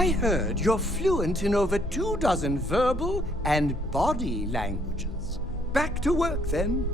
I heard you're fluent in over 24 verbal and body languages. Back to work, then.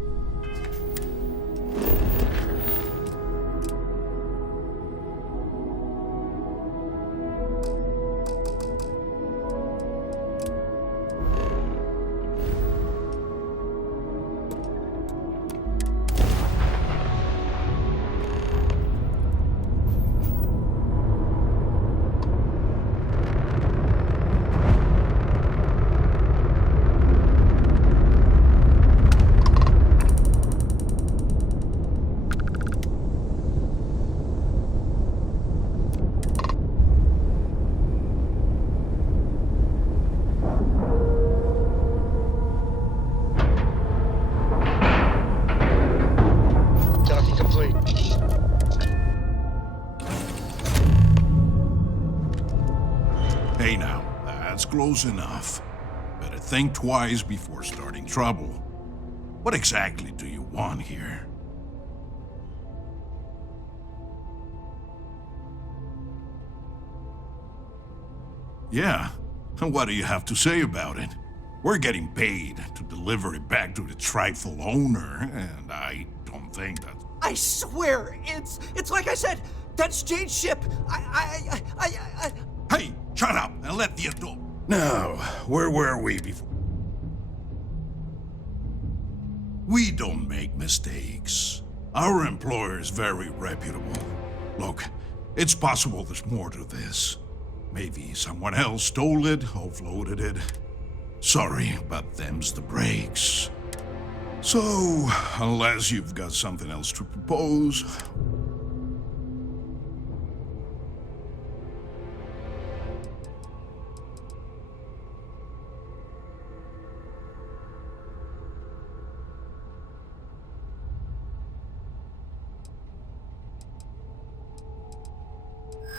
Hey now, that's close enough. Better think twice before starting trouble. What exactly do you want here? Yeah, and what do you have to say about it? We're getting paid to deliver it back to the trifle owner, and I don't think that... I swear, it's like I said, that's Jade's ship. Hey, shut up and let the adult... Now, where were we before? We don't make mistakes. Our employer is very reputable. Look, it's possible there's more to this. Maybe someone else stole it, offloaded it. Sorry, but them's the breaks. So, unless you've got something else to propose...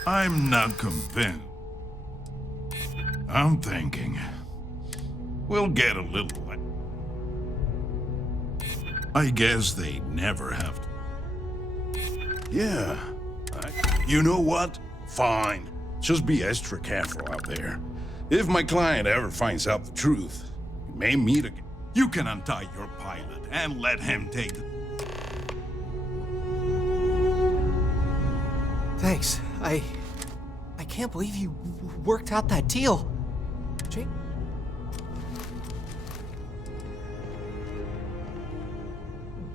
I'm not convinced. I'm thinking we'll get a little... I guess they never have to... Yeah. You know what? Fine. Just be extra careful out there. If my client ever finds out the truth, you may meet again. You can untie your pilot and let him take the... Thanks. I can't believe you worked out that deal. Jake?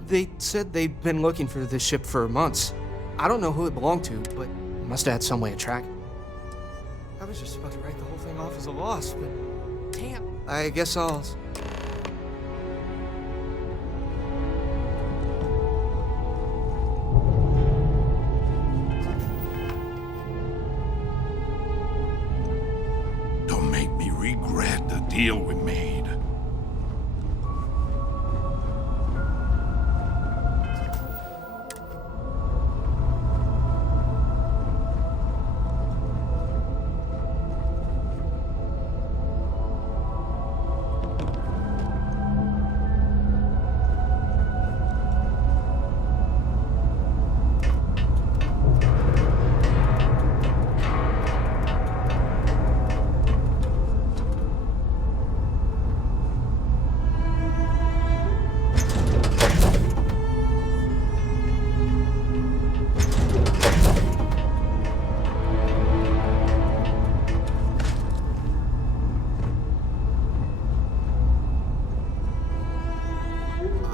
They said they'd been looking for this ship for months. I don't know who it belonged to, but it must have had some way to track it. I was just about to write the whole thing off as a loss, but damn. I guess I'll... regret the deal we made.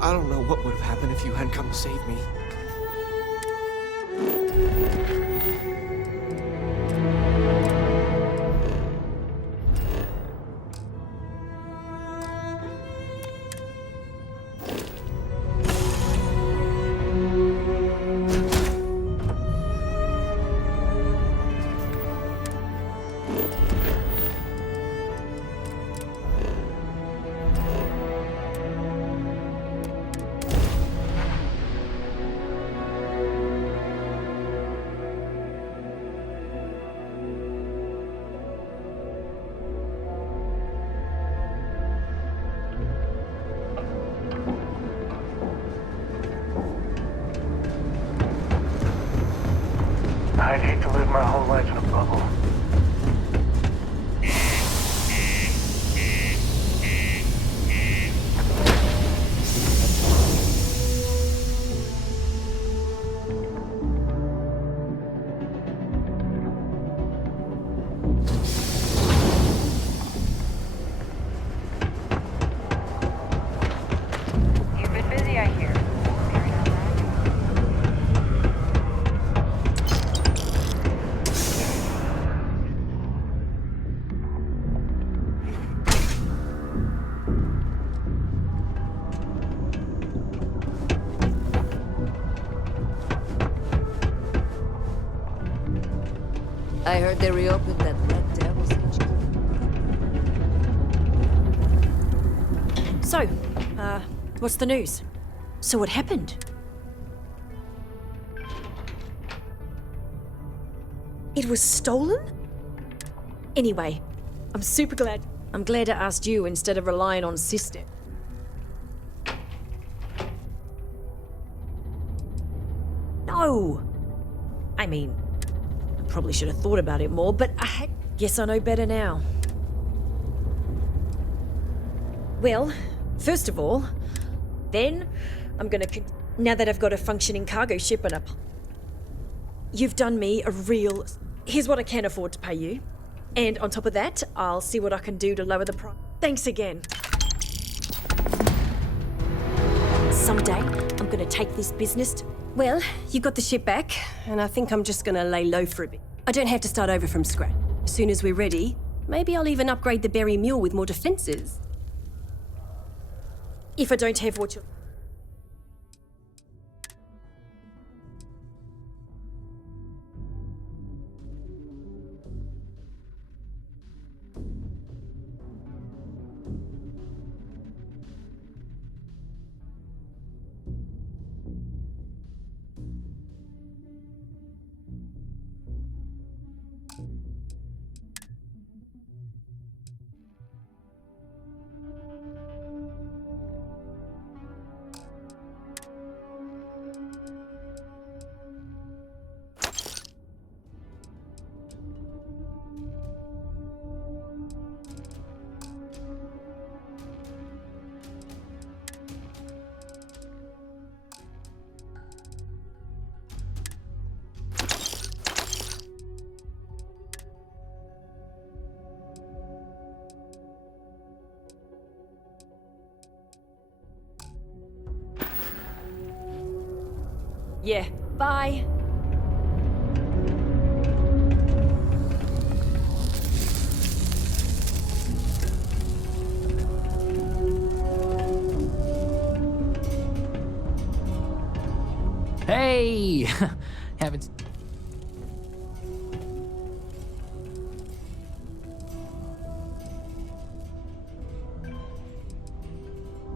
I don't know what would have happened if you hadn't come to save me. I'd hate to live my whole life in a bubble. I heard they reopened that Red Devil's HQ. So, what's the news? So what happened? It was stolen? Anyway, I'm super glad. I'm glad I asked you instead of relying on Sister. No! I mean, I probably should have thought about it more, but guess I know better now. Well, first of all, then I'm gonna now that I've got a functioning cargo ship and you've done me a real... Here's what I can afford to pay you. And on top of that, I'll see what I can do to lower the price. Thanks again. Someday, I'm gonna take this business to... Well, you got the ship back, and I think I'm just gonna lay low for a bit. I don't have to start over from scratch. As soon as we're ready, maybe I'll even upgrade the Berry Mule with more defenses. If I don't have what you're... Yeah, bye. Hey! Haven't...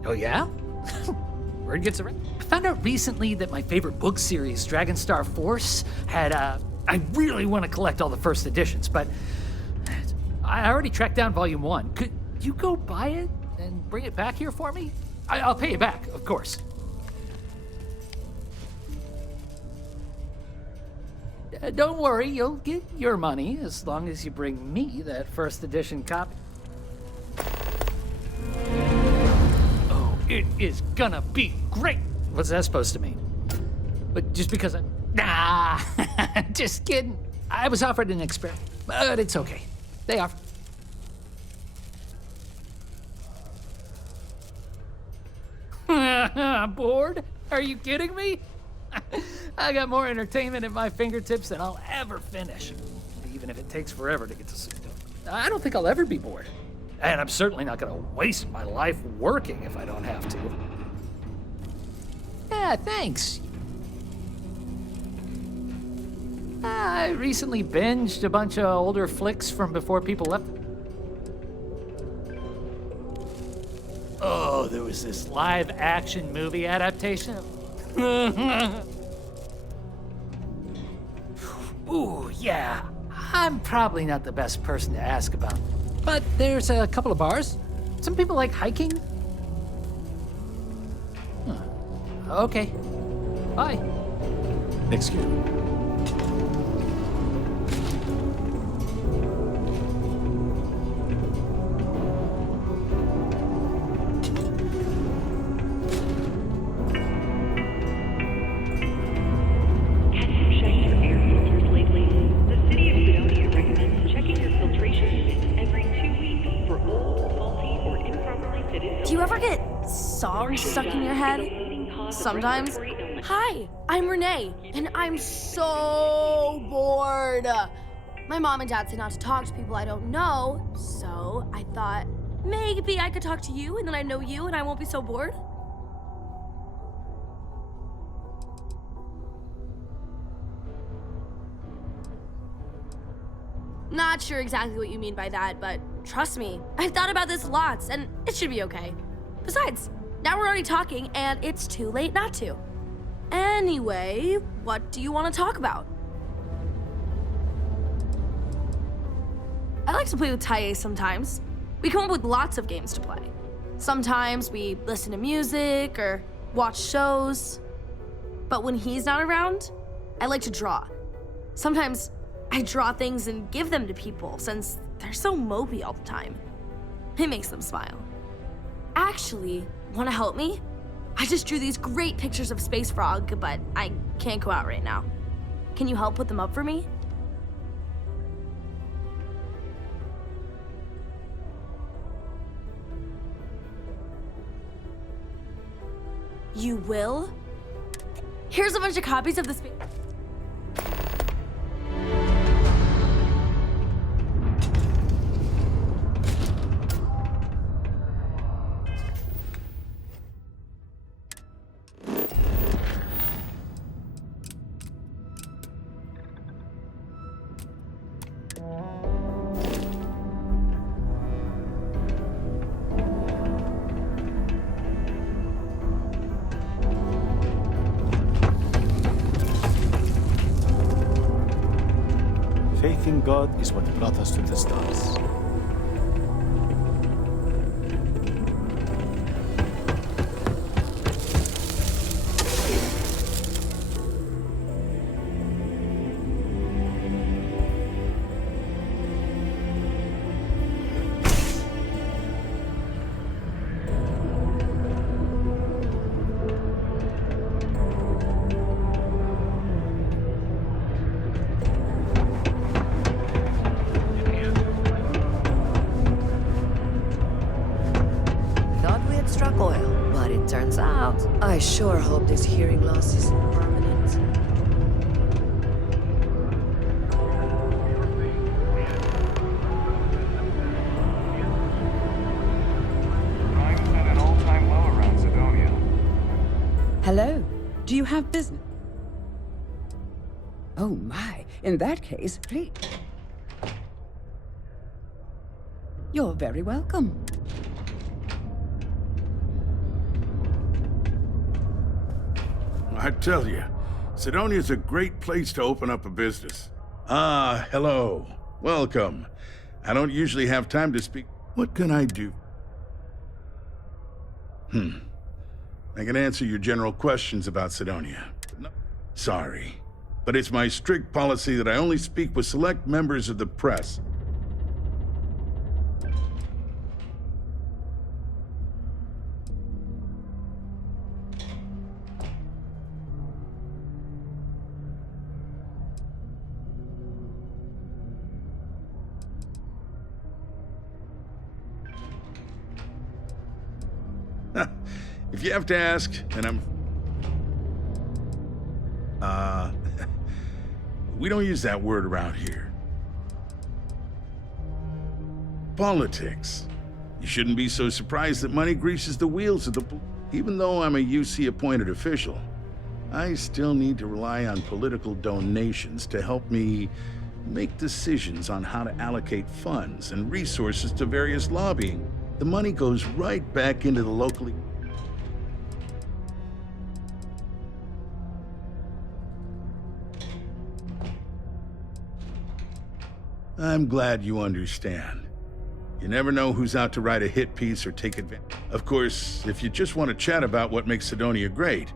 Oh yeah? Word gets around. I found out recently that my favorite book series, Dragonstar Force, had I really want to collect all the first editions, but I already tracked down Volume 1. Could you go buy it and bring it back here for me? I'll pay you back, of course. Don't worry, you'll get your money as long as you bring me that first edition copy. Oh, it is gonna be great! What's that supposed to mean? But just because Nah, just kidding. I was offered an experiment, but it's okay. They offered. Bored? Are you kidding me? I got more entertainment at my fingertips than I'll ever finish. Even if it takes forever to get to sleep. I don't think I'll ever be bored. And I'm certainly not gonna waste my life working if I don't have to. Yeah, thanks. I recently binged a bunch of older flicks from before people left. Oh, there was this live action movie adaptation. Ooh, yeah. I'm probably not the best person to ask about. But there's a couple of bars. Some people like hiking. Huh. Okay. Bye. Excuse me. Stuck in your head? Sometimes. Hi, I'm Renee, and I'm so bored. My mom and dad say not to talk to people I don't know, so I thought maybe I could talk to you, and then I know you, and I won't be so bored. Not sure exactly what you mean by that, but trust me, I've thought about this lots, and it should be okay. Besides, now we're already talking, and it's too late not to. Anyway, what do you want to talk about? I like to play with Taye sometimes. We come up with lots of games to play. Sometimes we listen to music or watch shows. But when he's not around, I like to draw. Sometimes I draw things and give them to people since they're so mopey all the time. It makes them smile. Actually, want to help me? I just drew these great pictures of Space Frog, but I can't go out right now. Can you help put them up for me? You will? Here's a bunch of copies of the space. Faith in God is what brought us to the stars. Thought we had struck oil, but it turns out I sure hope this hearing loss isn't permanent. Crime's at an all-time low around Sidonia. Hello. Do you have business? Oh my. In that case, please. You're very welcome. I tell you, Sidonia's a great place to open up a business. Ah, hello. Welcome. I don't usually have time to speak. What can I do? I can answer your general questions about Sidonia. No, sorry, but it's my strict policy that I only speak with select members of the press. If you have to ask, and we don't use that word around here. Politics. You shouldn't be so surprised that money greases the wheels of the... Even though I'm a UC-appointed official, I still need to rely on political donations to help me make decisions on how to allocate funds and resources to various lobbying. The money goes right back into the locally... I'm glad you understand. You never know who's out to write a hit piece or take advantage. Of course, if you just want to chat about what makes Sidonia great.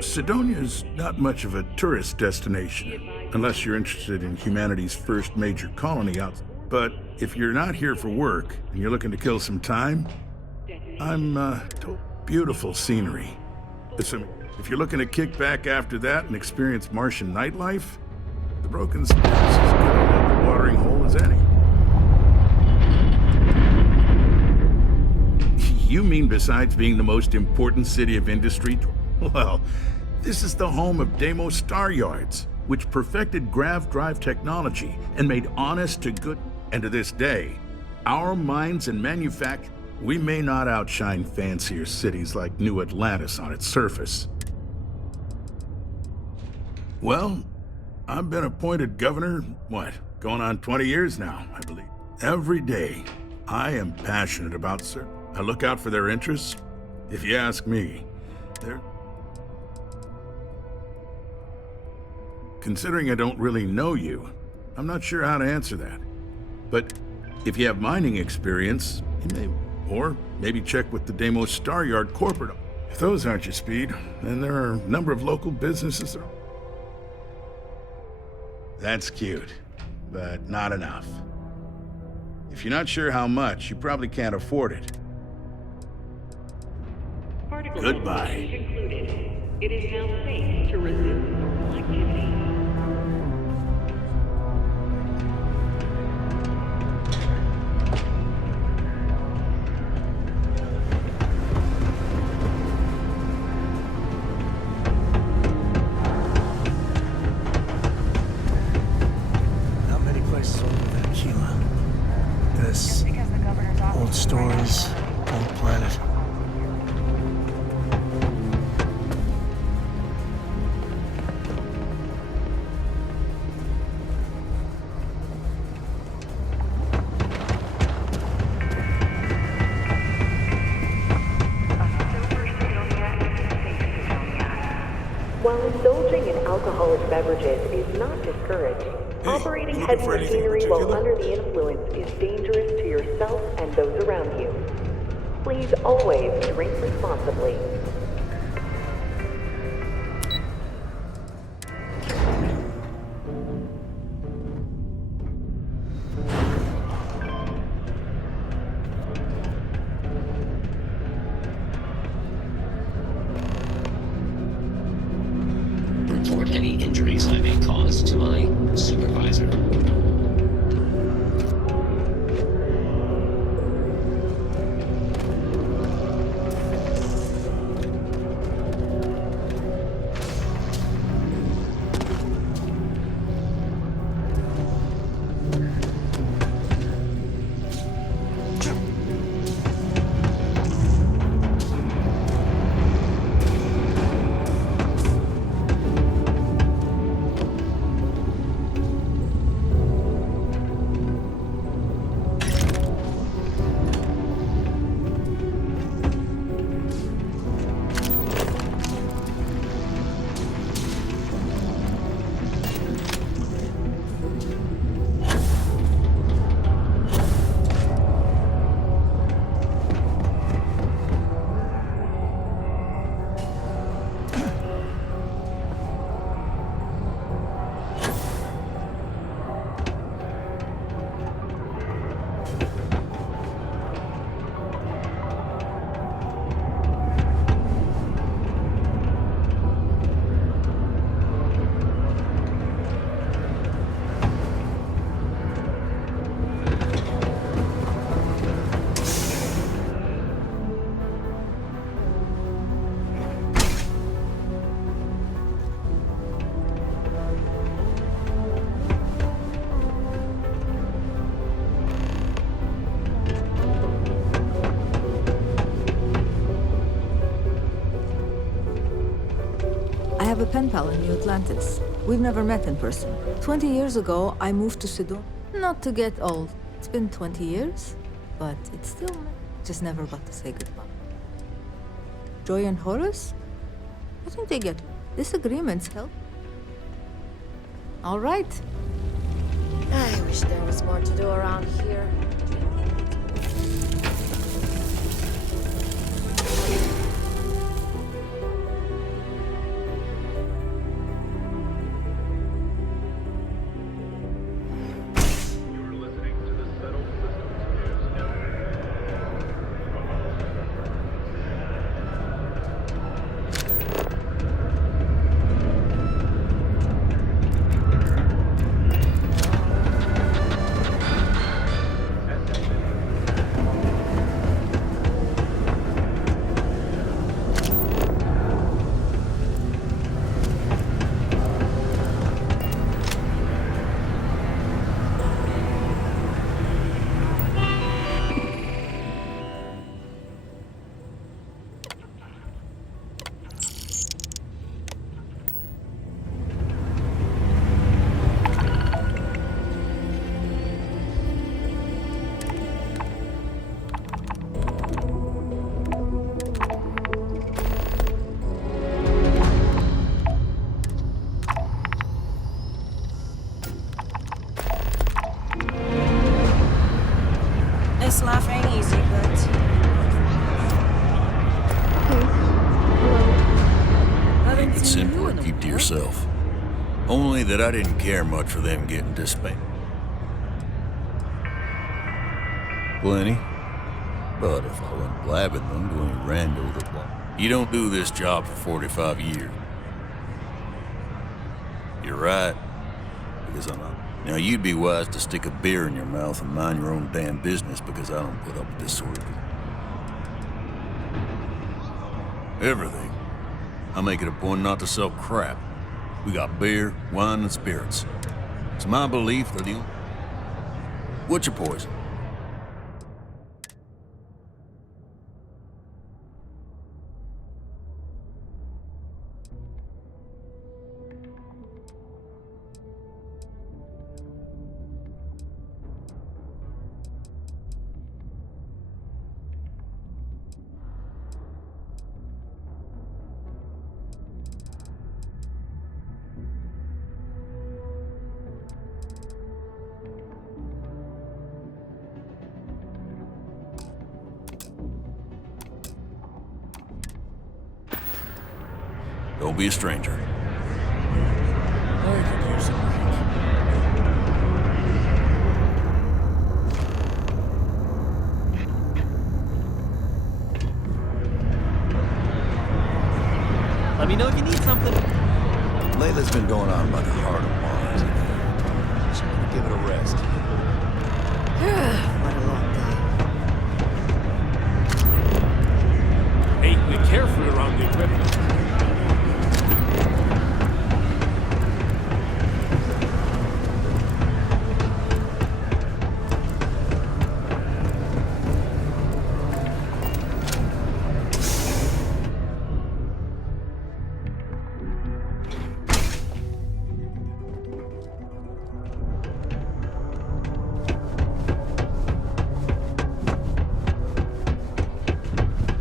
Sidonia's not much of a tourist destination, unless you're interested in humanity's first major colony out. But if you're not here for work and you're looking to kill some time, beautiful scenery. If you're looking to kick back after that and experience Martian nightlife, the Broken Spurs is as good a watering hole as any. You mean besides being the most important city of industry? Well, this is the home of Deimos Star Yards, which perfected grav drive technology and made honest to good. And to this day, our mines and manufacture, we may not outshine fancier cities like New Atlantis on its surface. Well, I've been appointed governor, going on 20 years now, I believe. Every day, I am passionate about certain. I look out for their interests. If you ask me, they're... Considering I don't really know you, I'm not sure how to answer that. But if you have mining experience, you may... Or maybe check with the Deimos Star Yard corporate. If those aren't your speed, then there are a number of local businesses that are... That's cute, but not enough. If you're not sure how much, you probably can't afford it. Goodbye. It is now safe to resume normal activity. Not many places older than Aquila. This, old stories, old planet. While indulging in alcoholic beverages is not discouraged, operating heavy machinery while under the influence is dangerous to yourself and those around you. Please always drink responsibly. Report any injuries I may cause to my supervisor. I have a pen pal in New Atlantis. We've never met in person. 20 years ago, I moved to Sidon. Not to get old. It's been 20 years, but it's still... just never got to say goodbye. Joy and Horus? I think they get disagreements help. All right. I wish there was more to do around here. simple and keep to yourself. Only that I didn't care much for them getting disbanded. Plenty. But if I went blabbing them to any rando that you don't do this job for 45 years. You're right. Because I'm not. Now you'd be wise to stick a beer in your mouth and mind your own damn business because I don't put up with this sort of thing. Everything. I make it a point not to sell crap. We got beer, wine, and spirits. It's my belief that you... What's your poison? Don't be a stranger. I could use a Let me know if you need something. Layla's been going on about the heart of Mars. She's gonna give it a rest. What a long day. Hey, be careful around the equipment.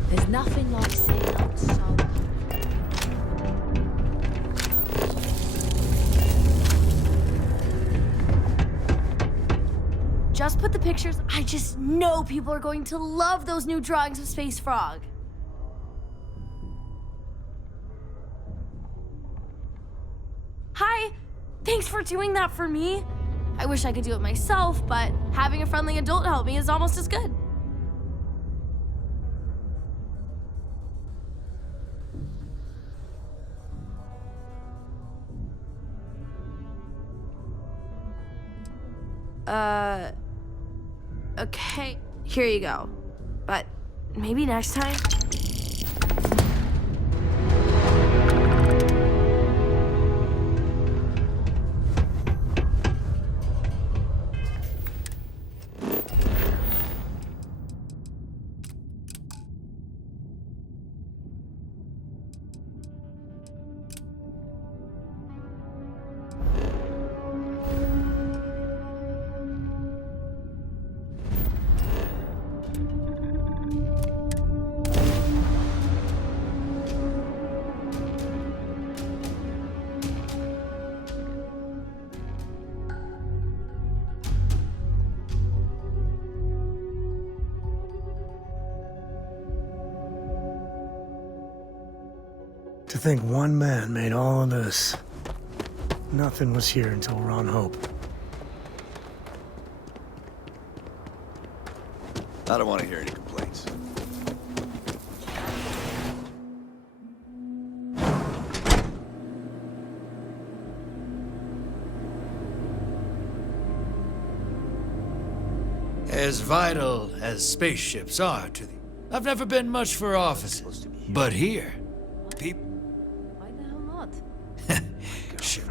There's nothing like saying I'm so... Just put the pictures. I just know people are going to love those new drawings of Space Frog. Hi! Thanks for doing that for me. I wish I could do it myself, but having a friendly adult help me is almost as good. Okay, here you go. But maybe next time? To think one man made all of this. Nothing was here until we're on Hope. I don't want to hear any complaints. As vital as spaceships are to the... I've never been much for offices, but here, people... Why the hell not? Sure.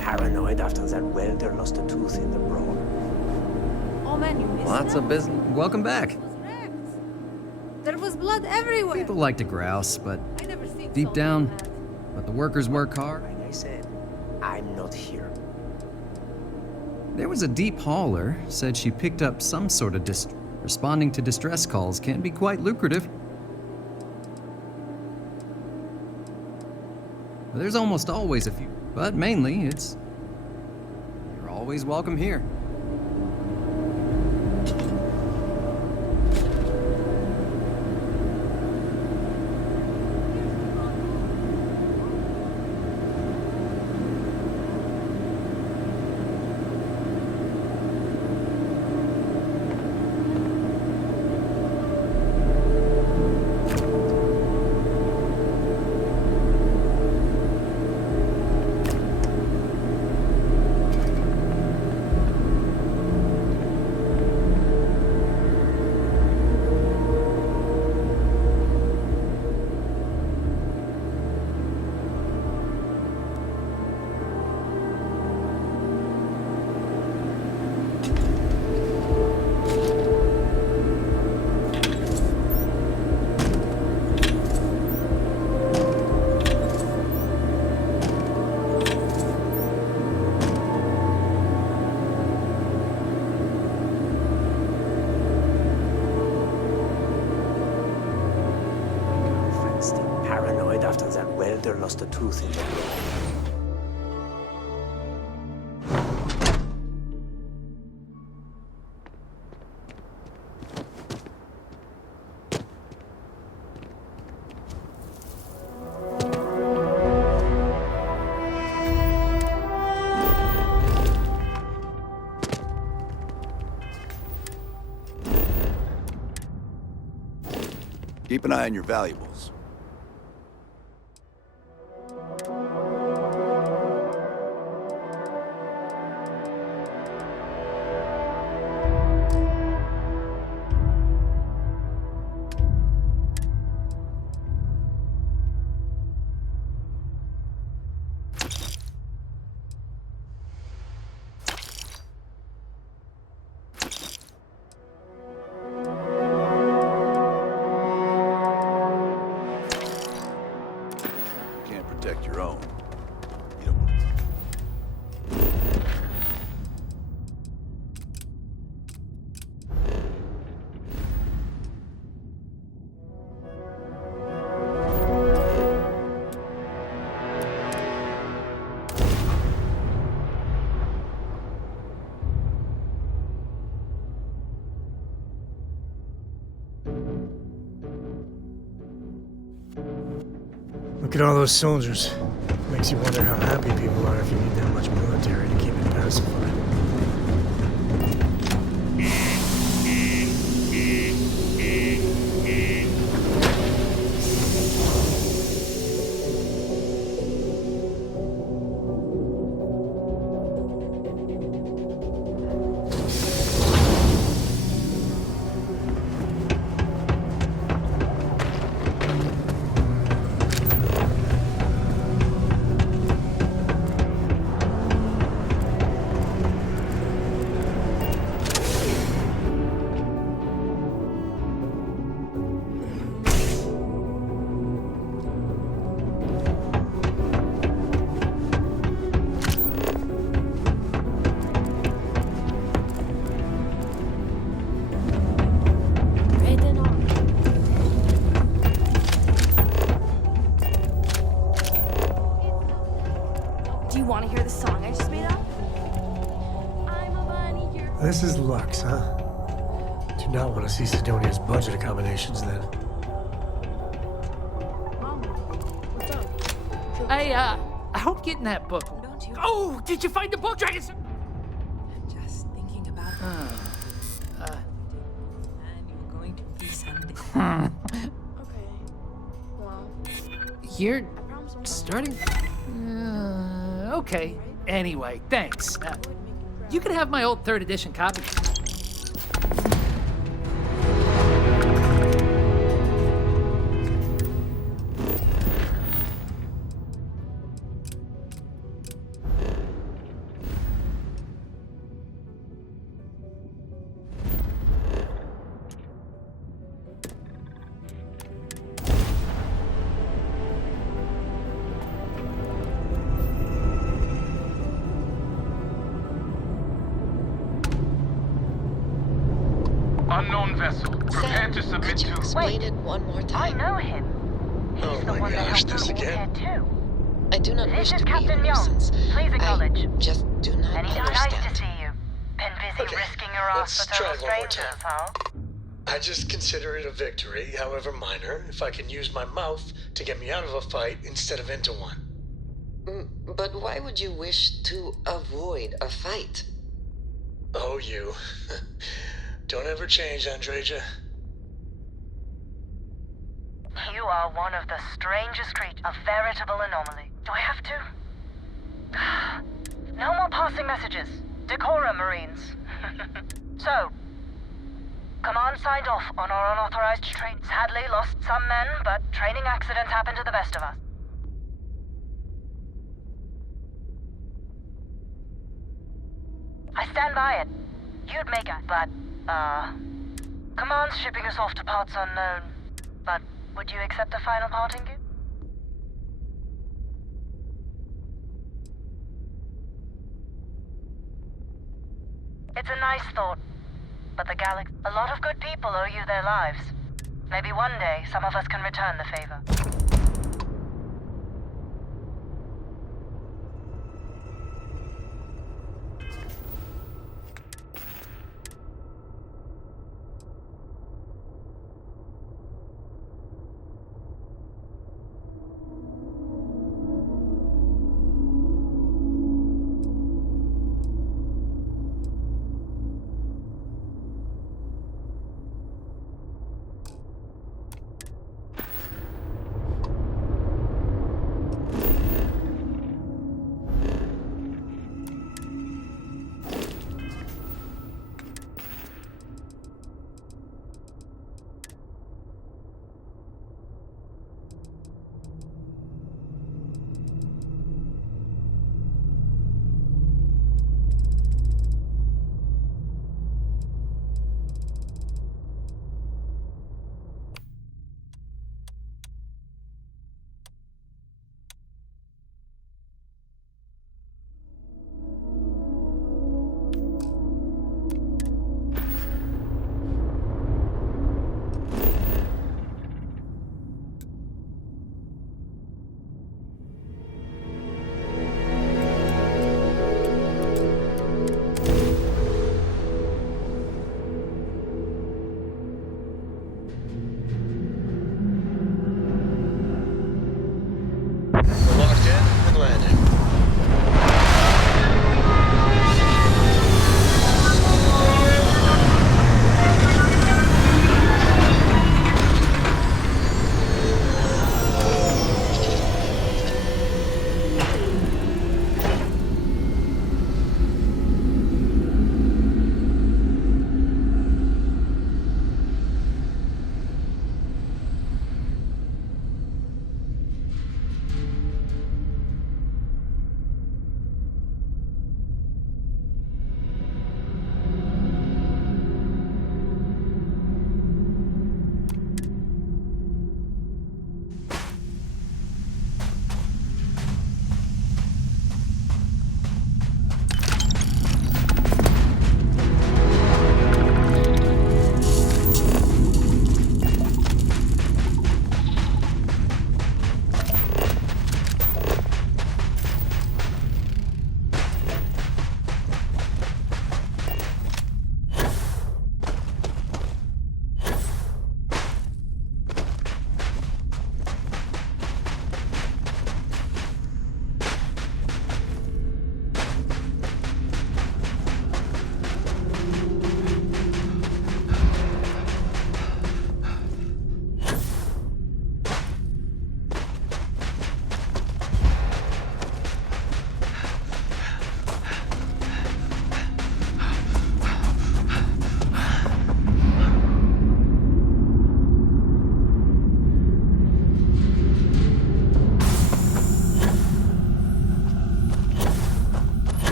Paranoid after that welder lost a tooth in the brawl. Oh man, you missed Lots that? of business. Welcome back. There was blood everywhere. People like to grouse, but I never seen deep so down, bad. but the workers work hard. Like I said, I'm not here. There was a deep hauler, said she picked up some sort of responding to distress calls can be quite lucrative. There's almost always a few, but mainly you're always welcome here. Paranoid after that welder lost a tooth in the blood. Keep an eye on your valuables. Protect your own. You don't. Look at all those soldiers. Makes you wonder how happy people are if you need that much military to keep it pacified. Do you want to hear the song I just made up? I'm a bunny here. This is Lux, huh? Do not want to see Sidonia's budget accommodations then. I hope getting that book. Oh, did you find the book, Dragon? Just thinking about and you're going to be someday. Okay. Well, You're starting. Okay. Anyway, thanks. You can have my old 3rd edition copy. Prepare to submit to... Explain it one more time. I know him. He's the one that helped us again. Too. I do not wish This is to be a Captain Young. nuisance. Please acknowledge. I just do not Anytime. understand. Nice to see you. Been busy risking your ass for total strangers, huh? I just consider it a victory, however minor, if I can use my mouth to get me out of a fight instead of into one. But why would you wish to avoid a fight? Oh, you. Don't ever change, Andreja. You are one of the strangest creatures, a veritable anomaly. Do I have to? No more passing messages. Decorum, Marines. So, Command signed off on our unauthorized train. Sadly lost some men, but training accidents happen to the best of us. I stand by it. You'd make it, but, Command's shipping us off to parts unknown. But would you accept a final parting gift? It's a nice thought, but the galaxy... A lot of good people owe you their lives. Maybe one day some of us can return the favor.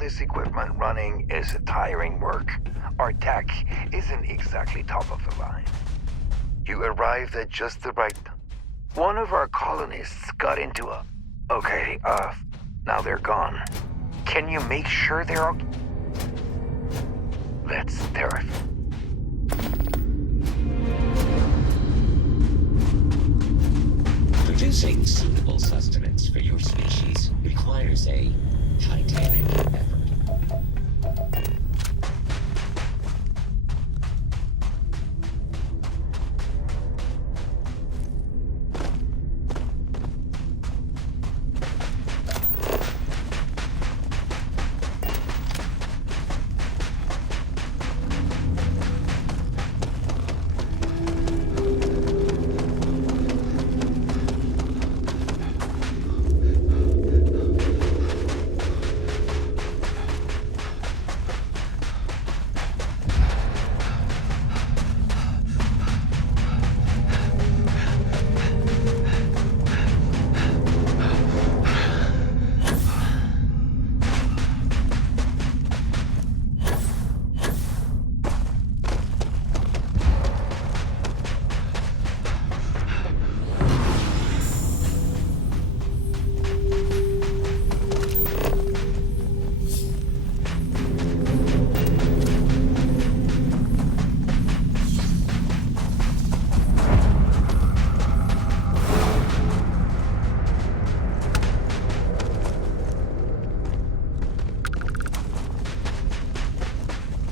this equipment running is tiring work. Our tech isn't exactly top of the line. You arrived at just the right time. One of our colonists got into a... Okay, now they're gone. Can you make sure they're okay? That's terrifying. Producing suitable sustenance for your species requires a titanic effort.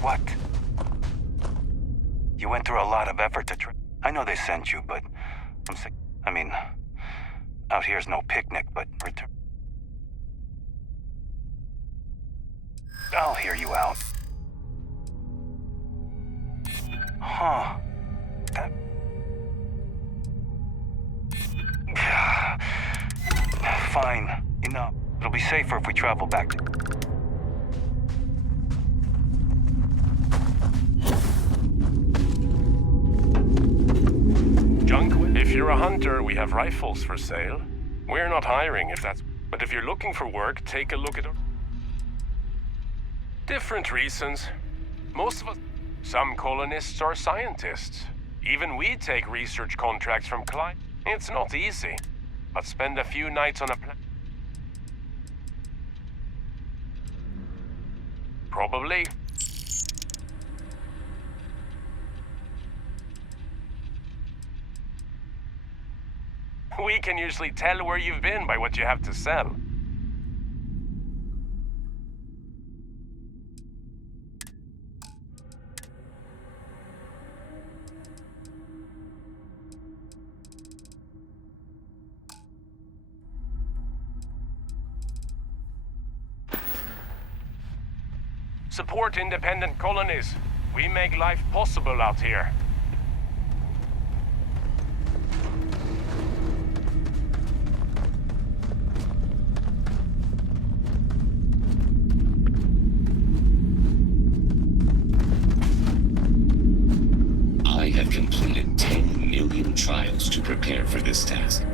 What? You went through a lot of effort to try. I know they sent you, but I'm sick. I mean, out here's no picnic, but return. I'll hear you out. Huh. That... Fine. You know, it'll be safer if we travel back to... Junk? If you're a hunter, we have rifles for sale. We're not hiring if that's... But if you're looking for work, take a look at our... Different reasons. Most of us... Some colonists are scientists. Even we take research contracts from clients. It's not easy, but spend a few nights on a planet. Probably. We can usually tell where you've been by what you have to sell. Support independent colonies. We make life possible out here. I have completed 10 million trials to prepare for this task.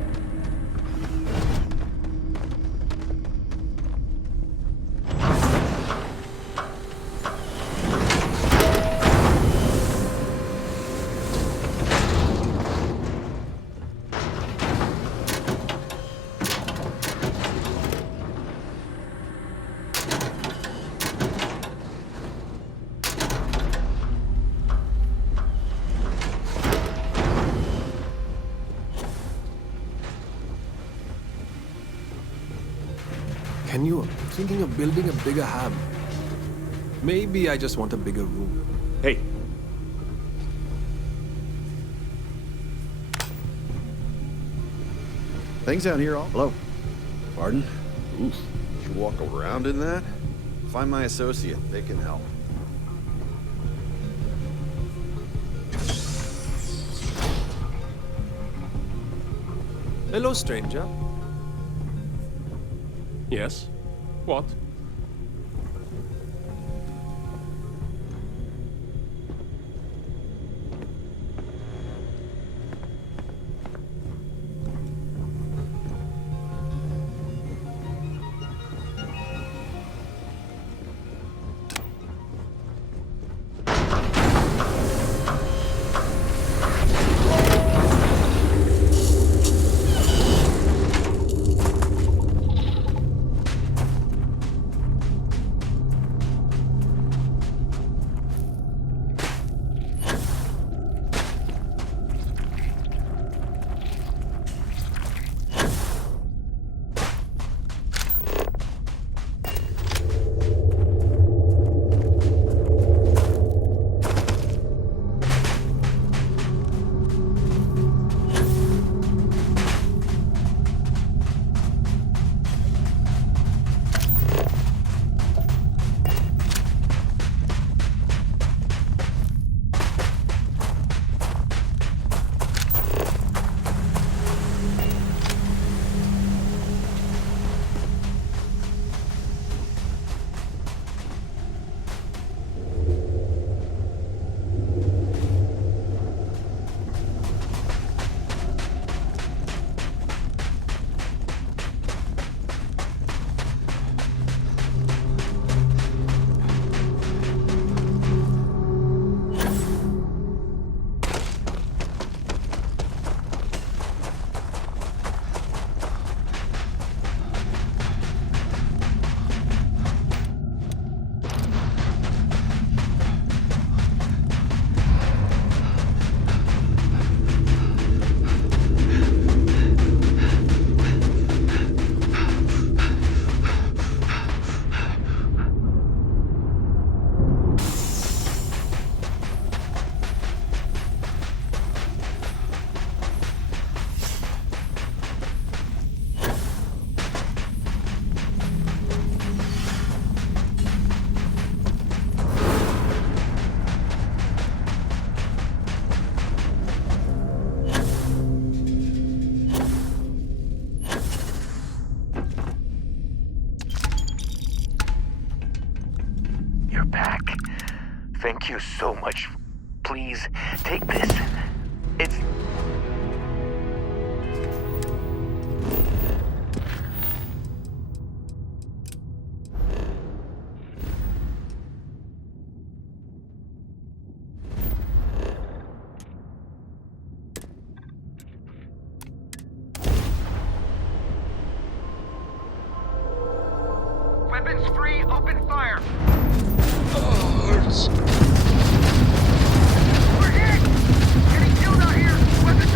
I'm thinking of building a bigger hab. Maybe I just want a bigger room. Hey. Things out here all... Hello. Pardon? Oof. You walk around in that? Find my associate. They can help. Hello, stranger. Yes? What? You're back. Thank you so much. Please, take this. It's... Weapons free, open fire! Oh, hurts. We're hit! Getting killed out here! Weapons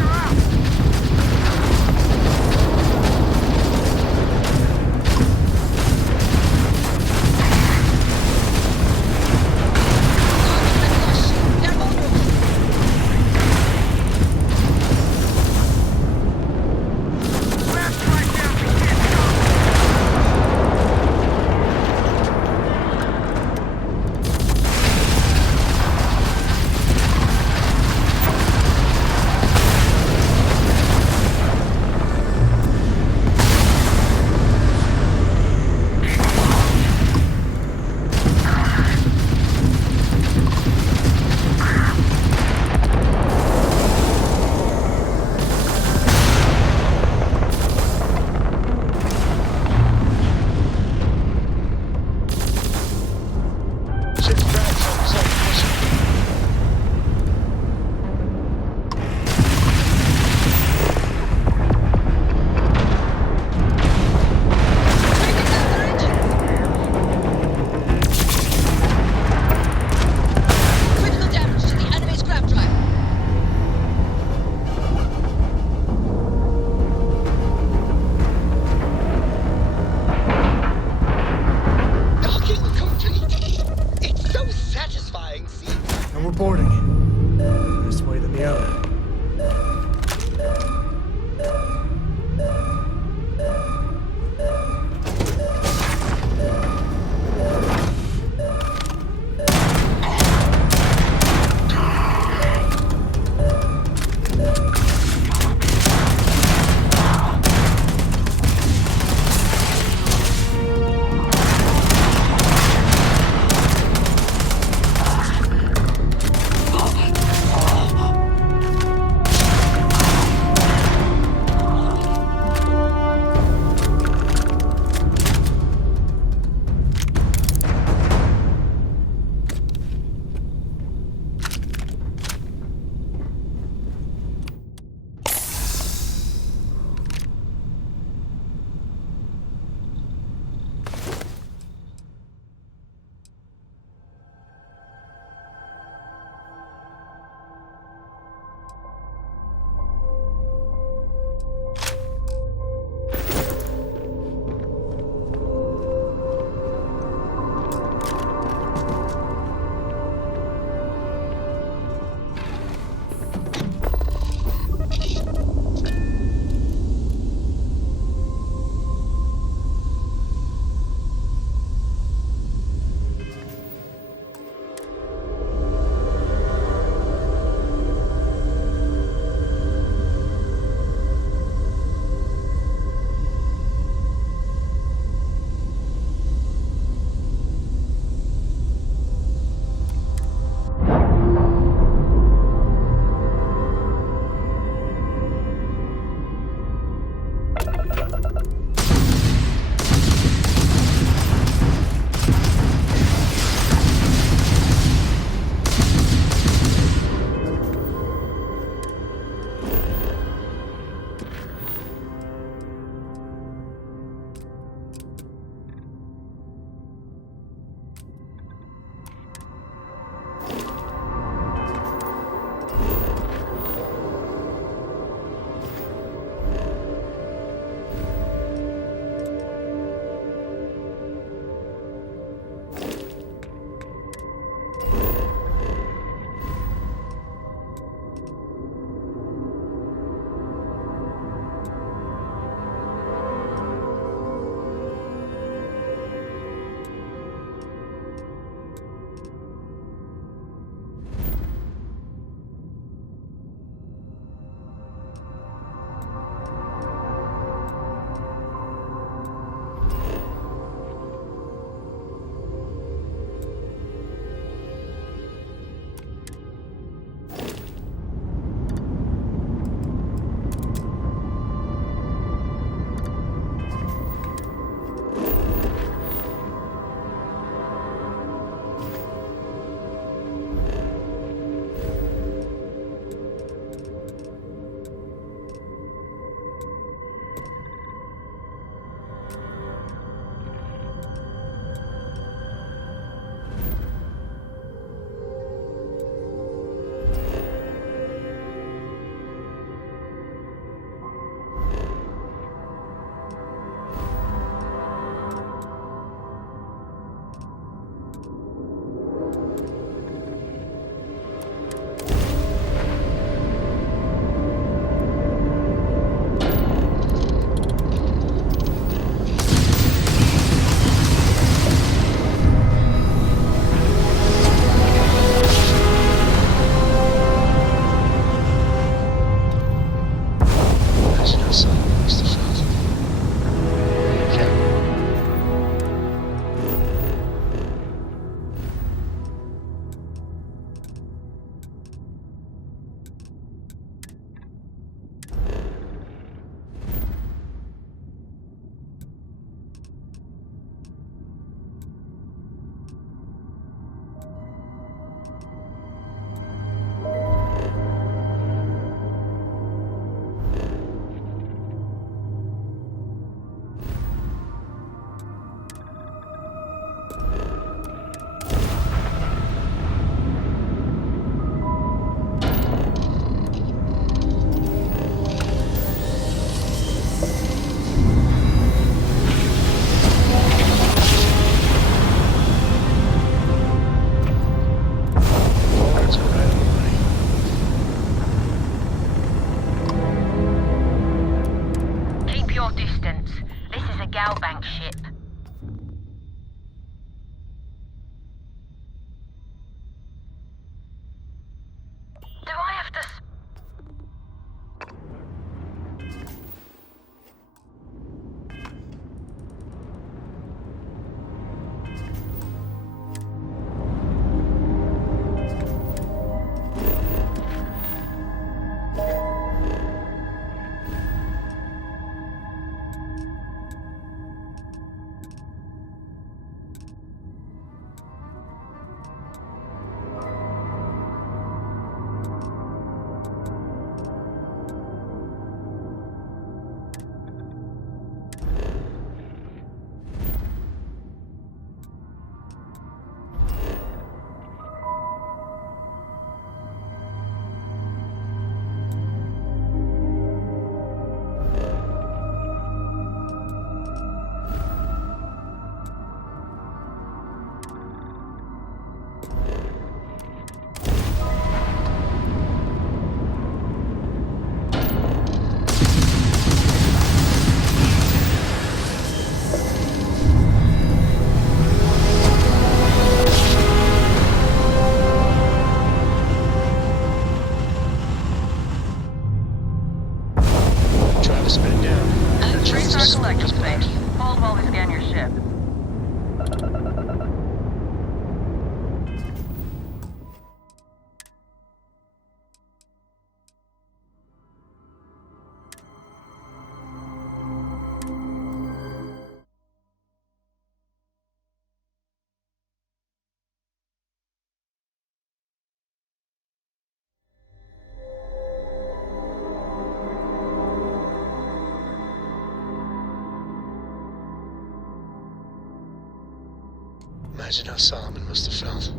Imagine how Solomon must have felt.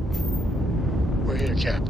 We're here, Cap.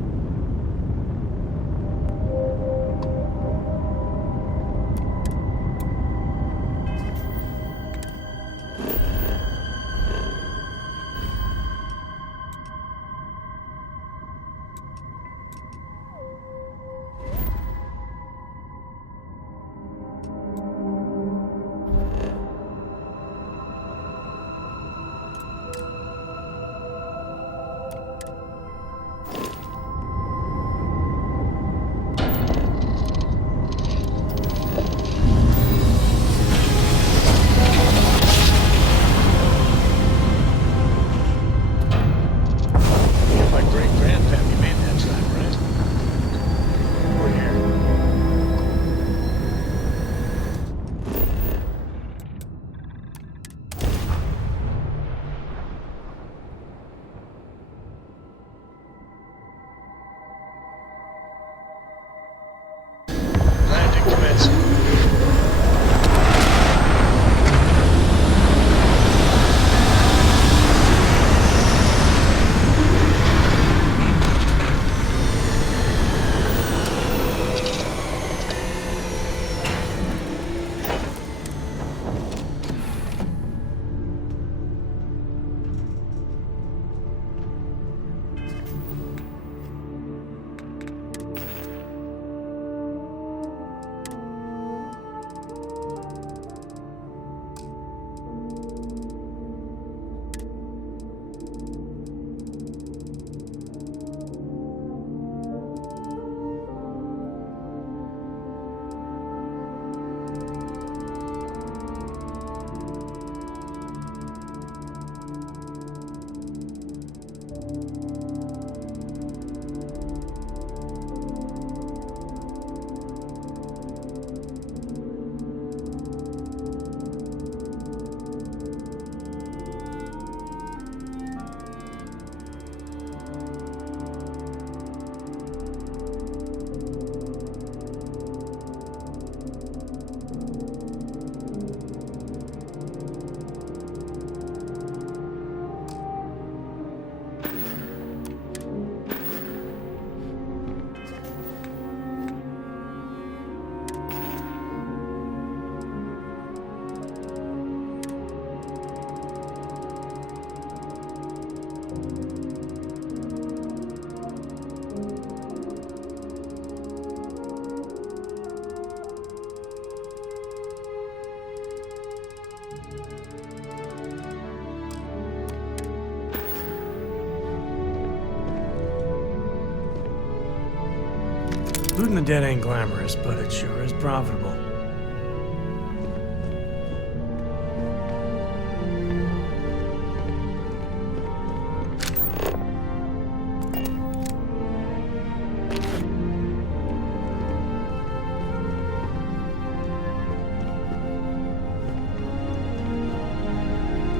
Looting the dead ain't glamorous, but it sure is profitable.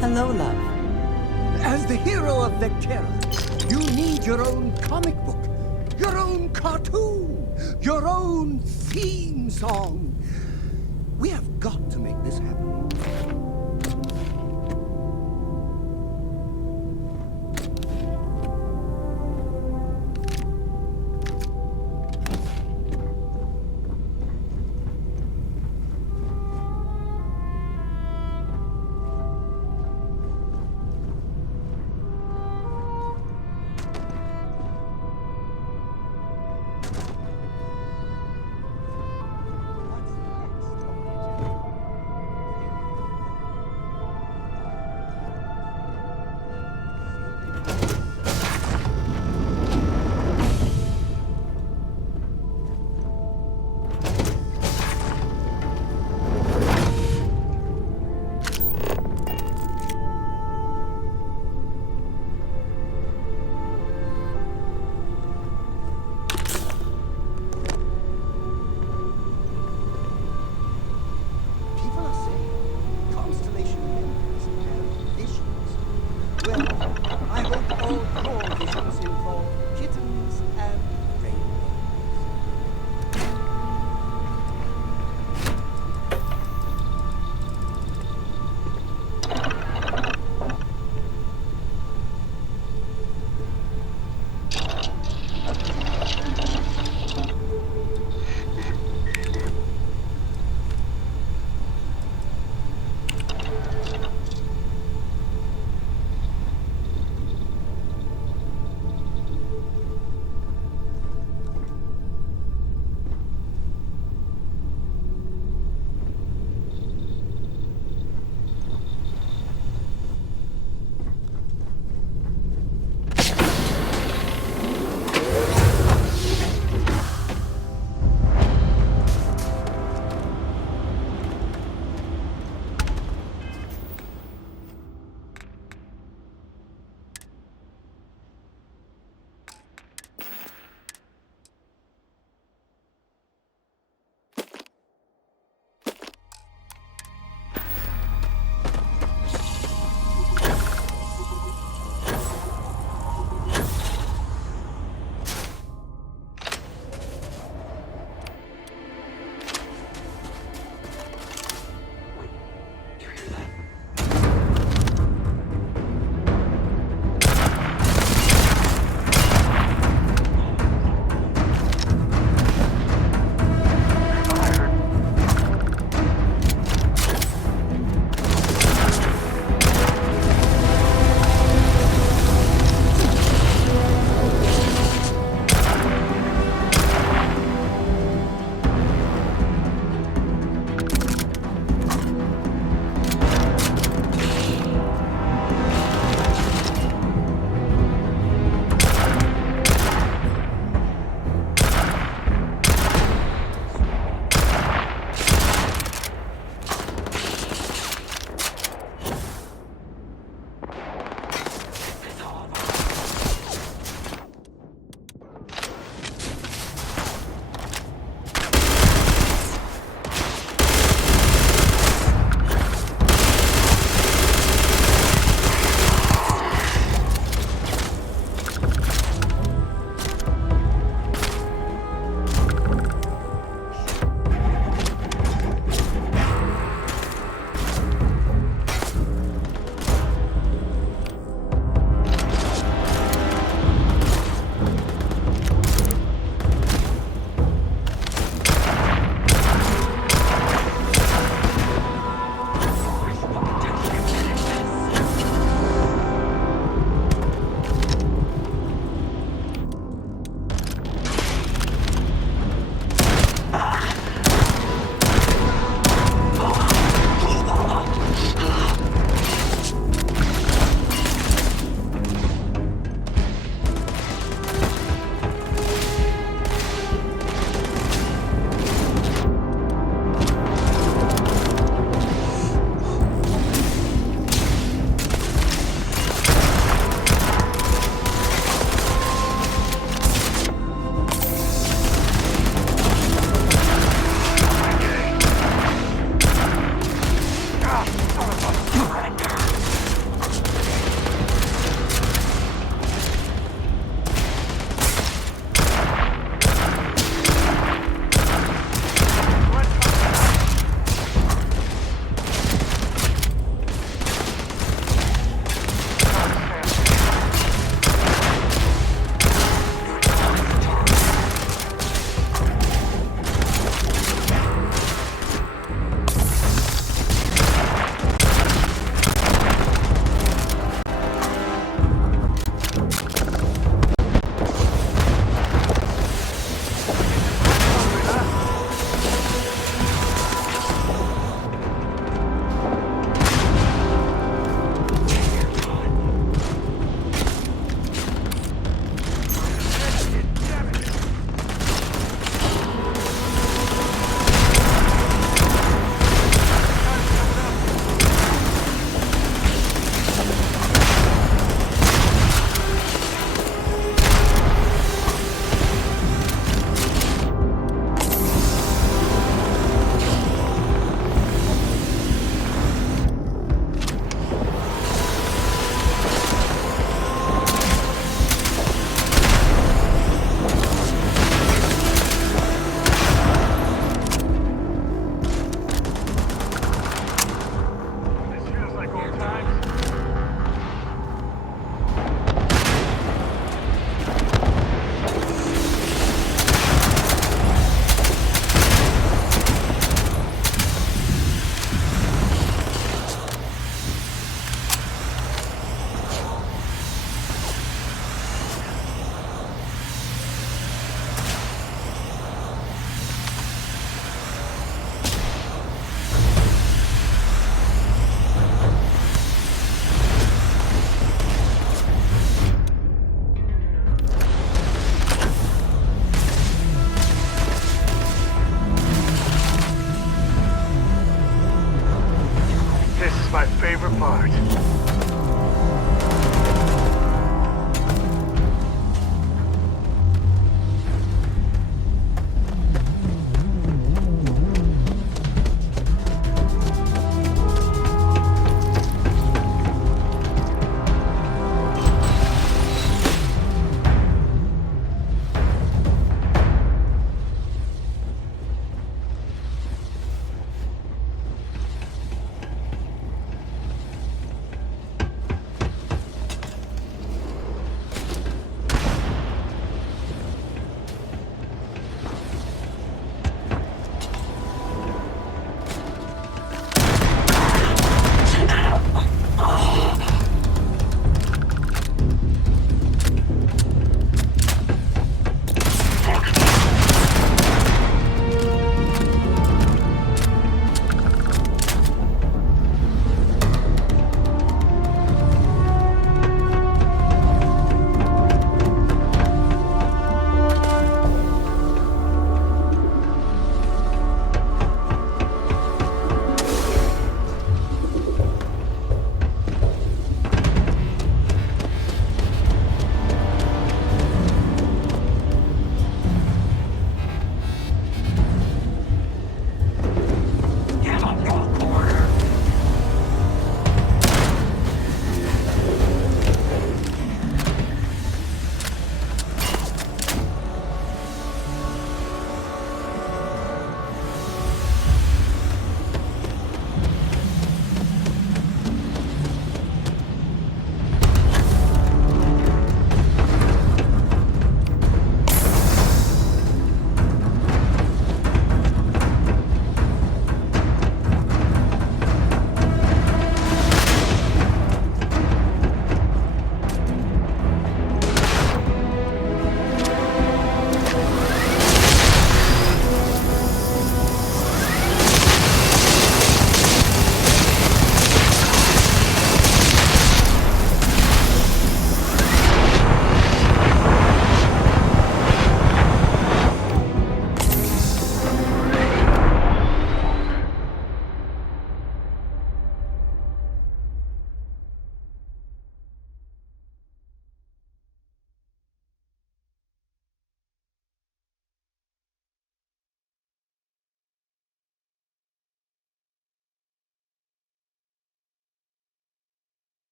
Hello, love. As the hero of Vectera, you need your own comic book, your own cartoon, your own theme song. We have got to make this happen.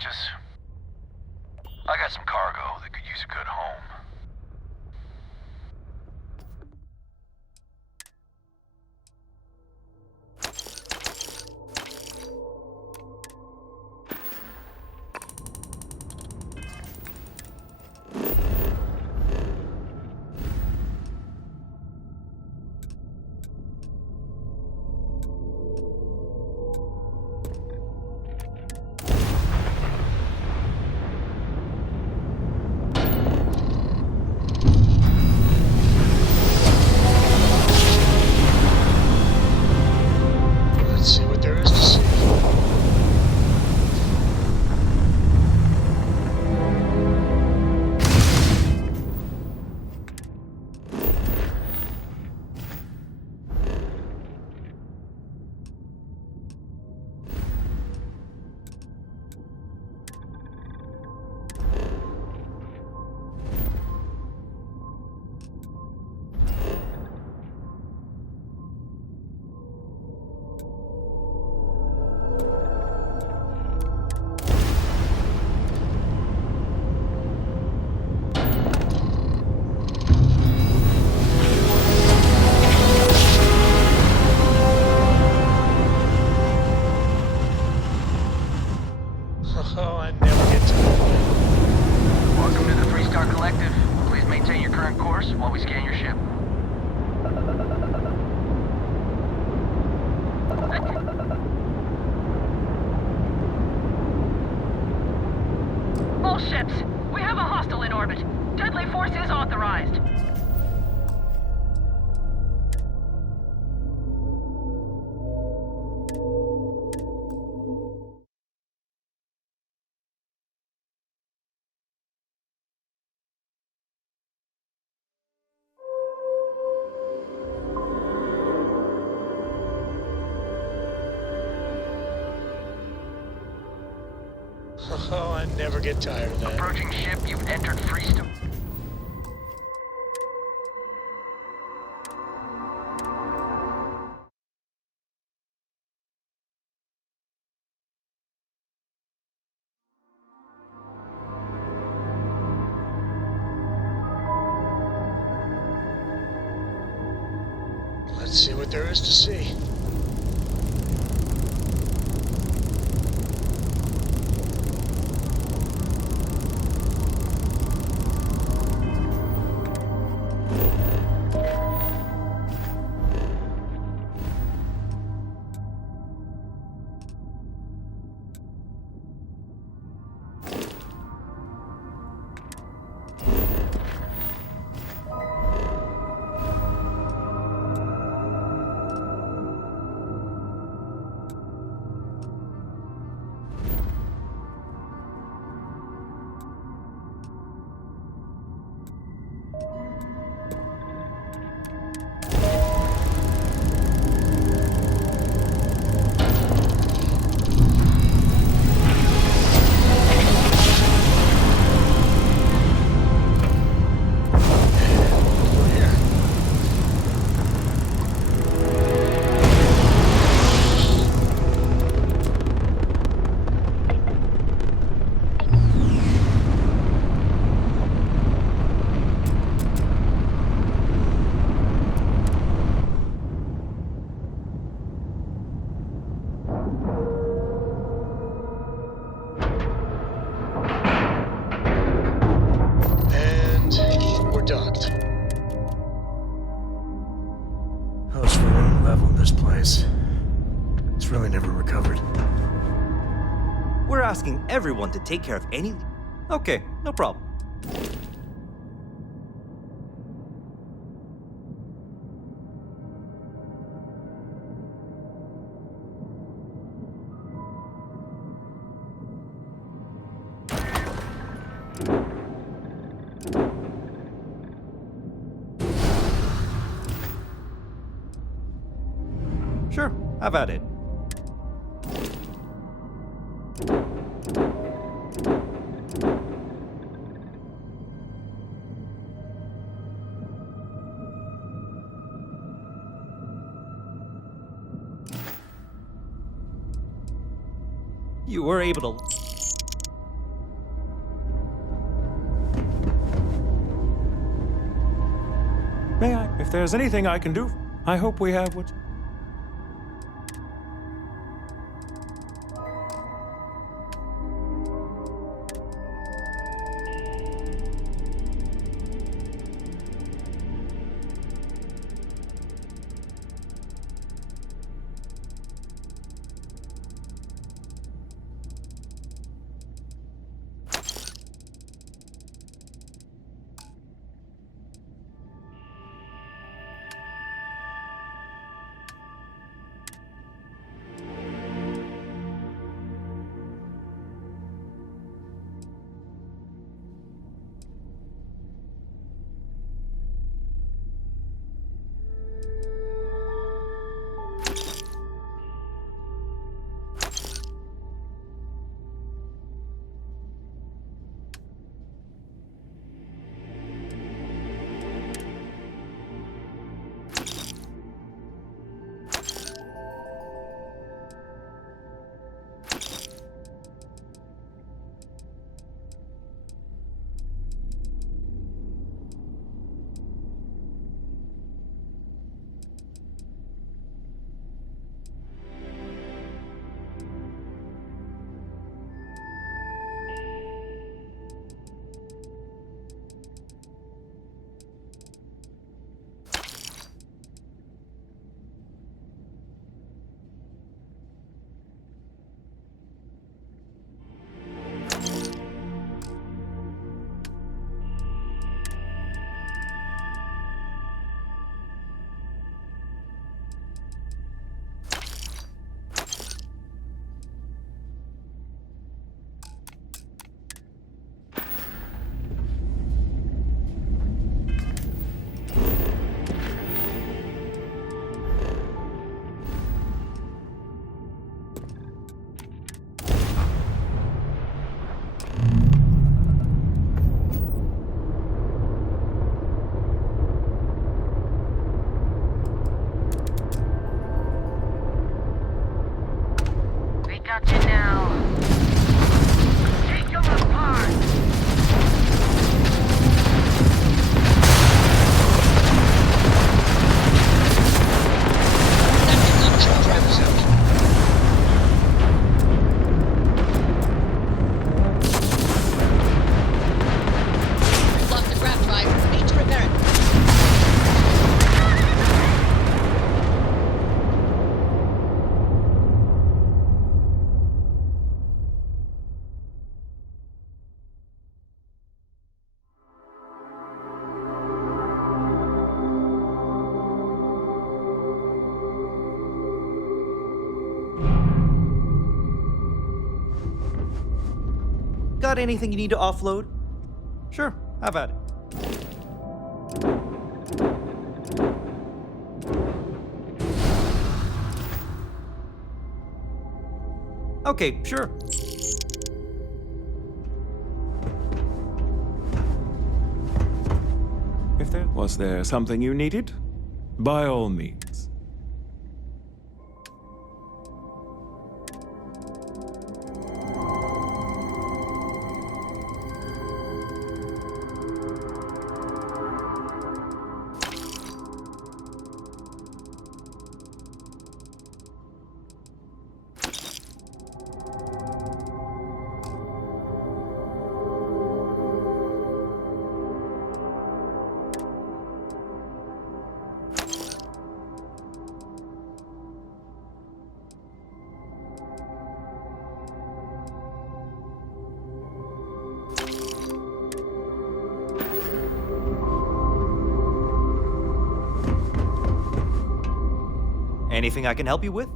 bitches. I got some cargo that could use a good home. Let's see what there is to see. Oh, I never get tired. Welcome to the 3-Star Collective. Please maintain your current course while we scan your ship. All ships, we have a hostile in orbit. Deadly force is authorized. Oh, I never get tired of that. Approaching ship, you've entered Freestone. Let's see what there is to see. This place. It's really never recovered. We're asking everyone to take care of any... Okay, no problem. Sure, have at it. You were able to... If there's anything I can do, I hope we have what... Got anything you need to offload? Sure, have at it. Okay, sure. Was there something you needed? By all means. Anything I can help you with?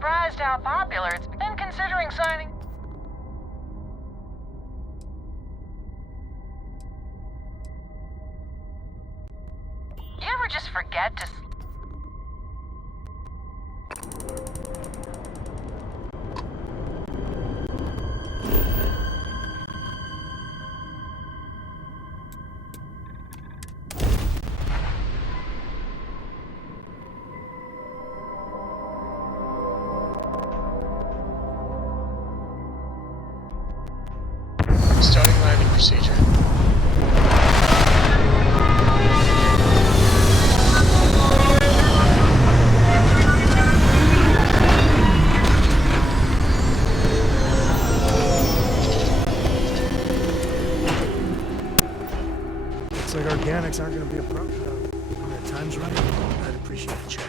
surprised how popular it's been considering signing. You ever just forget to... Starting landing procedure. Looks like organics aren't going to be a problem. When the time's right, I'd appreciate a chat.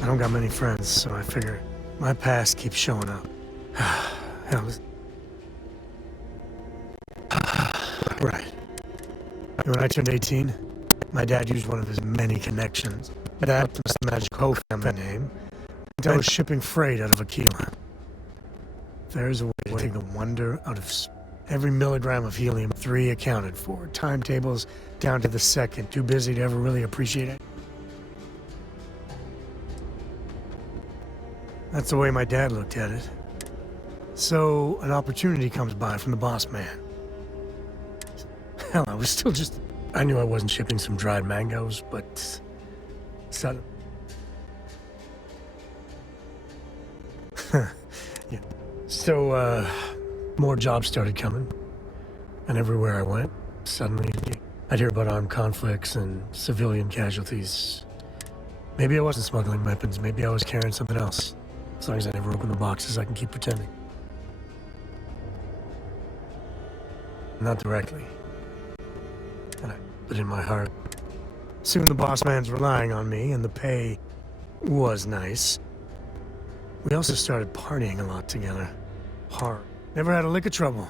I don't got many friends, so I figure my past keeps showing up. Hell, right. When I turned 18, my dad used one of his many connections. That was the magic family name. I was shipping freight out of Aquila. There's a way to take the wonder out of every milligram of helium-3 accounted for. Timetables down to the second. Too busy to ever really appreciate it. That's the way my dad looked at it. So, an opportunity comes by from the boss man. Hell, I was still just... I knew I wasn't shipping some dried mangoes, but... Suddenly... yeah. So, more jobs started coming. And everywhere I went, suddenly, I'd hear about armed conflicts and civilian casualties. Maybe I wasn't smuggling weapons, maybe I was carrying something else. As long as I never open the boxes, I can keep pretending. Not directly. But in my heart. Soon the boss man's relying on me, and the pay was nice. We also started partying a lot together. Hard. Never had a lick of trouble.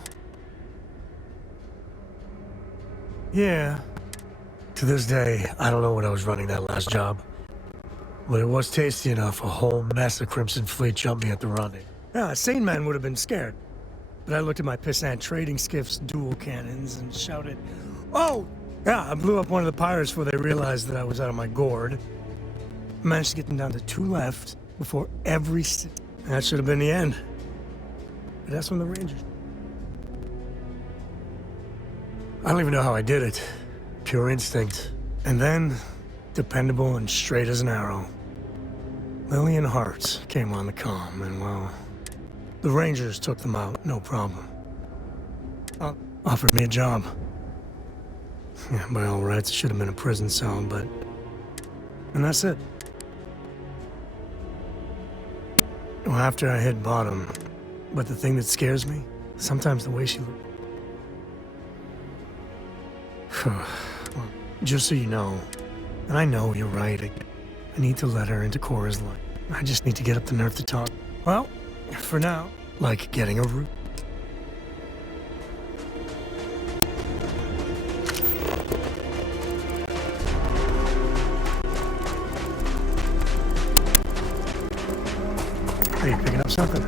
Yeah. To this day, I don't know what I was running that last job. But it was tasty enough, a whole mess of Crimson Fleet jumped me at the rendezvous. Yeah, a sane man would have been scared. But I looked at my pissant trading skiff's dual cannons and shouted, "Oh!" Yeah, I blew up one of the pirates before they realized that I was out of my gourd. Managed to get them down to 2 left before every... That should have been the end. But that's when the Rangers... I don't even know how I did it. Pure instinct. And then, dependable and straight as an arrow. Lillian Hart came on the comm, and well, the Rangers took them out, no problem. Offered me a job. Yeah, by all rights, it should have been a prison cell, but... And that's it. Well, after I hit bottom, but the thing that scares me, sometimes the way she looked... Well, just so you know, and I know you're right, I need to let her into Cora's life. I just need to get up the nerve to talk. Well, for now, like getting a root. Are you picking up something?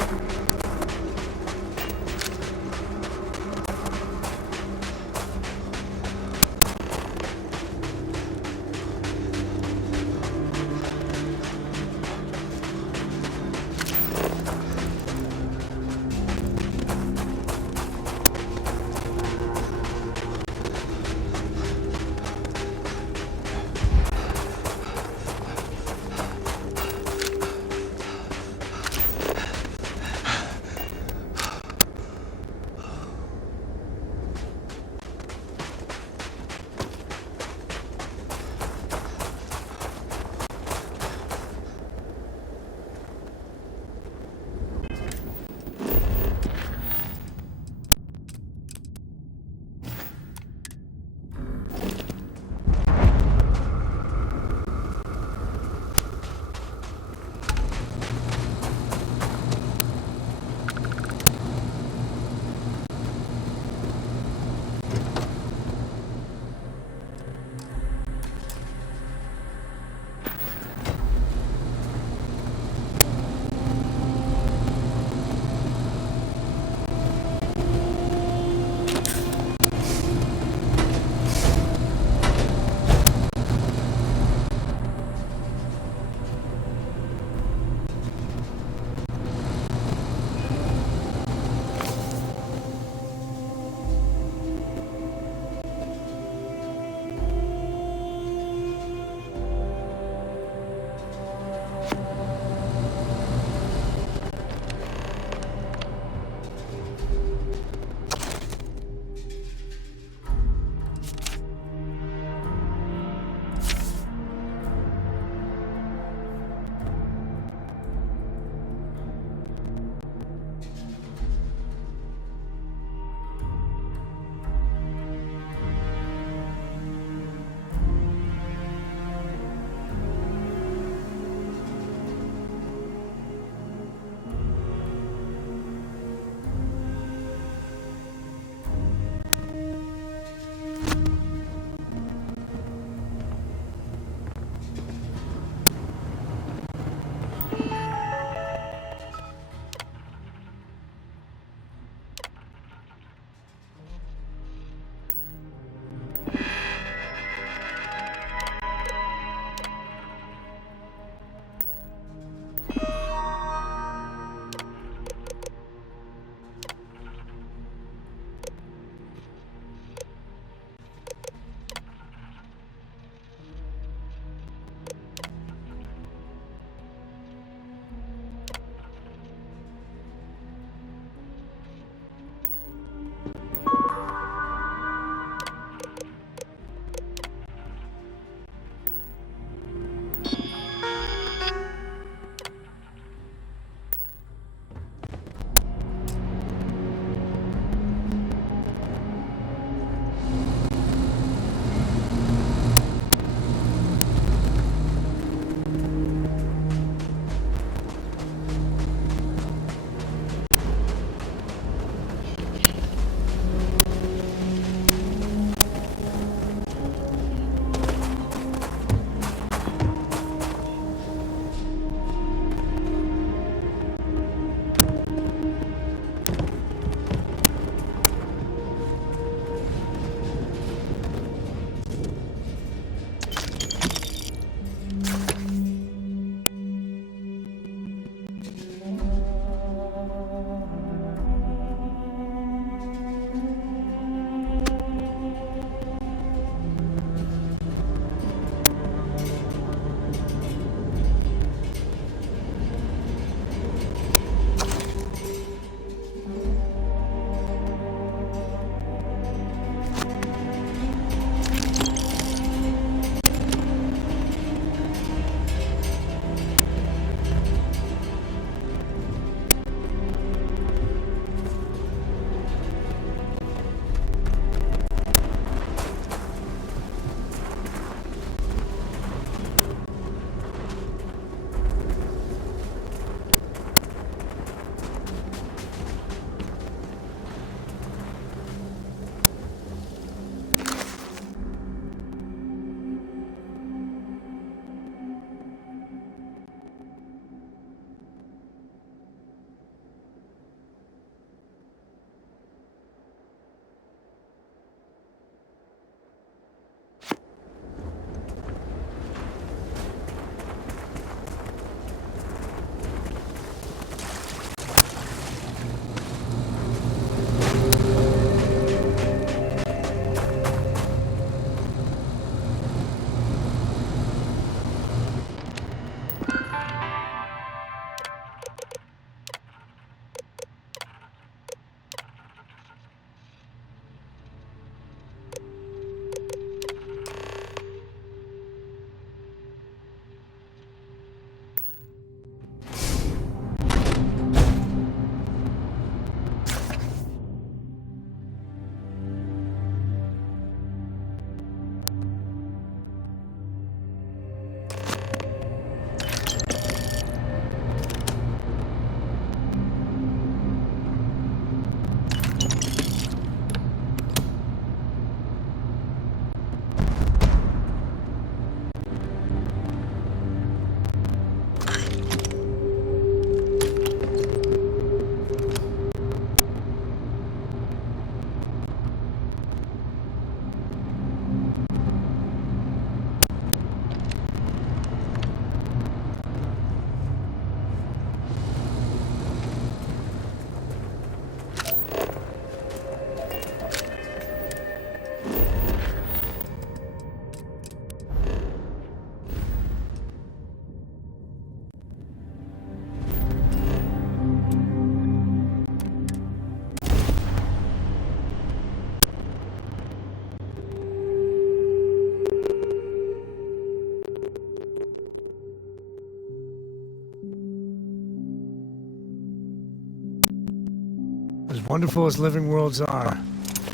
Wonderful as living worlds are,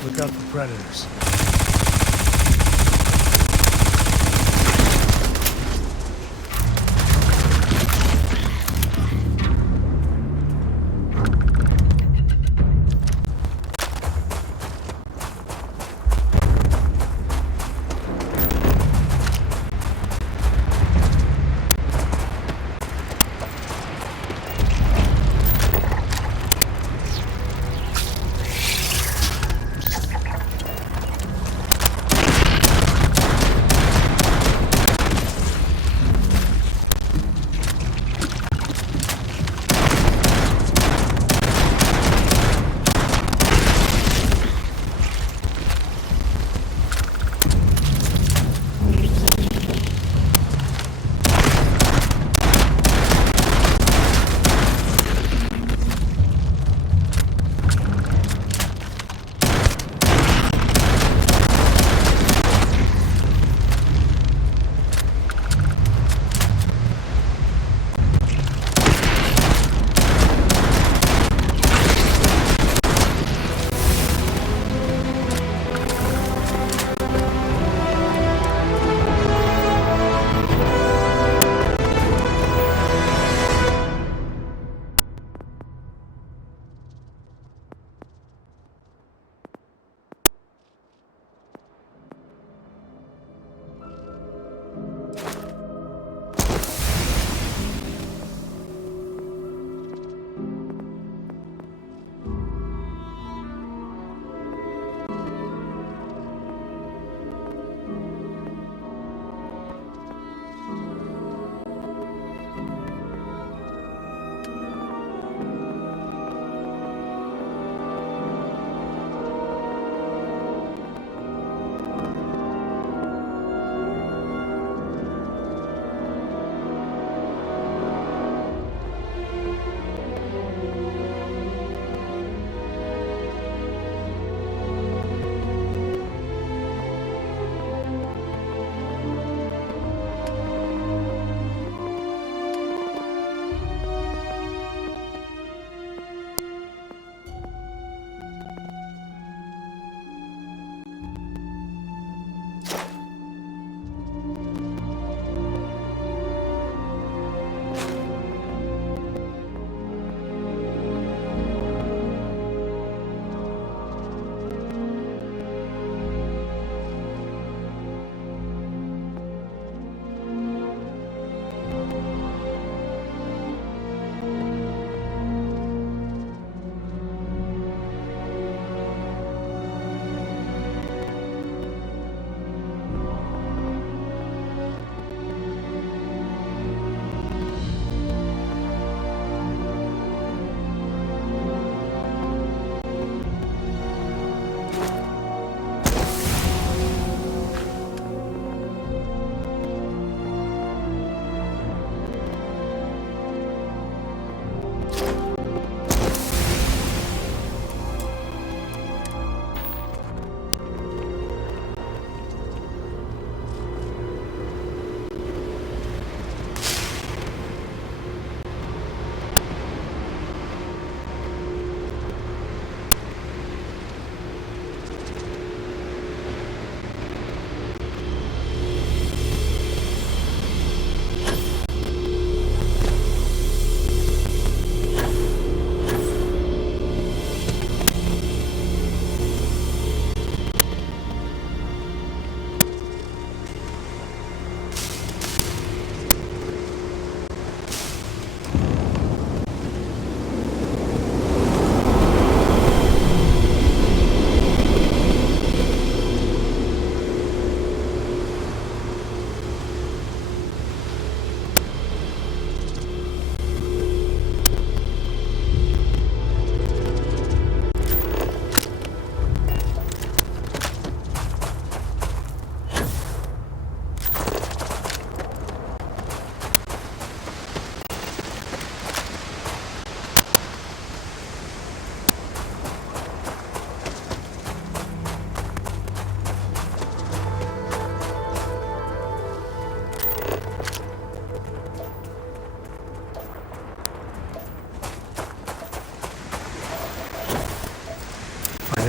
look out for predators.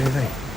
you think?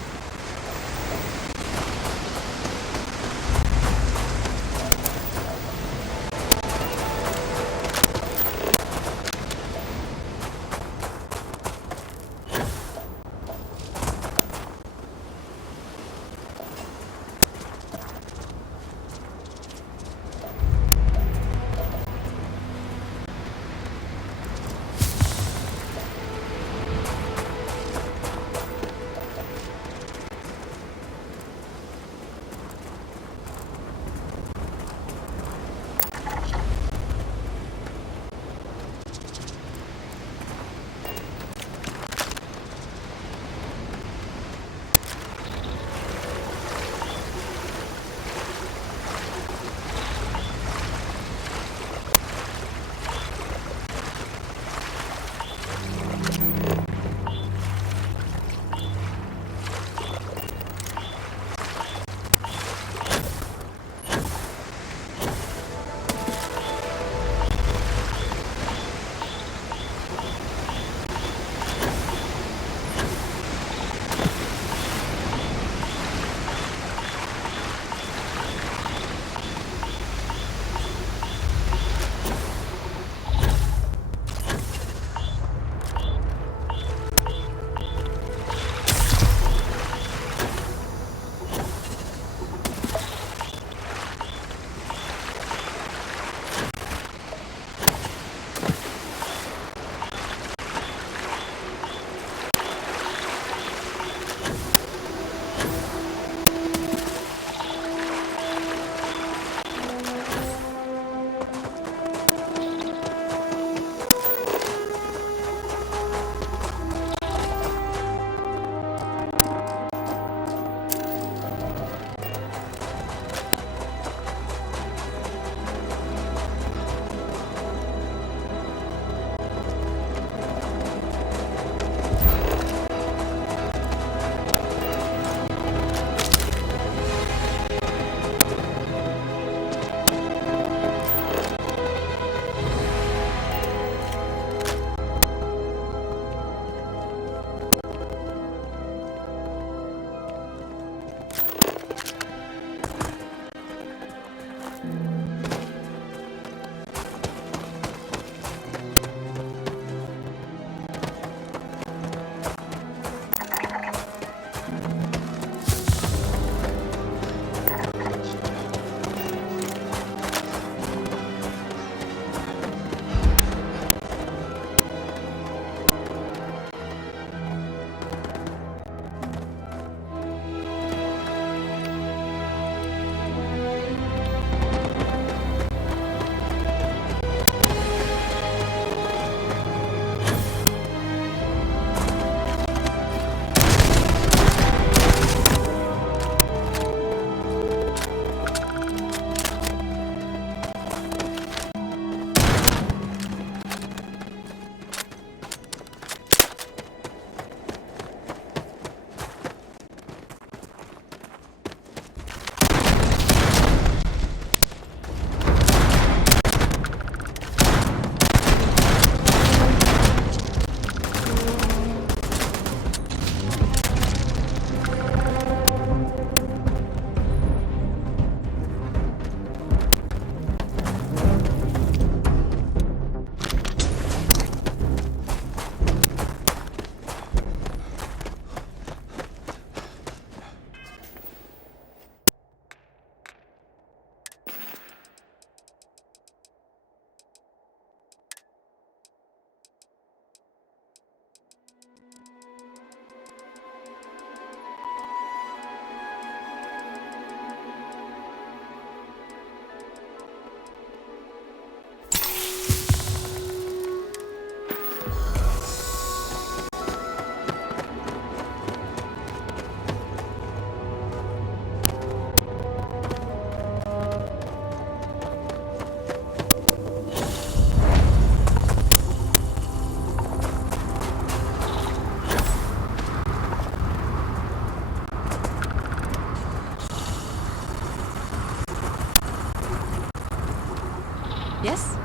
Yes?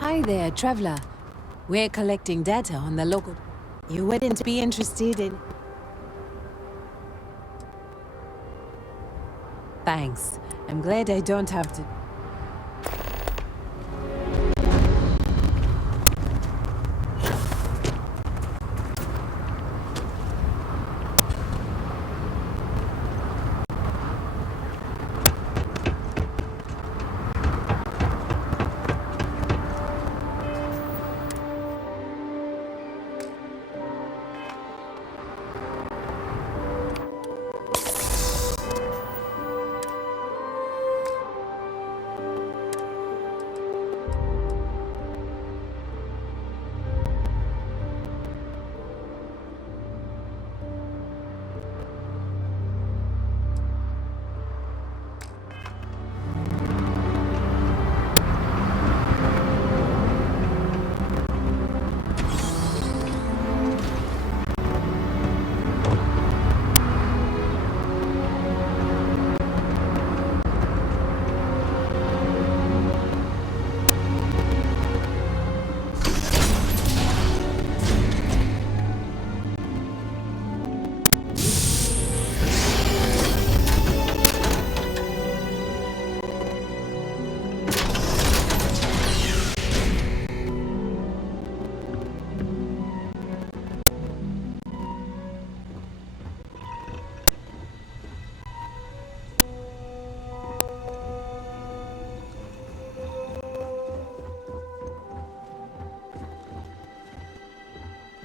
Hi there, traveler. We're collecting data on the local... You wouldn't be interested in... Thanks. I'm glad I don't have to...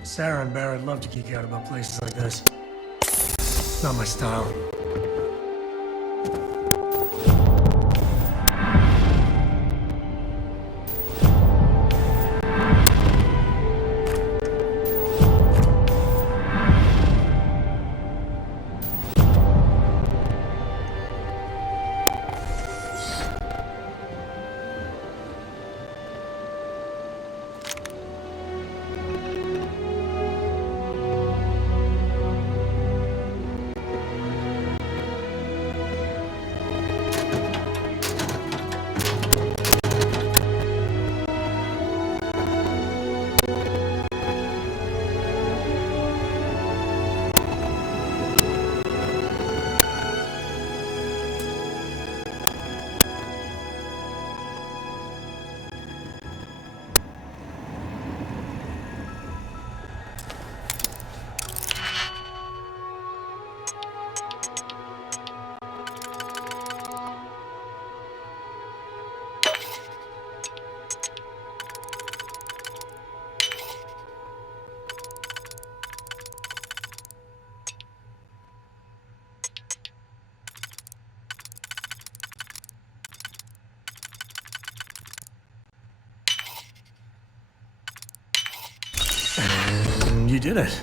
Sarah and Barrett love to geek out about places like this. Not my style. And you did it.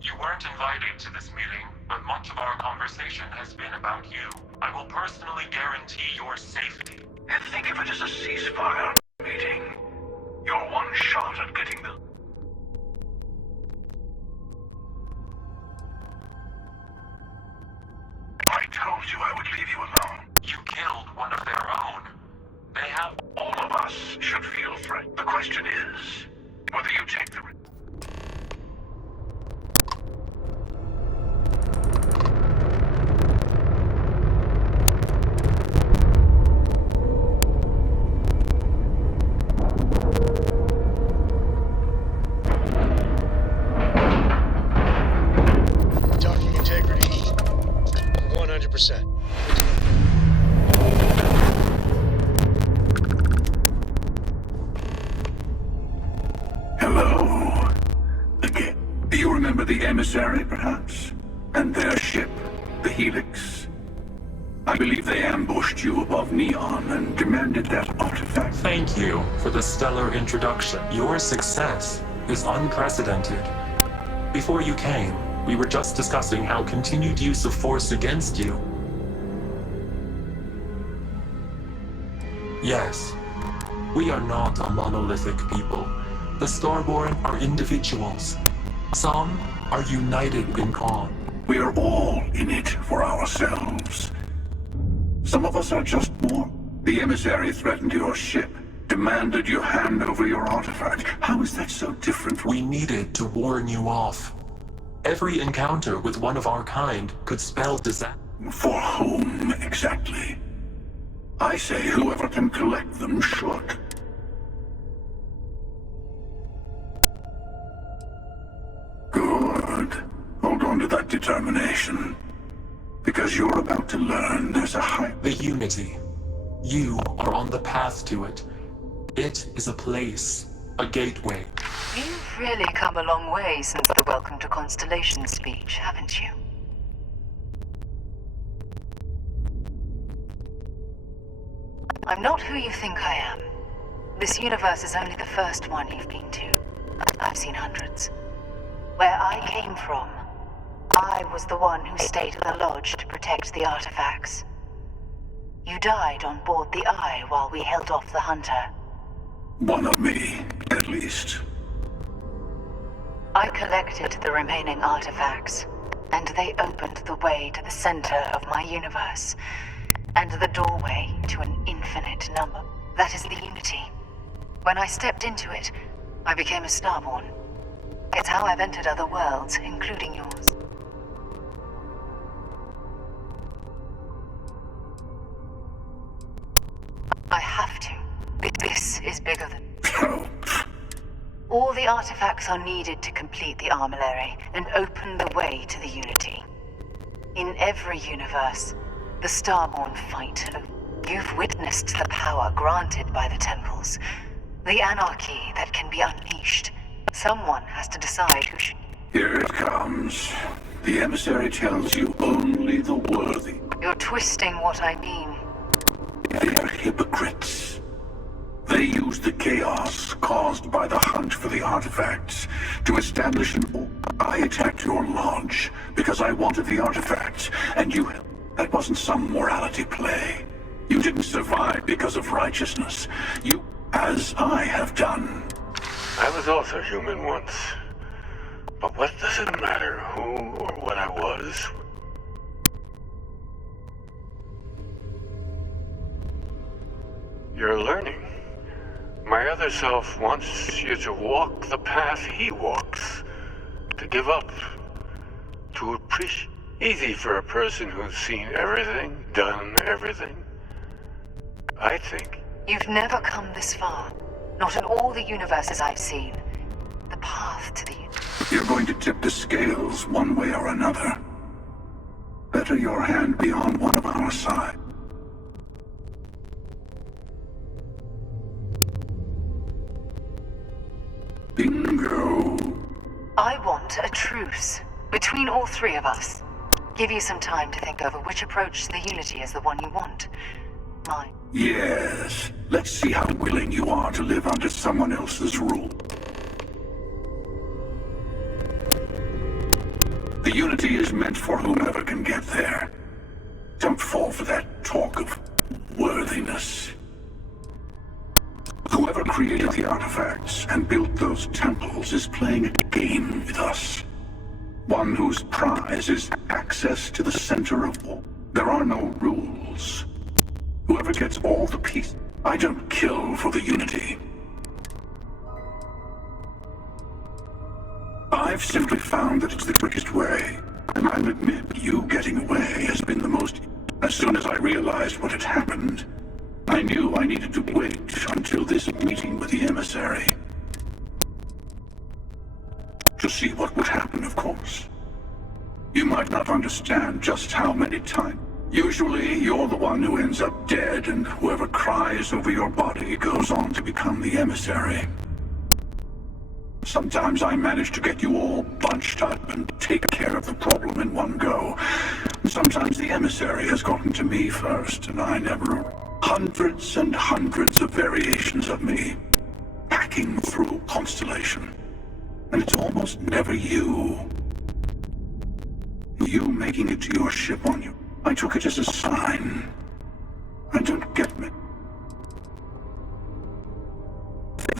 You weren't invited to this meeting, but much of our conversation has been about you. I will personally guarantee your safety. And think of it as a ceasefire meeting. You're one shot at getting the... I told you I would leave you alone. You killed one of their own. They have... All of us should feel threatened. The question is, whether you take the... 100%. Hello. Again. Do you remember the emissary, perhaps? And their ship, the Helix? I believe they ambushed you above Neon and demanded that artifact. Thank you for the stellar introduction. Your success is unprecedented. Before you came, we were just discussing how continued use of force against you. Yes, we are not a monolithic people. The Starborn are individuals. Some are united in Khan. We are all in it for ourselves. Some of us are just more. The emissary threatened your ship, demanded you hand over your artifact. How is that so different? We needed to warn you off. Every encounter with one of our kind could spell disaster. For whom, exactly? I say whoever can collect them should. Good. Hold on to that determination. Because you're about to learn there's a high... The Unity. You are on the path to it. It is a place, a gateway. You've really come a long way since the Welcome to Constellation speech, haven't you? I'm not who you think I am. This universe is only the first one you've been to. I've seen hundreds. Where I came from, I was the one who stayed at the lodge to protect the artifacts. You died on board the Eye while we held off the Hunter. One of me, at least. I collected the remaining artifacts, and they opened the way to the center of my universe, and the doorway to an infinite number. That is the Unity. When I stepped into it, I became a Starborn. It's how I've entered other worlds, including yours. I have to. This is bigger than... All the artifacts are needed to complete the armillary and open the way to the Unity. In every universe, the Starborn fight. You've witnessed the power granted by the temples. The anarchy that can be unleashed. Someone has to decide who should... Here it comes. The emissary tells you only the worthy. You're twisting what I mean. They are hypocrites. They use the chaos caused by the hunt for the artifacts to establish an... I attacked your lodge because I wanted the artifacts, and you... That wasn't some morality play. You didn't survive because of righteousness. You... As I have done. I was also human once. But what does it matter who or what I was? You're learning. My other self wants you to walk the path he walks. To give up. To appreciate. Easy for a person who's seen everything, done everything. I think. You've never come this far. Not in all the universes I've seen. The path to the... You're going to tip the scales one way or another. Better your hand be on one of our side. Bingo. I want a truce between all three of us. Give you some time to think over which approach to the Unity is the one you want. Mine. Yes. Let's see how willing you are to live under someone else's rule. The Unity is meant for whomever can get there. Don't fall for that talk of worthiness. Whoever created the artifacts and built those temples is playing a game with us. One whose prize is access to the center of all. There are no rules. Whoever gets all the pieces. I don't kill for the Unity. I've simply found that it's the quickest way. And I'll admit, you getting away has been the most... As soon as I realized what had happened, I knew I needed to wait until this meeting with the emissary. To see what would happen, of course. You might not understand just how many times Usually, you're the one who ends up dead, and whoever cries over your body goes on to become the emissary. Sometimes I manage to get you all bunched up and take care of the problem in one go. Sometimes the emissary has gotten to me first, and I never... Hundreds and hundreds of variations of me, hacking through Constellation. And it's almost never you. You making it to your ship on you. I took it as a sign. I don't get me.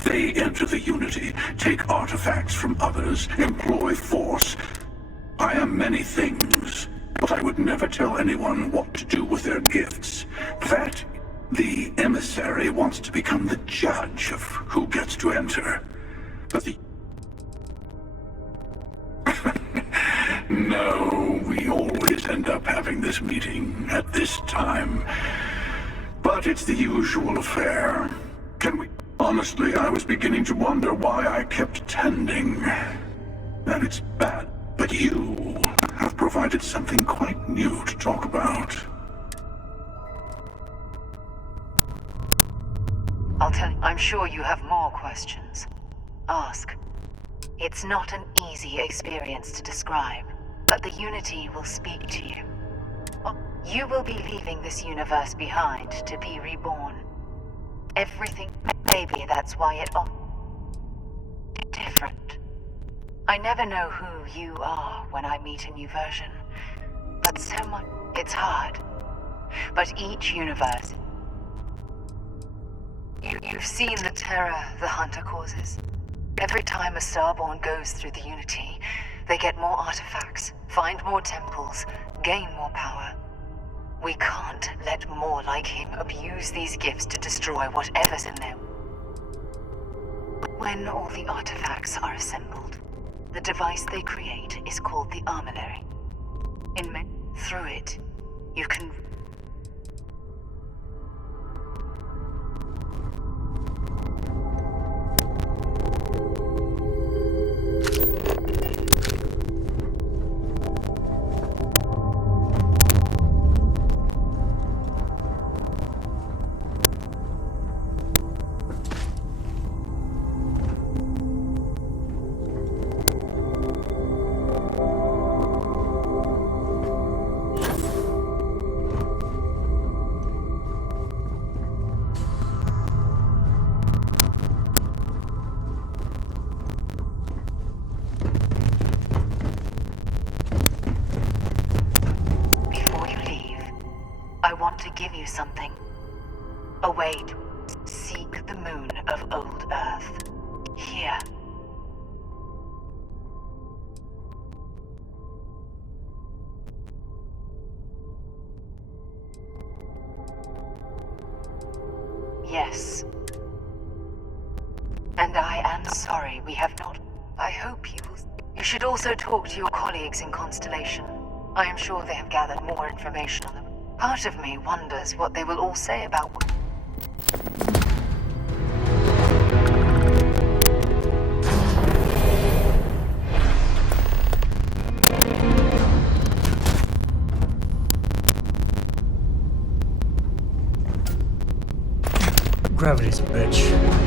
They enter the Unity, take artifacts from others, employ force. I am many things, but I would never tell anyone what to do with their gifts. That, the emissary wants to become the judge of who gets to enter. But the... No, we always end up having this meeting at this time. But it's the usual affair. Can we... Honestly, I was beginning to wonder why I kept attending. And it's bad. But you have provided something quite new to talk about. I'll tell you, I'm sure you have more questions. Ask. It's not an easy experience to describe, but the Unity will speak to you. You will be leaving this universe behind to be reborn. Everything, maybe that's why it all different. I never know who you are when I meet a new version, but so much, it's hard. But each universe, you've seen the terror the Hunter causes. Every time a Starborn goes through the Unity, they get more artifacts, find more temples, gain more power. We can't let more like him abuse these gifts to destroy whatever's in them. When all the artifacts are assembled, the device they create is called the Armillary. Through it, you can... to give you something. A way to seek the moon of old Earth. Here. Yes. And I am sorry we have not. I hope you will. You should also talk to your colleagues in Constellation. I am sure they have gathered more information on them. Part of me wonders what they will all say about what... Gravity's a bitch.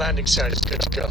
Landing site is good to go.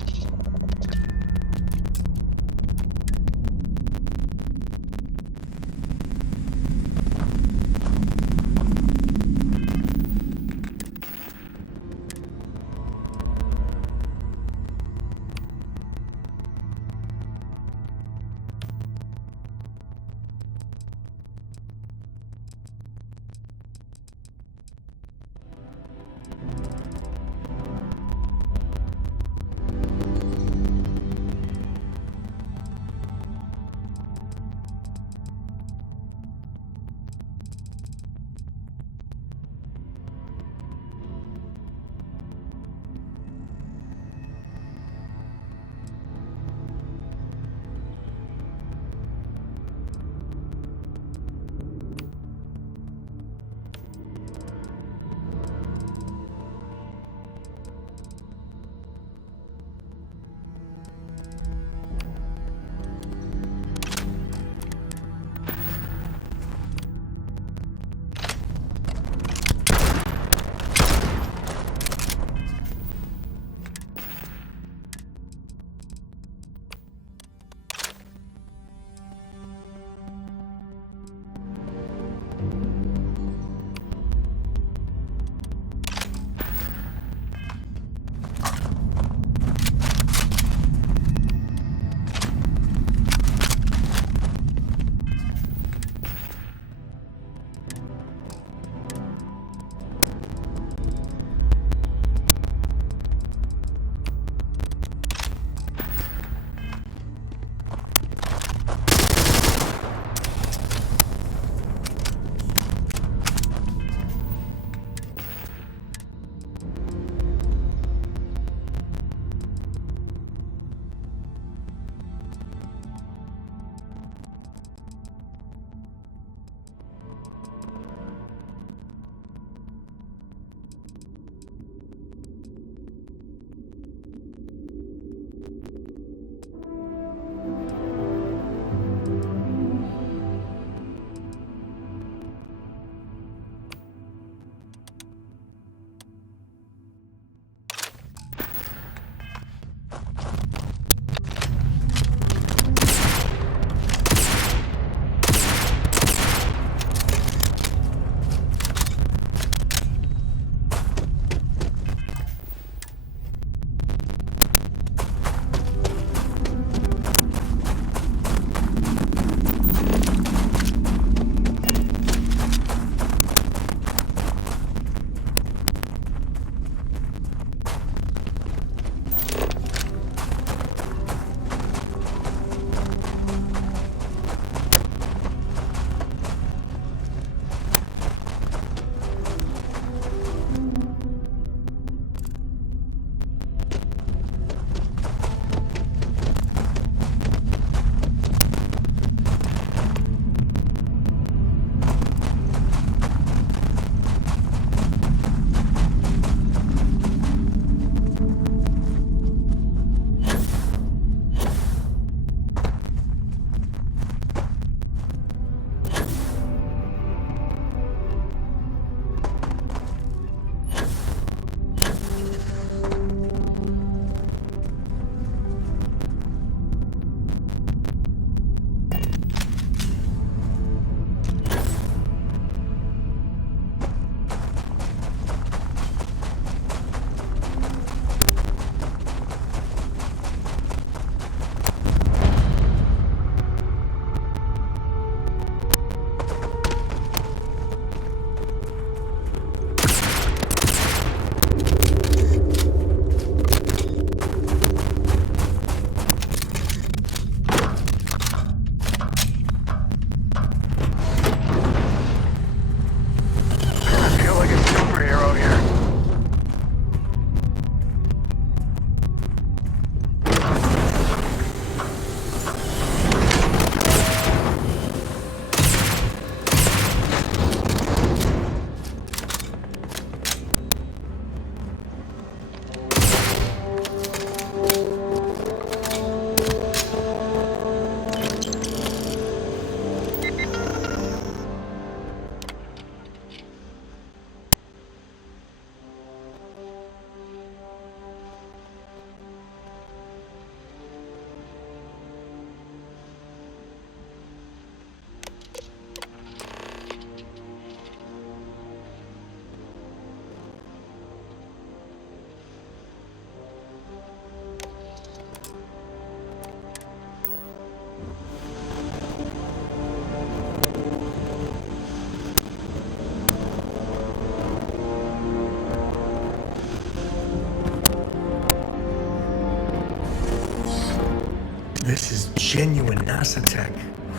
genuine NASA tech.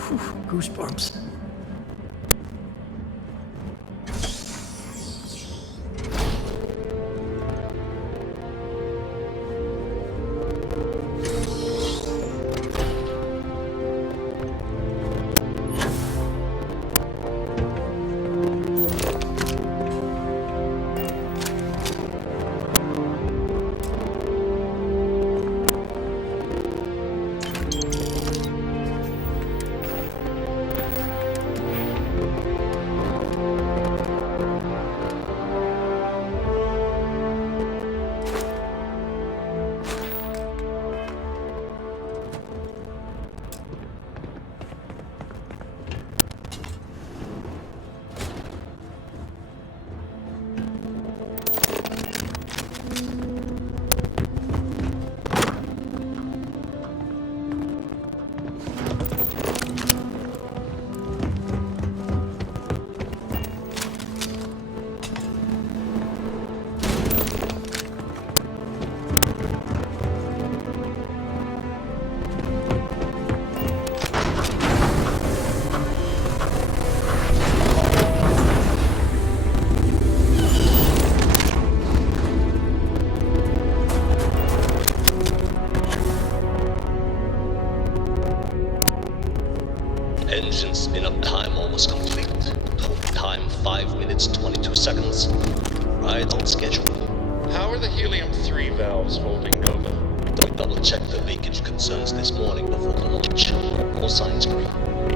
Whew, goosebumps. Engine spin-up time almost complete. Total time 5 minutes 22 seconds. Right on schedule. How are the helium-3 valves holding, Nova? We double-checked the leakage concerns this morning before the launch. All signs green.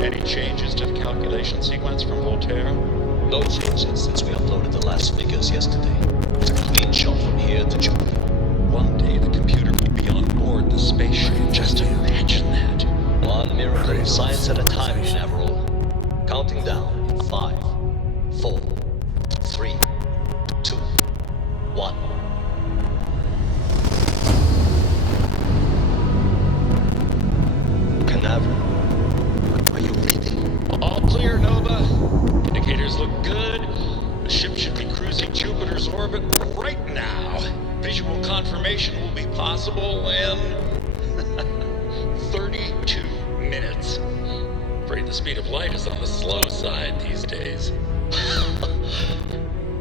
Any changes to the calculation sequence from Voltaire? No changes since we uploaded the last figures yesterday. It's a clean shot from here to Jupiter. One day the computer will be on board the spaceship. Just imagine that. One miracle of science at a time, Canaveral. Counting down in 5, 4, 3, 2, 1. Canaveral, are you reading? All clear, Nova. Indicators look good. The ship should be cruising Jupiter's orbit right now. Visual confirmation will be possible in 32 minutes. Afraid the speed of light is on the slow side these days.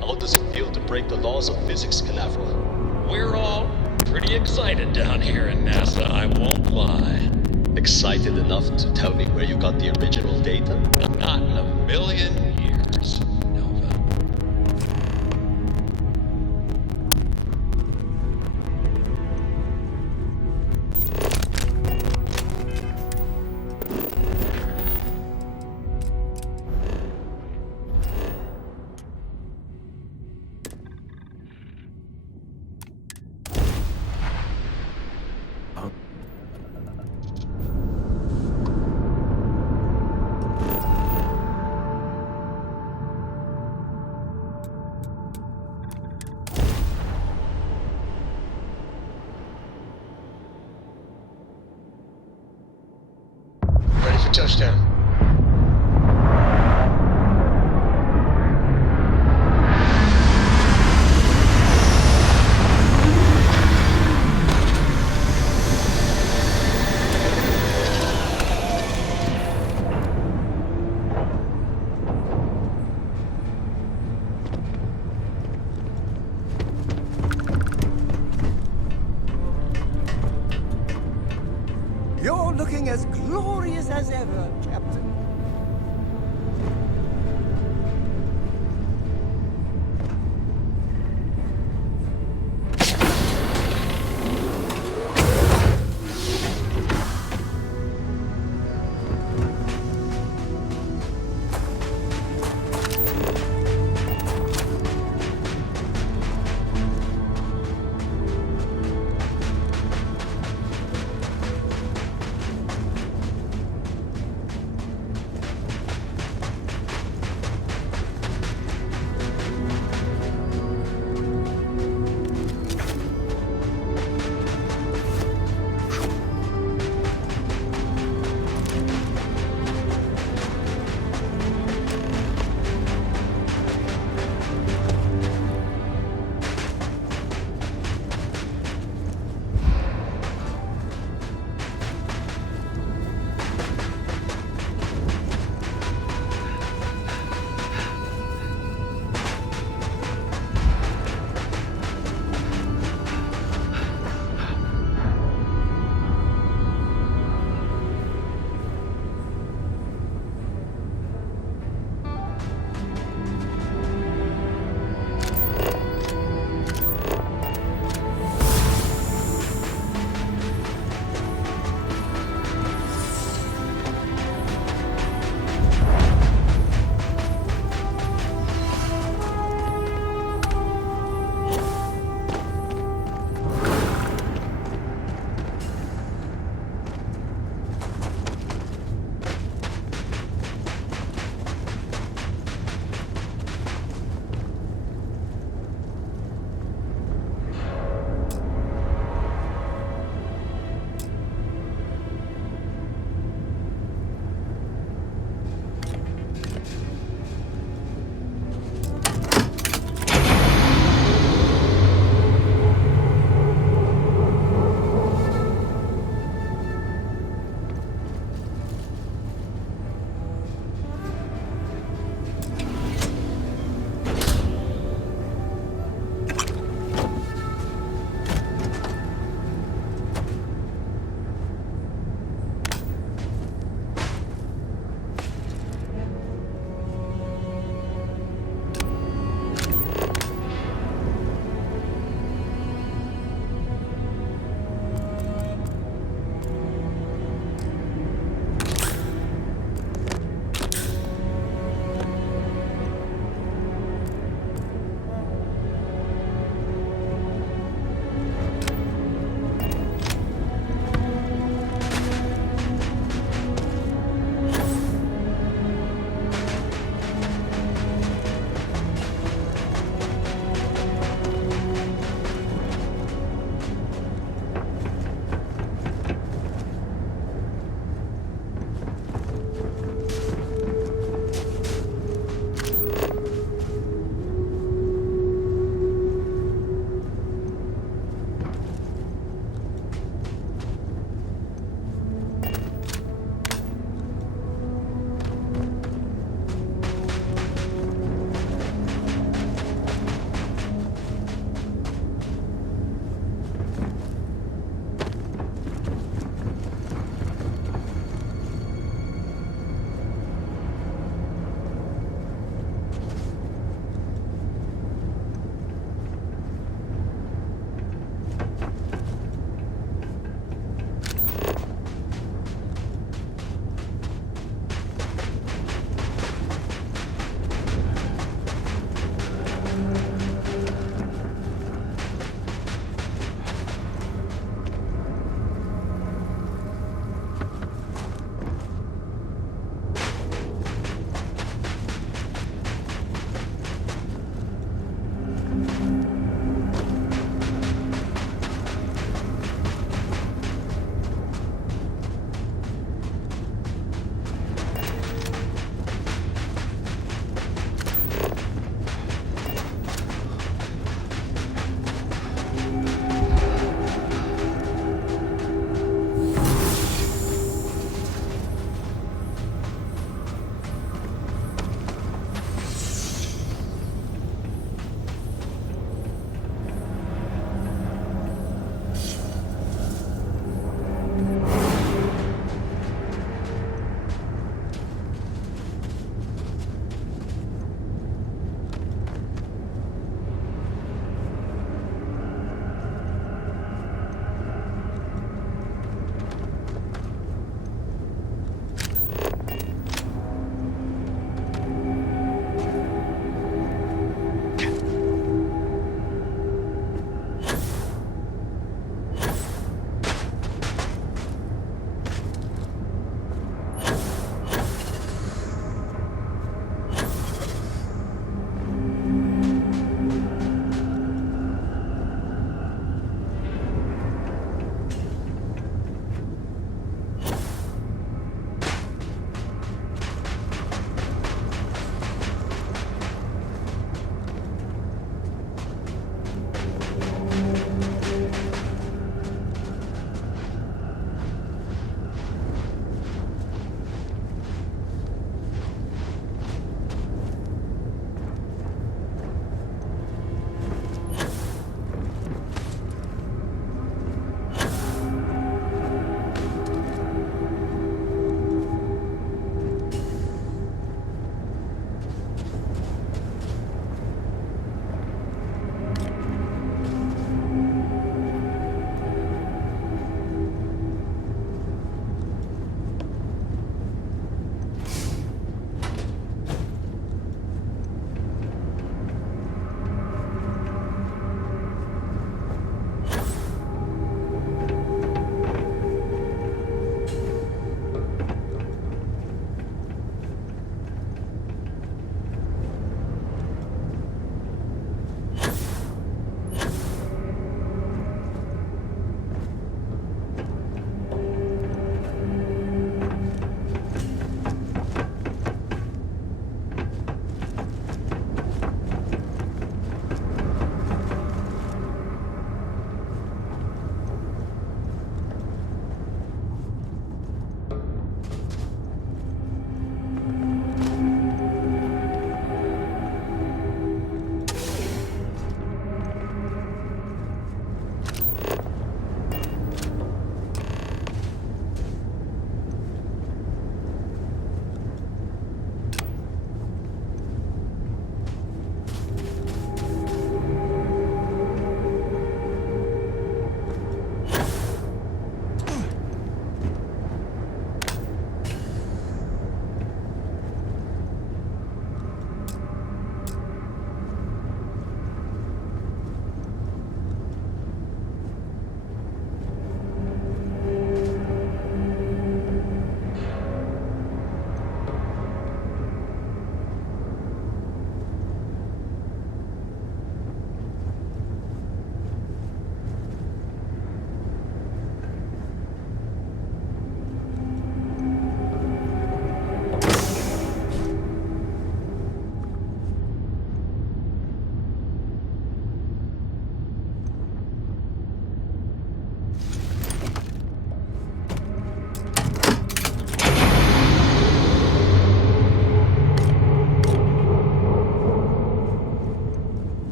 How does it feel to break the laws of physics, Canaveral? We're all pretty excited down here in NASA, I won't lie. Excited enough to tell me where you got the original data? Not in a million years, Nova. Ready for touchdown. You're looking as glorious as ever, Captain.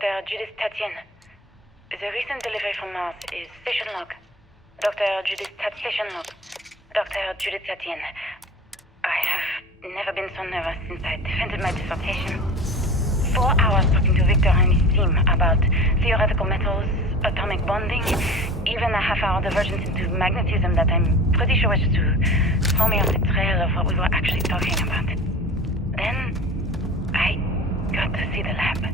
Dr. Judith Tatien. The recent delivery from Mars is station log. Dr. Judith Station log. Dr. Judith Tatien. I have never been so nervous since I defended my dissertation. 4 hours talking to Victor and his team about theoretical metals, atomic bonding, even a half-hour divergence into magnetism that I'm pretty sure was to throw me off the trail of what we were actually talking about. Then, I got to see the lab.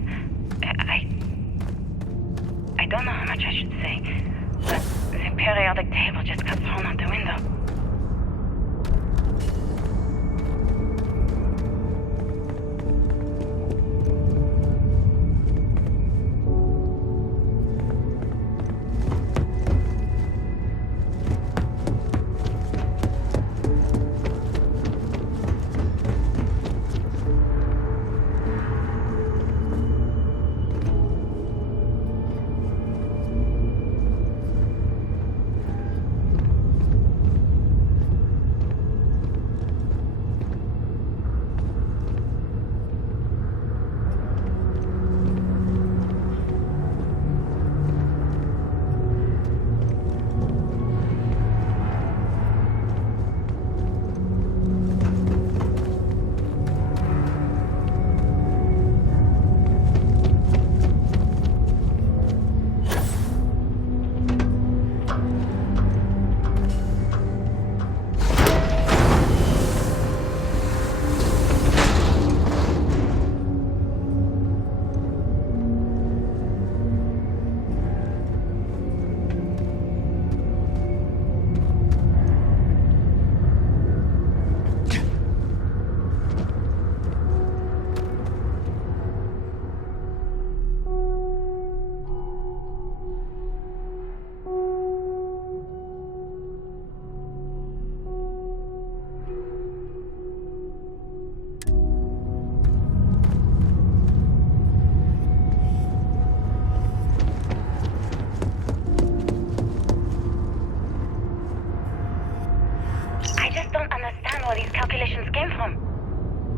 I don't know how much I should say, but the periodic table just got thrown out the window.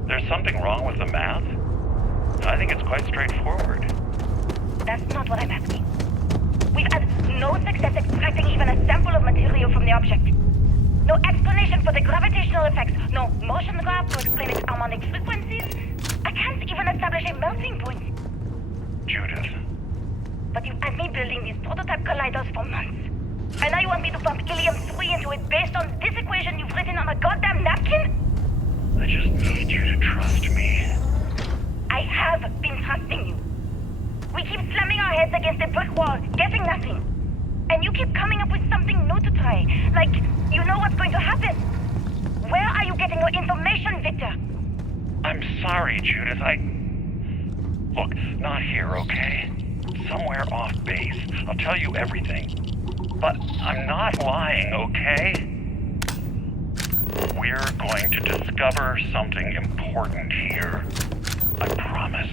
There's something wrong with the math? I think it's quite straightforward. That's not what I'm asking. We've had no success extracting even a sample of material from the object. No explanation for the gravitational effects. No motion graph to explain its harmonic frequencies. I can't even establish a melting point. Judith. But you've had me building these prototype colliders for months. And now you want me to pump helium-3 into it based on this equation you've written on a goddamn napkin? I just need you to trust me. I have been trusting you. We keep slamming our heads against a brick wall, getting nothing. And you keep coming up with something new to try. Like, you know what's going to happen. Where are you getting your information, Victor? I'm sorry, Judith. Look, not here, okay? Somewhere off base. I'll tell you everything. But I'm not lying, okay? We're going to discover something important here. I promise.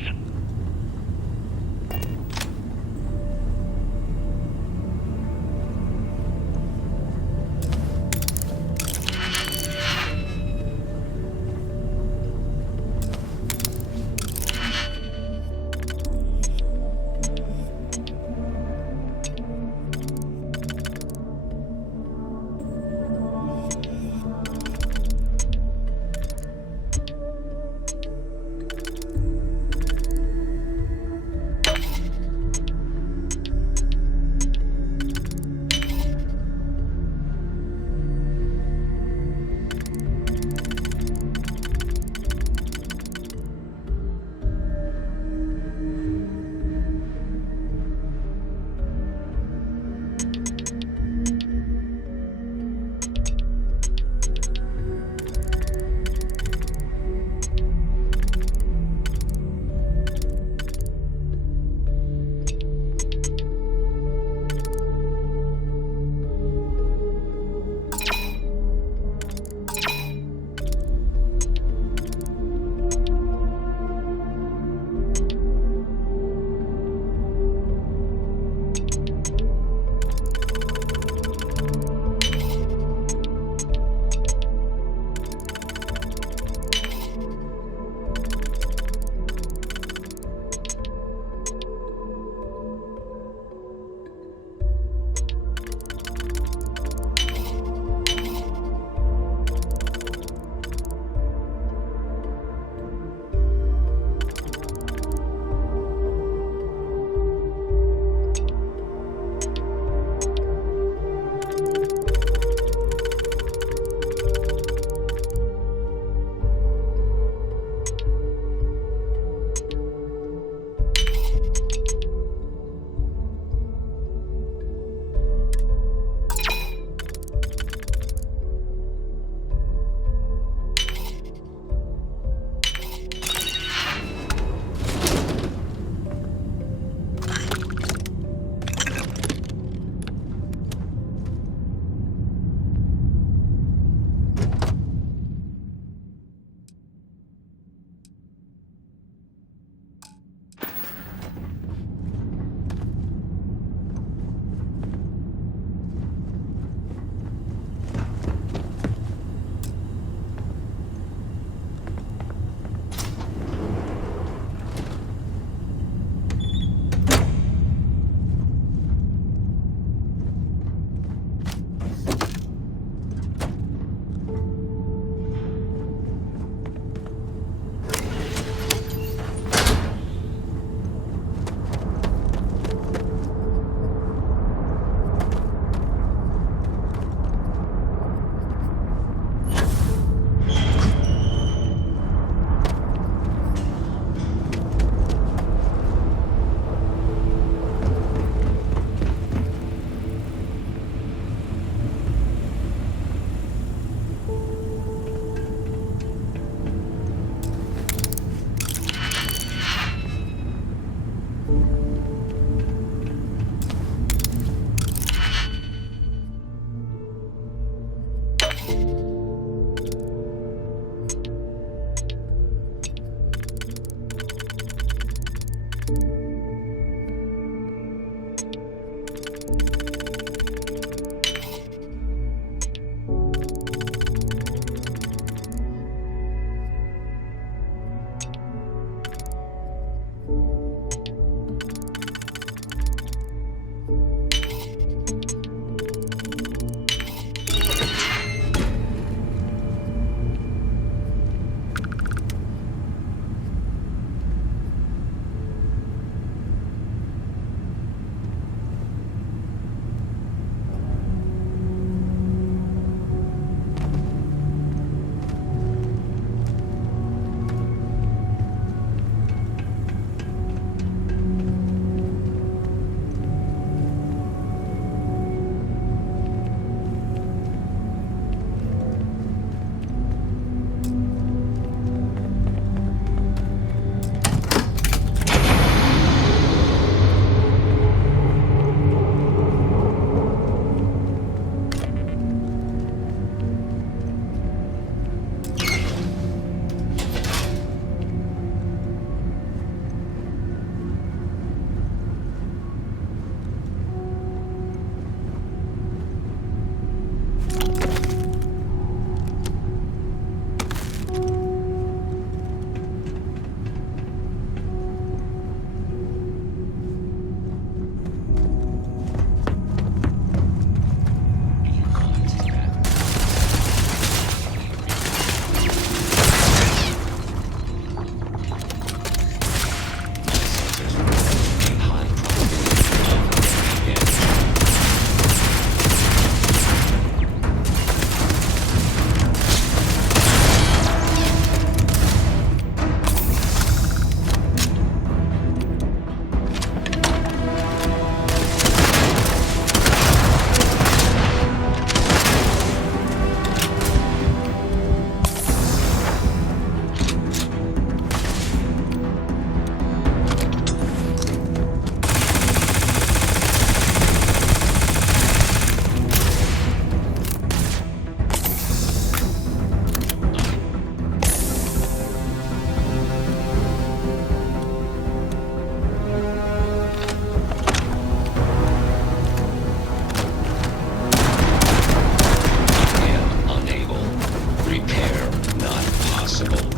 possible.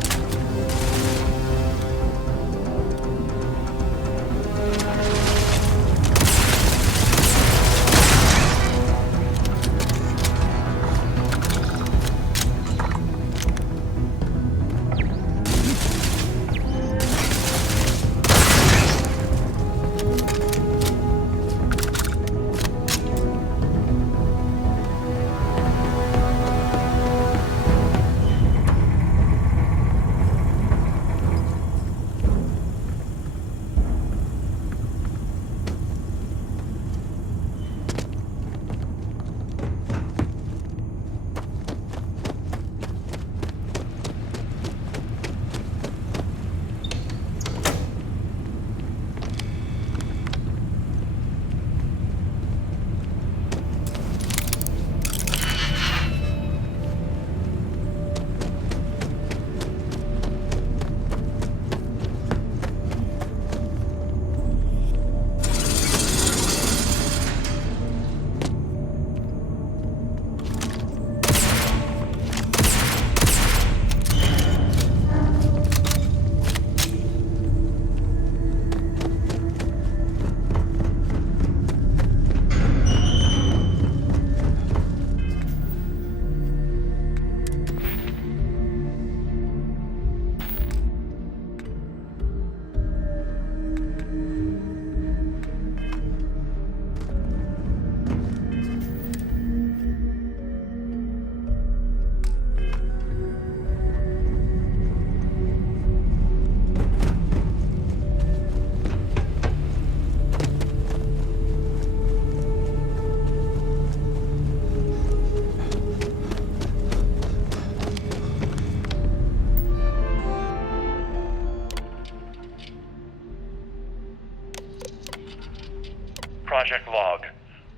Project Log.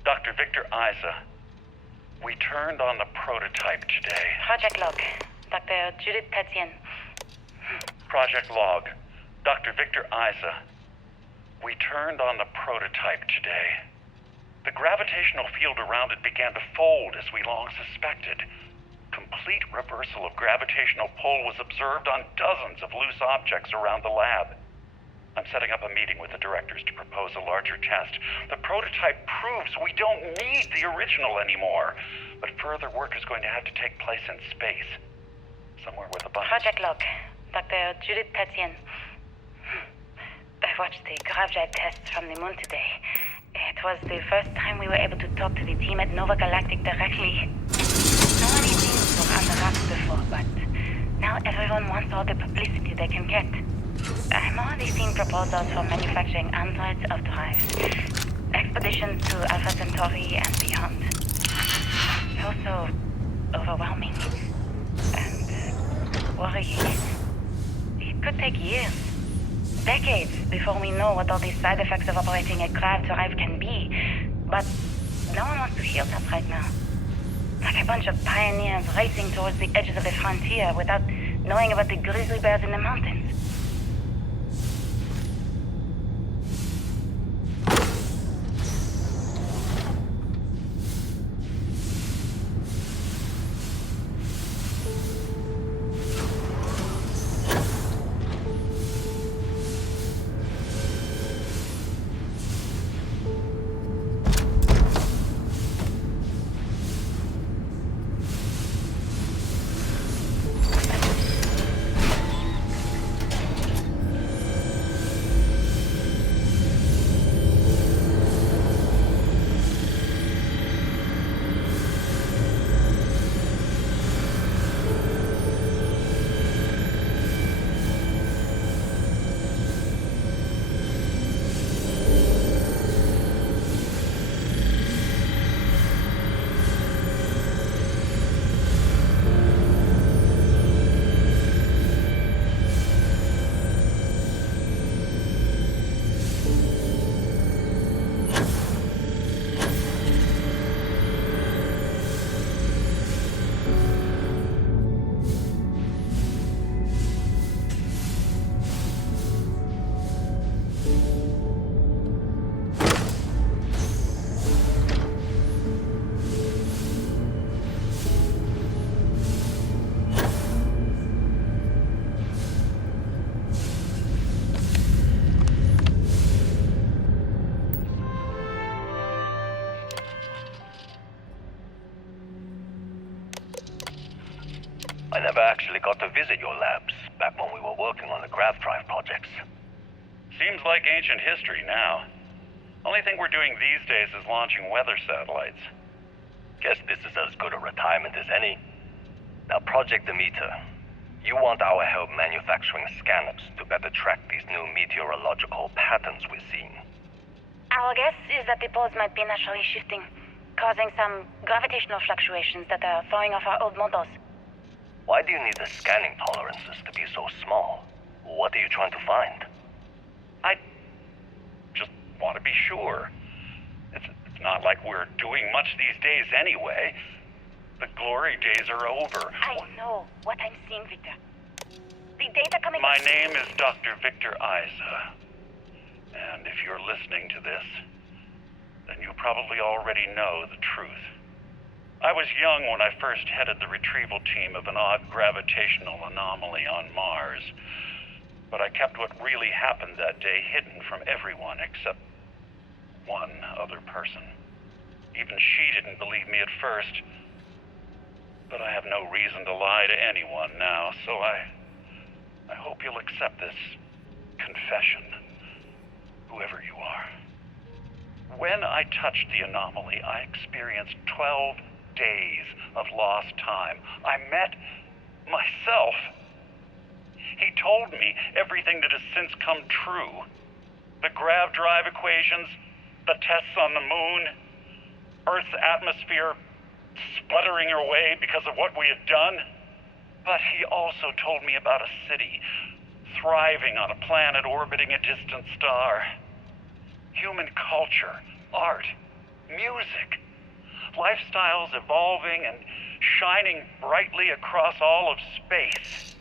Dr. Victor Isa. We turned on the prototype today. Project Log. Dr. Judith Petian. Project Log. Dr. Victor Isa. We turned on the prototype today. The gravitational field around it began to fold as we long suspected. Complete reversal of gravitational pull was observed on dozens of loose objects around the lab. I'm setting up a meeting with the directors to propose a larger test. The prototype proves we don't need the original anymore. But further work is going to have to take place in space. Somewhere with a bunch. Project Log. Dr. Judith Petian. I watched the gravjet tests from the moon today. It was the first time we were able to talk to the team at Nova Galactic directly. So many things were on the rocks before, but now everyone wants all the publicity they can get. I'm already seeing proposals for manufacturing androids of drives. Expeditions to Alpha Centauri and beyond. It's also overwhelming and worrying. It could take years, decades, before we know what all the side effects of operating a grav drive can be. But no one wants to hear that right now. Like a bunch of pioneers racing towards the edges of the frontier without knowing about the grizzly bears in the mountains. actually got to visit your labs back when we were working on the grav drive projects. Seems like ancient history now. Only thing we're doing these days is launching weather satellites. Guess this is as good a retirement as any. Now, Project Demeter, you want our help manufacturing scanners to better track these new meteorological patterns we're seeing. Our guess is that the poles might be naturally shifting, causing some gravitational fluctuations that are throwing off our old models. Why do you need the scanning tolerances to be so small? What are you trying to find? I just want to be sure. It's not like we're doing much these days anyway. The glory days are over. I know what I'm seeing, Victor. The data coming... My name is Dr. Victor Isa. And if you're listening to this, then you probably already know the truth. I was young when I first headed the retrieval team of an odd gravitational anomaly on Mars. But I kept what really happened that day hidden from everyone except one other person. Even she didn't believe me at first. But I have no reason to lie to anyone now, so I hope you'll accept this confession, whoever you are. When I touched the anomaly, I experienced 12 days of lost time. I met myself. He told me everything that has since come true. The grav drive equations, the tests on the moon, Earth's atmosphere sputtering away because of what we had done. But he also told me about a city thriving on a planet orbiting a distant star. Human culture, art, music, lifestyles evolving and shining brightly across all of space.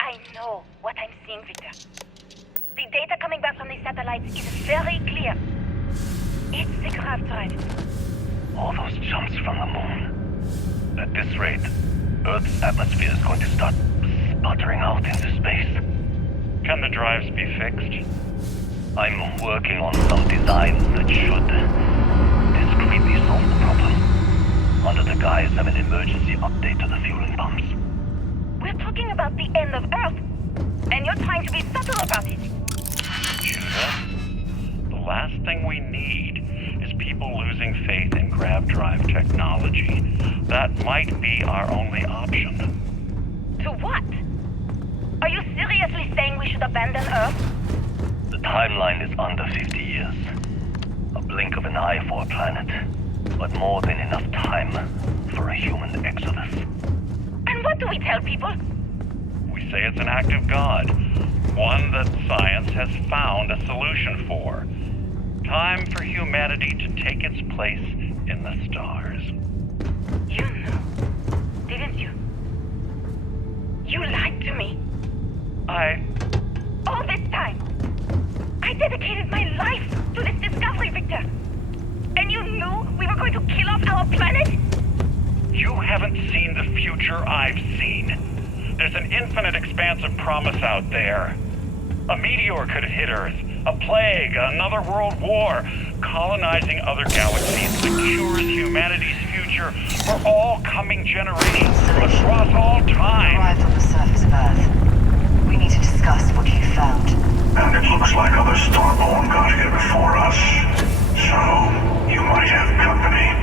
I know what I'm seeing, Victor. The data coming back from the satellites is very clear. It's the grav drive. All those jumps from the moon. At this rate, Earth's atmosphere is going to start sputtering out into space. Can the drives be fixed? I'm working on some designs that should discreetly solve the problem, under the guise of an emergency update to the fueling pumps. We're talking about the end of Earth, and you're trying to be subtle about it. Judah, the last thing we need is people losing faith in grav drive technology. That might be our only option. To what? Are you seriously saying we should abandon Earth? The timeline is under 50 years. A blink of an eye for a planet, but more than enough time for a human exodus. And what do we tell people? We say it's an act of God, one that science has found a solution for. Time for humanity to take its place in the stars. You know, didn't you? You lied to me. All this time, I dedicated my life to this discovery, Victor. And you knew we were going to kill off our planet? You haven't seen the future I've seen. There's an infinite expanse of promise out there. A meteor could have hit Earth. A plague, another world war, colonizing other galaxies secures humanity's future for all coming generations across all time. Arrived on the surface of Earth. We need to discuss what you found. And it looks like other Starborn got here before us. So, you might have company.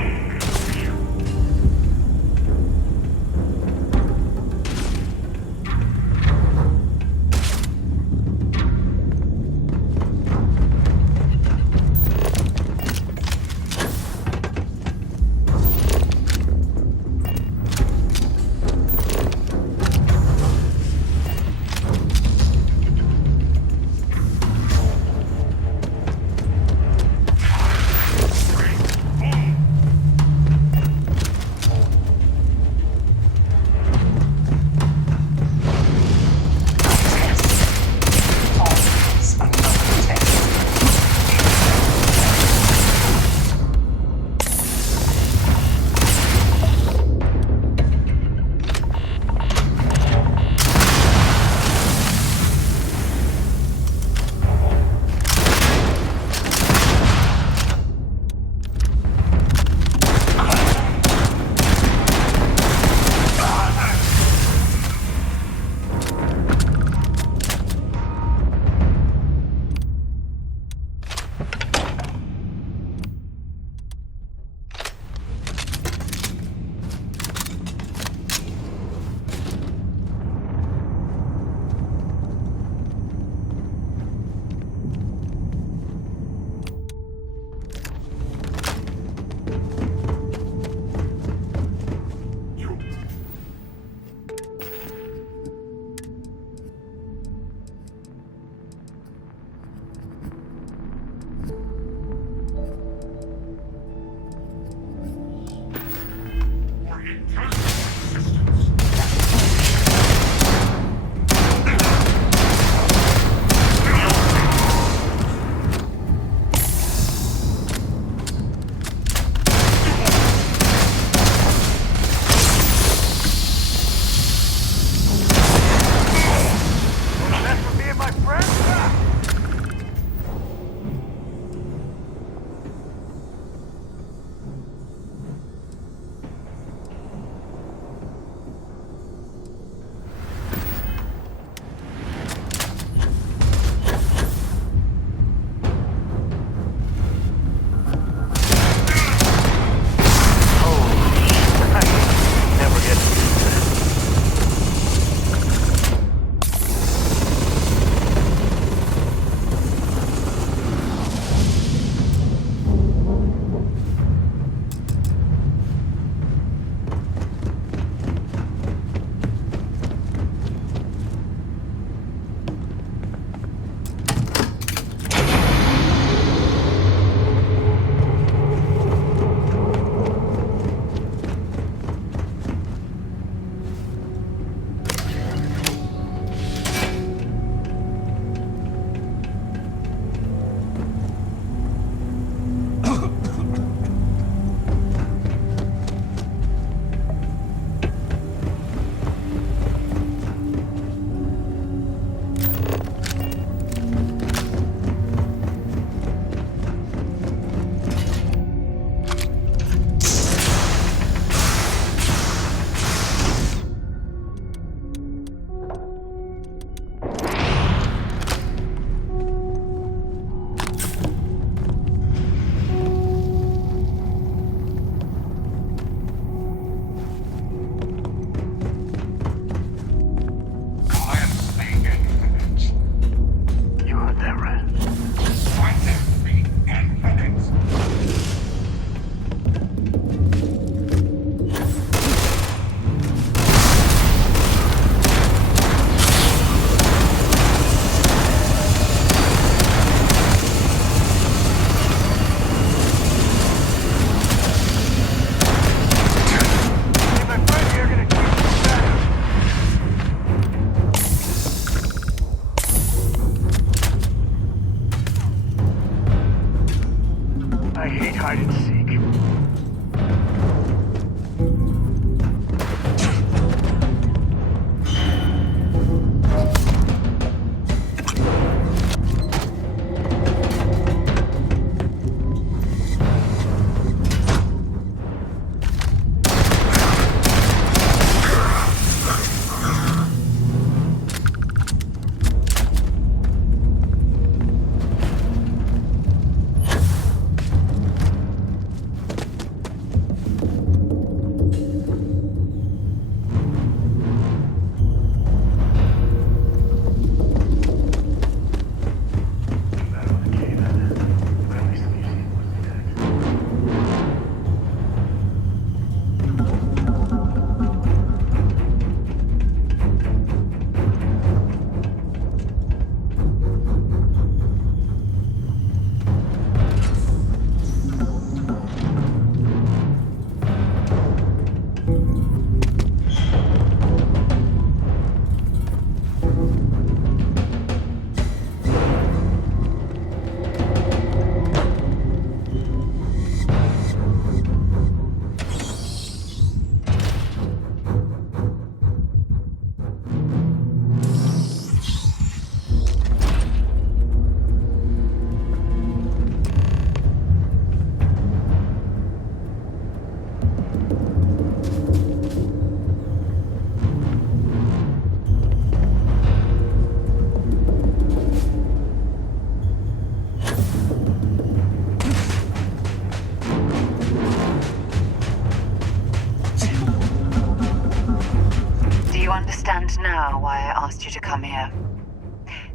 why I asked you to come here.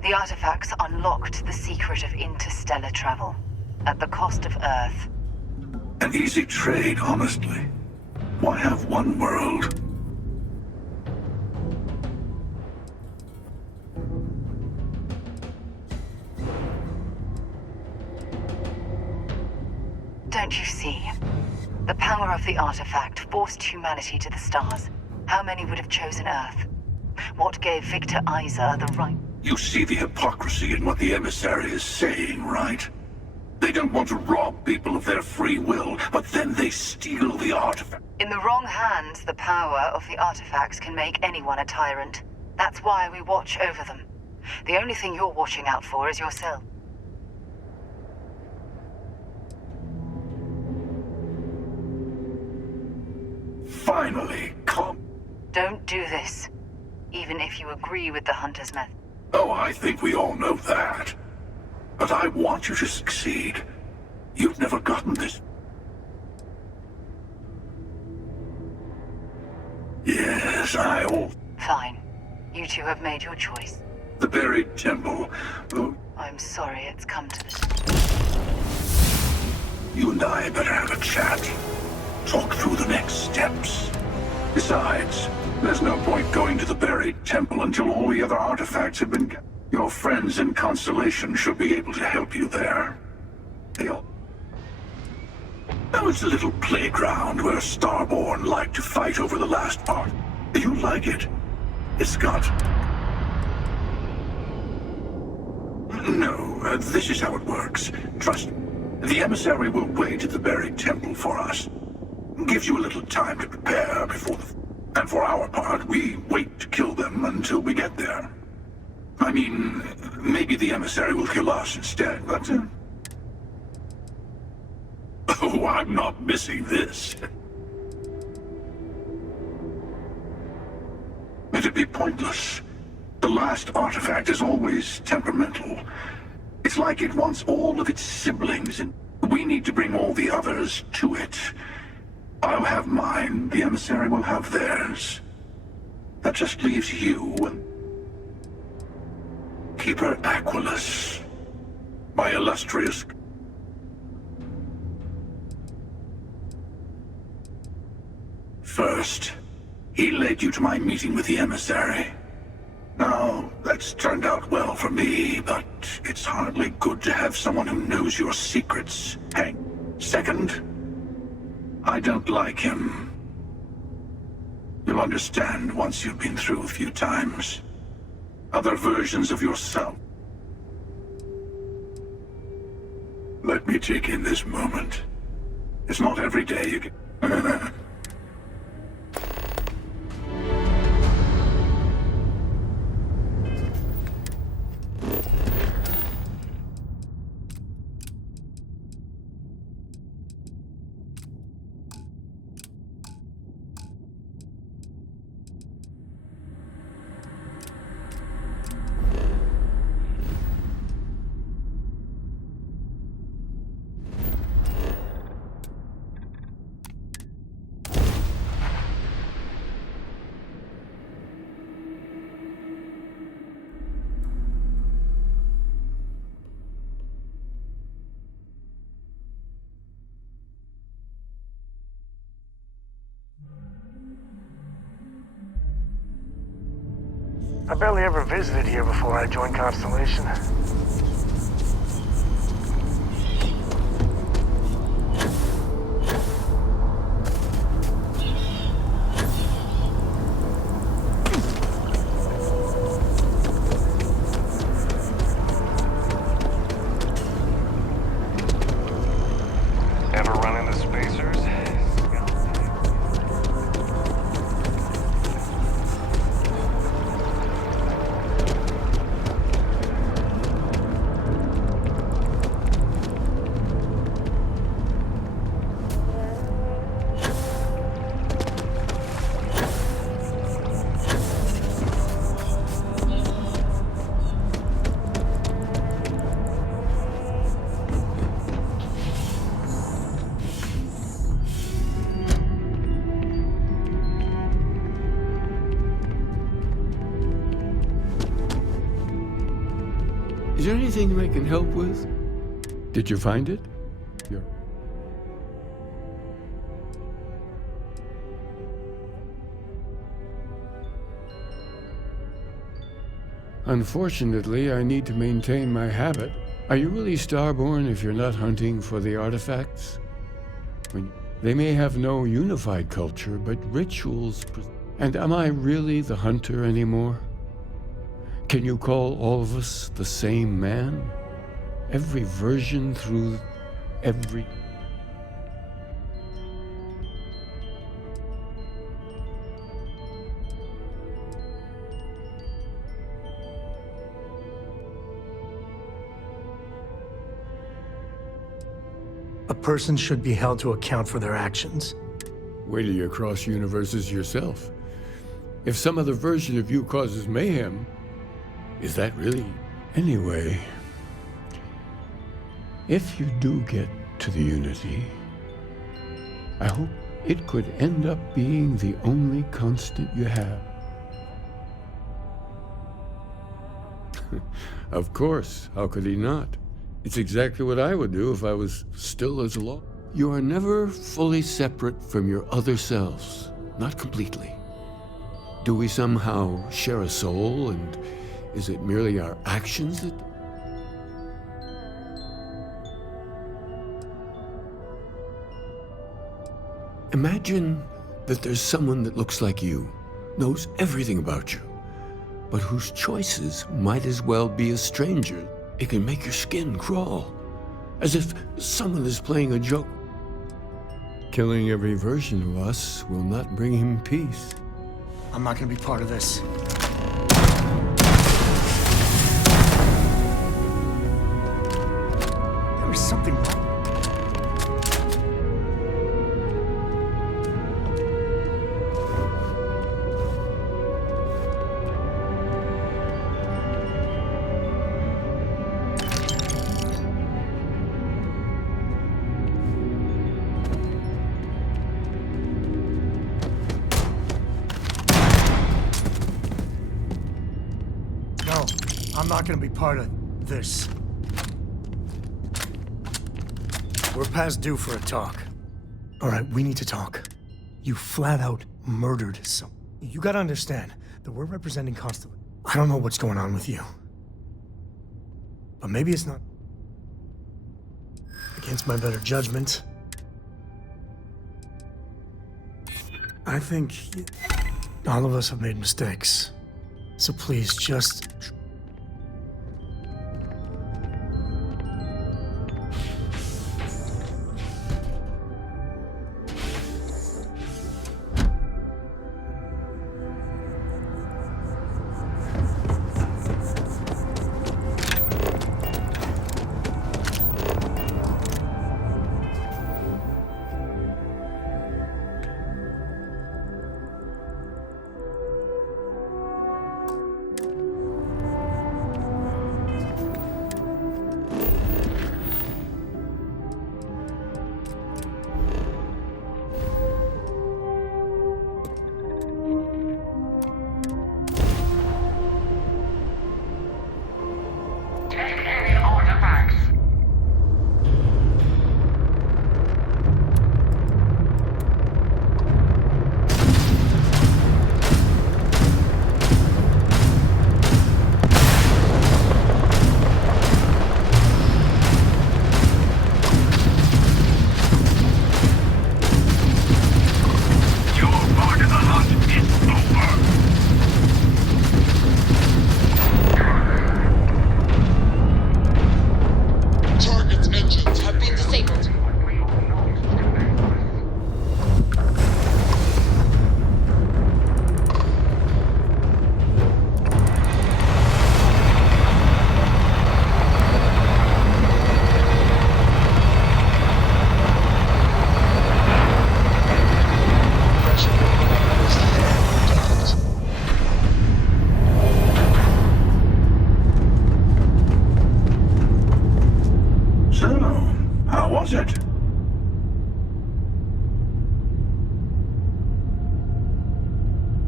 The artifacts unlocked the secret of interstellar travel, at the cost of Earth. An easy trade, honestly. Why have one world? Don't you see? The power of the artifact forced humanity to the stars. How many would have chosen Earth? What gave Victor Isa the right? You see the hypocrisy in what the emissary is saying, right? They don't want to rob people of their free will, but then they steal the artifact. In the wrong hands, the power of the artifacts can make anyone a tyrant. That's why we watch over them. The only thing you're watching out for is yourself. Finally, come. Don't do this, even if you agree with the Hunter's method. Oh, I think we all know that. But I want you to succeed. You've never gotten this. Yes, Fine. You two have made your choice. The buried temple. Oh, I'm sorry it's come to this. you and I better have a chat. Talk through the next steps. Besides, there's no point going to the buried temple until all the other artifacts have been... Your friends in Constellation should be able to help you there. They'll... Now it's a little playground where Starborn like to fight over the last part. You like it? It's got... No, this is how it works. Trust me. The emissary will wait at the buried temple for us. Gives you a little time to prepare before the... And for our part, we wait to kill them until we get there. I mean, maybe the emissary will kill us instead, but... Oh, I'm not missing this. It'd be pointless. The last artifact is always temperamental. It's like it wants all of its siblings, and we need to bring all the others to it. I'll have mine, the emissary will have theirs. That just leaves you and... Keeper Aquilus, my illustrious... First, he led you to my meeting with the emissary. Now, that's turned out well for me, but it's hardly good to have someone who knows your secrets hang. Second, I don't like him. You'll understand once you've been through a few times. Other versions of yourself. Let me take in this moment. It's not every day you get... I barely ever visited here before I joined Constellation. Ever run into spacers? Is there anything I can help with? Did you find it? Unfortunately, I need to maintain my habit. Are you really Starborn if you're not hunting for the artifacts? They may have no unified culture, but rituals... And am I really the hunter anymore? Can you call all of us the same man? Every version through every... A person should be held to account for their actions. Wait till you cross universes yourself. If some other version of you causes mayhem, is that really... Anyway, if you do get to the Unity, I hope it could end up being the only constant you have. Of course, how could he not? It's exactly what I would do if I was still as long. You are never fully separate from your other selves, not completely. Do we somehow share a soul, and is it merely our actions that... Imagine that there's someone that looks like you, knows everything about you, but whose choices might as well be a stranger. It can make your skin crawl, as if someone is playing a joke. Killing every version of us will not bring him peace. I'm not gonna be part of this. There is something wrong. I'm not gonna be part of this. We're past due for a talk. All right, we need to talk. You flat out murdered some. You gotta understand that we're representing Constellation. I don't know what's going on with you. But maybe it's not against my better judgment. I think all of us have made mistakes. So please just...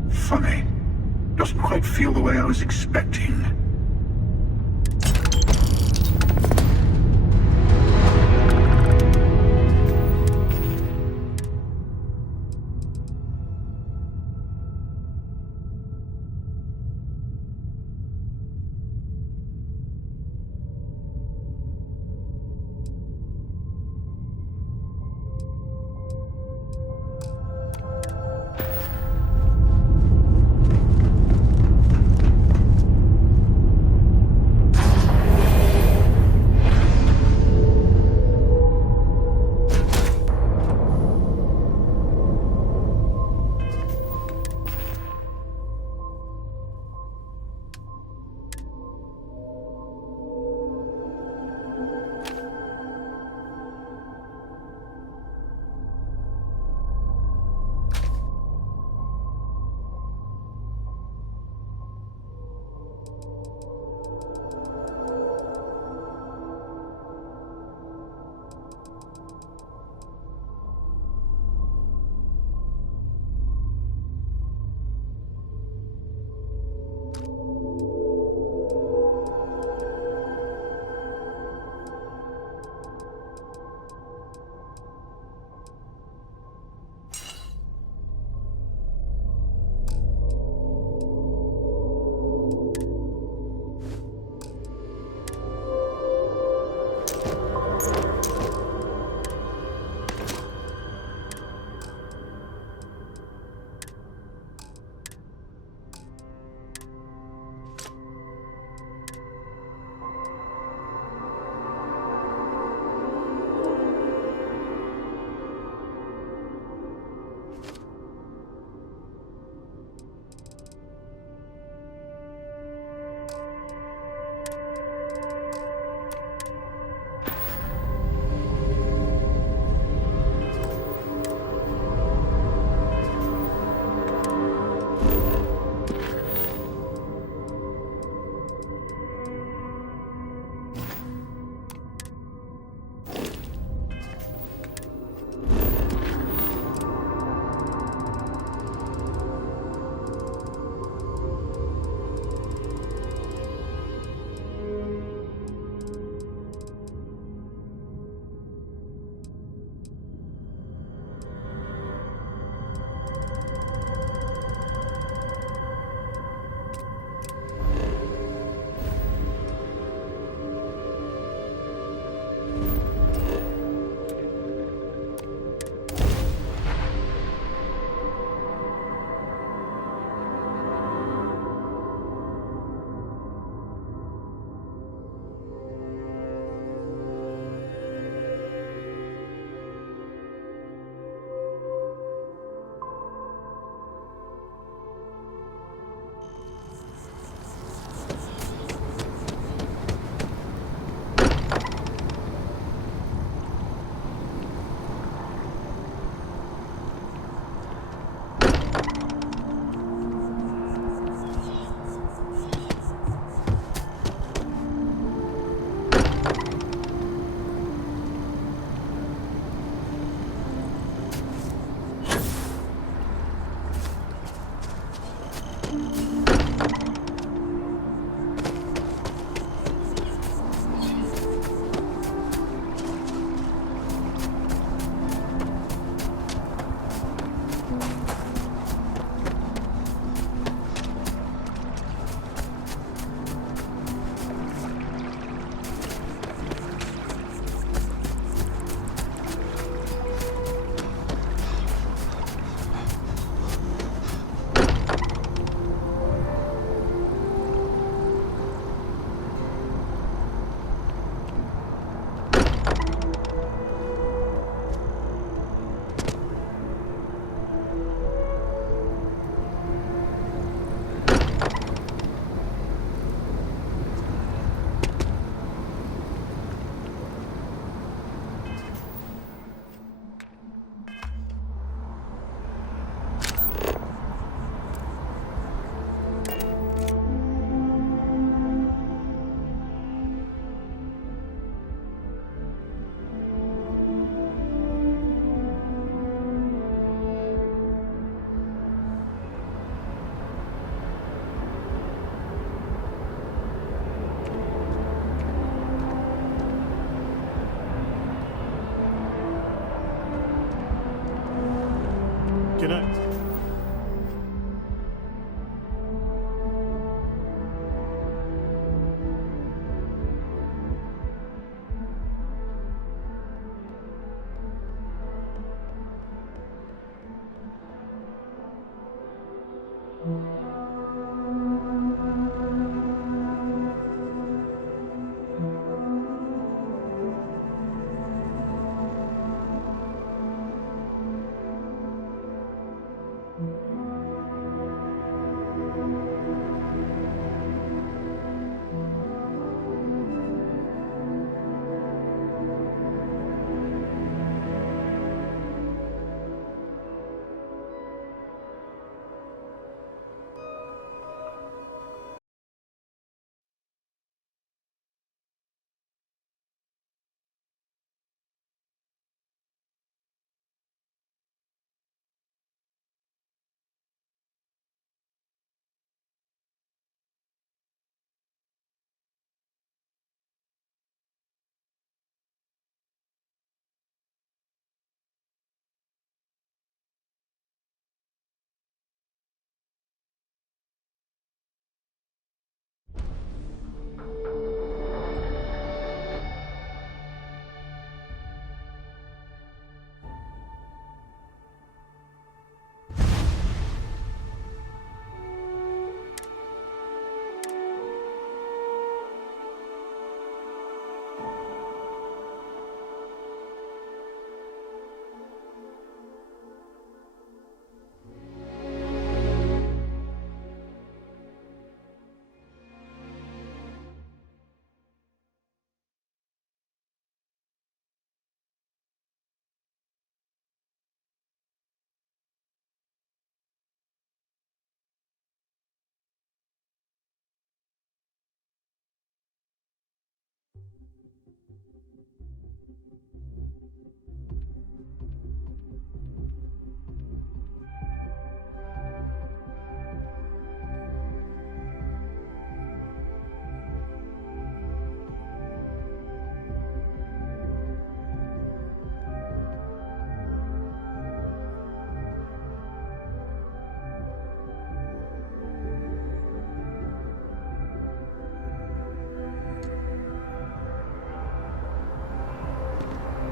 Funny. Doesn't quite feel the way I was expecting.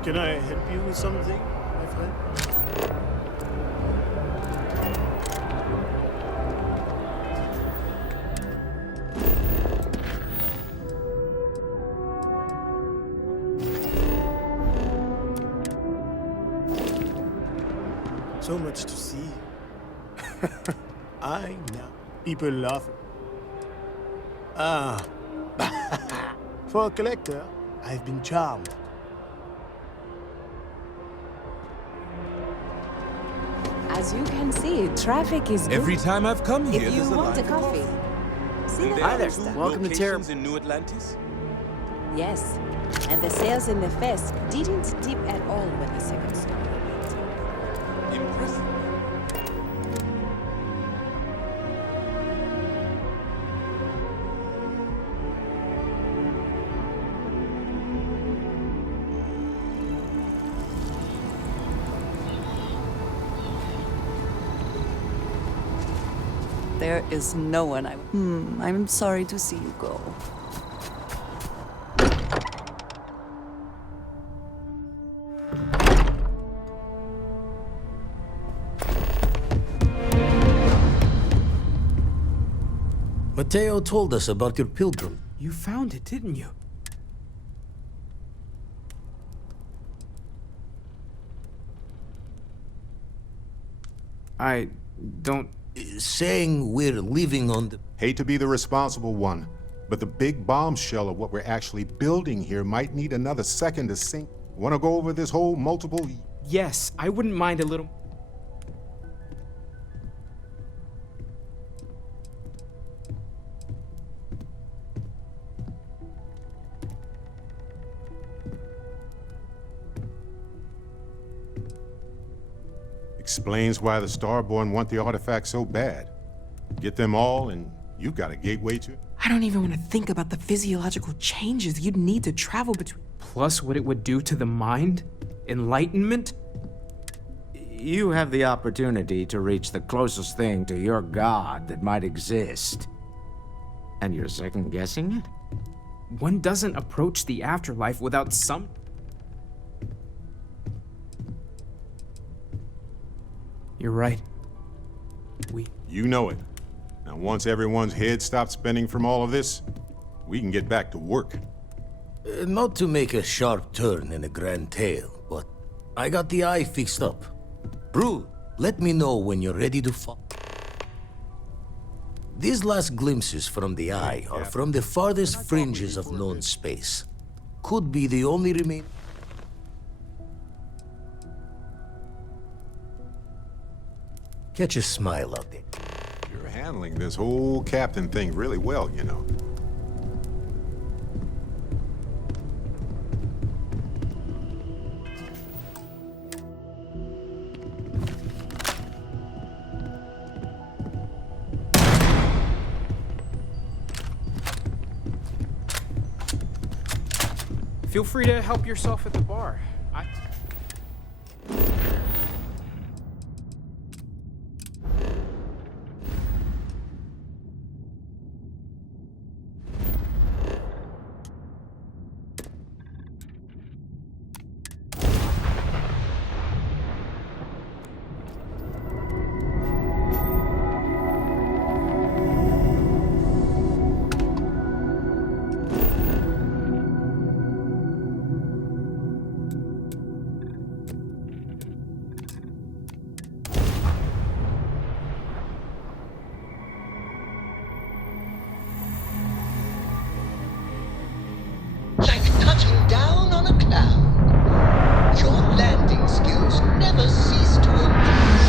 Can I help you with something, my friend? So much to see. I know. People laugh. Ah. For a collector, I've been charmed. As you can see, traffic is good. Every time I've come here, If you there's a want a line for coffee, see the Hi there. other Welcome to Terra. In New Atlantis. Yes, and the sales in the fest didn't dip at all when the second started. Impressive. There is no one I'm sorry to see you go. Mateo told us about your pilgrim. You found it, didn't you? I don't... Saying we're leaving on the... Hate to be the responsible one, but the big bombshell of what we're actually building here might need another second to sink. Want to go over this whole multiple... Yes, I wouldn't mind a little... Explains why the Starborn want the artifact so bad. Get them all, and you've got a gateway to... I don't even want to think about the physiological changes you'd need to travel between... Plus what it would do to the mind? Enlightenment? You have the opportunity to reach the closest thing to your god that might exist. And you're second-guessing it? One doesn't approach the afterlife without some... You're right. You know it. Now, once everyone's head stops spinning from all of this, we can get back to work. Not to make a sharp turn in a grand tale, but I got the eye fixed up. Brew, let me know when you're ready to fall. These last glimpses from the eye are from the farthest fringes of known space. Could be the only remain... Catch a smile out there. You're handling this whole captain thing really well, you know. Feel free to help yourself at the bar. Like touching down on a cloud. Your landing skills never cease to amaze.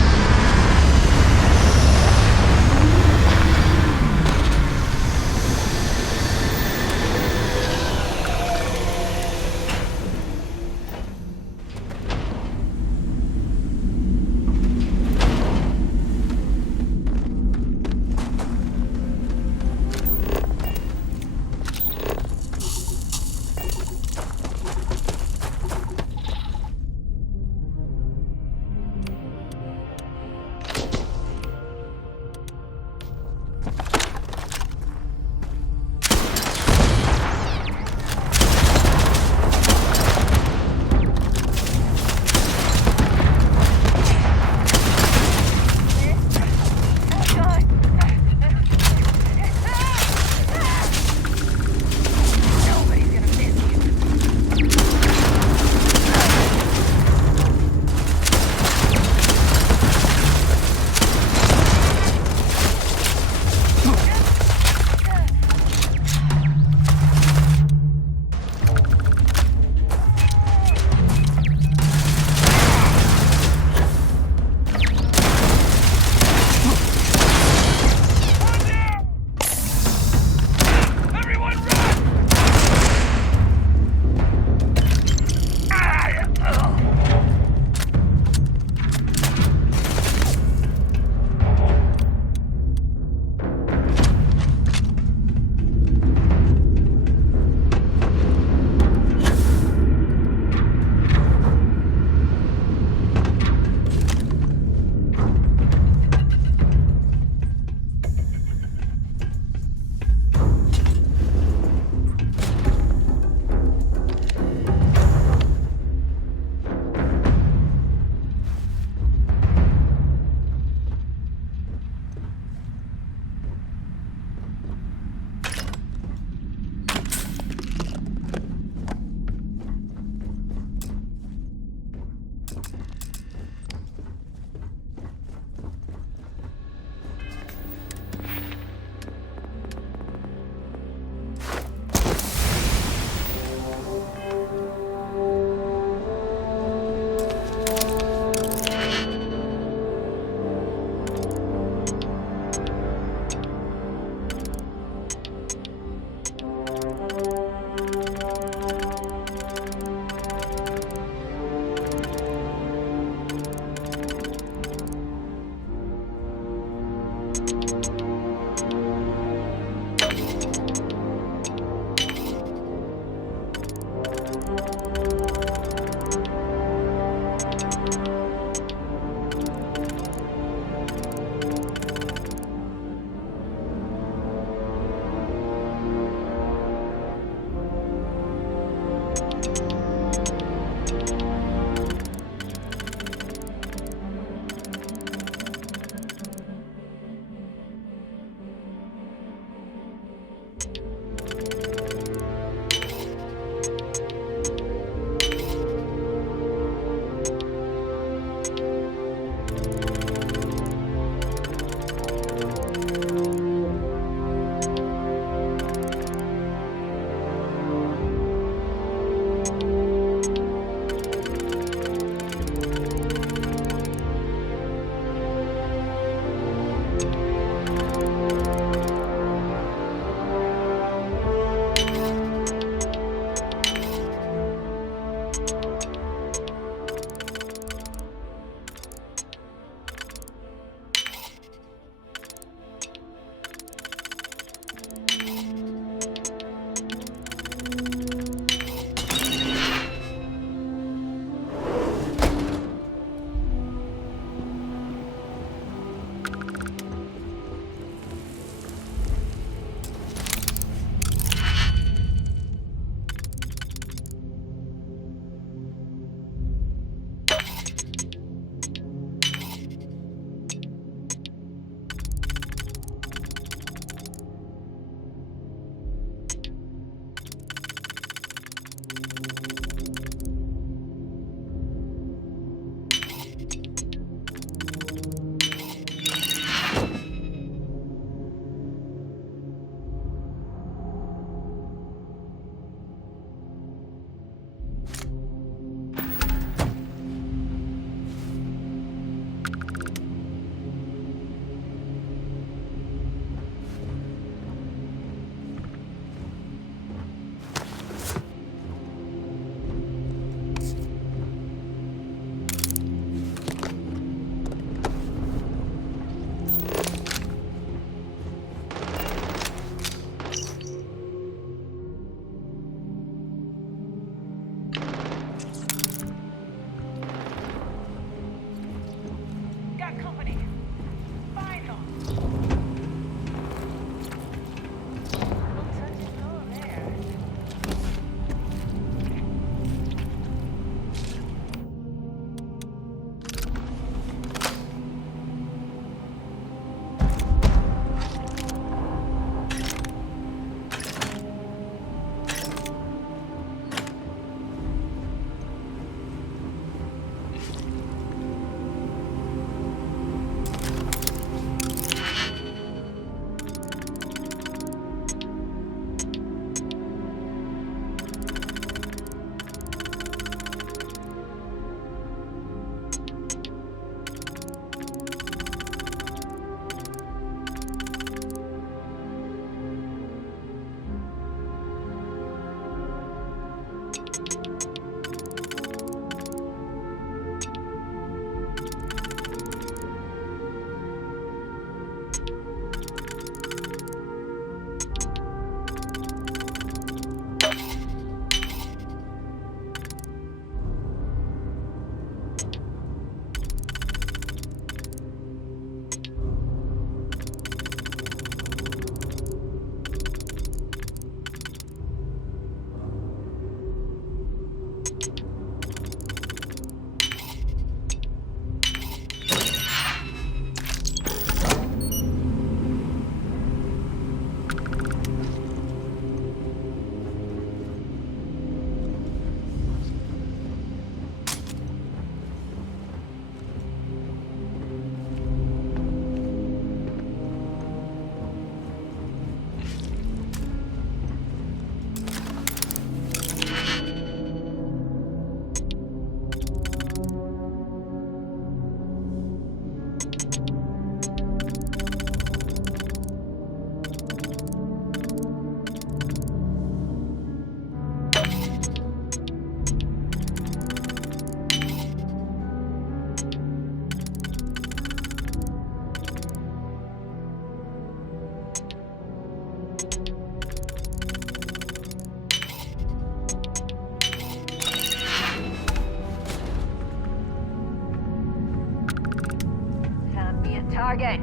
Target.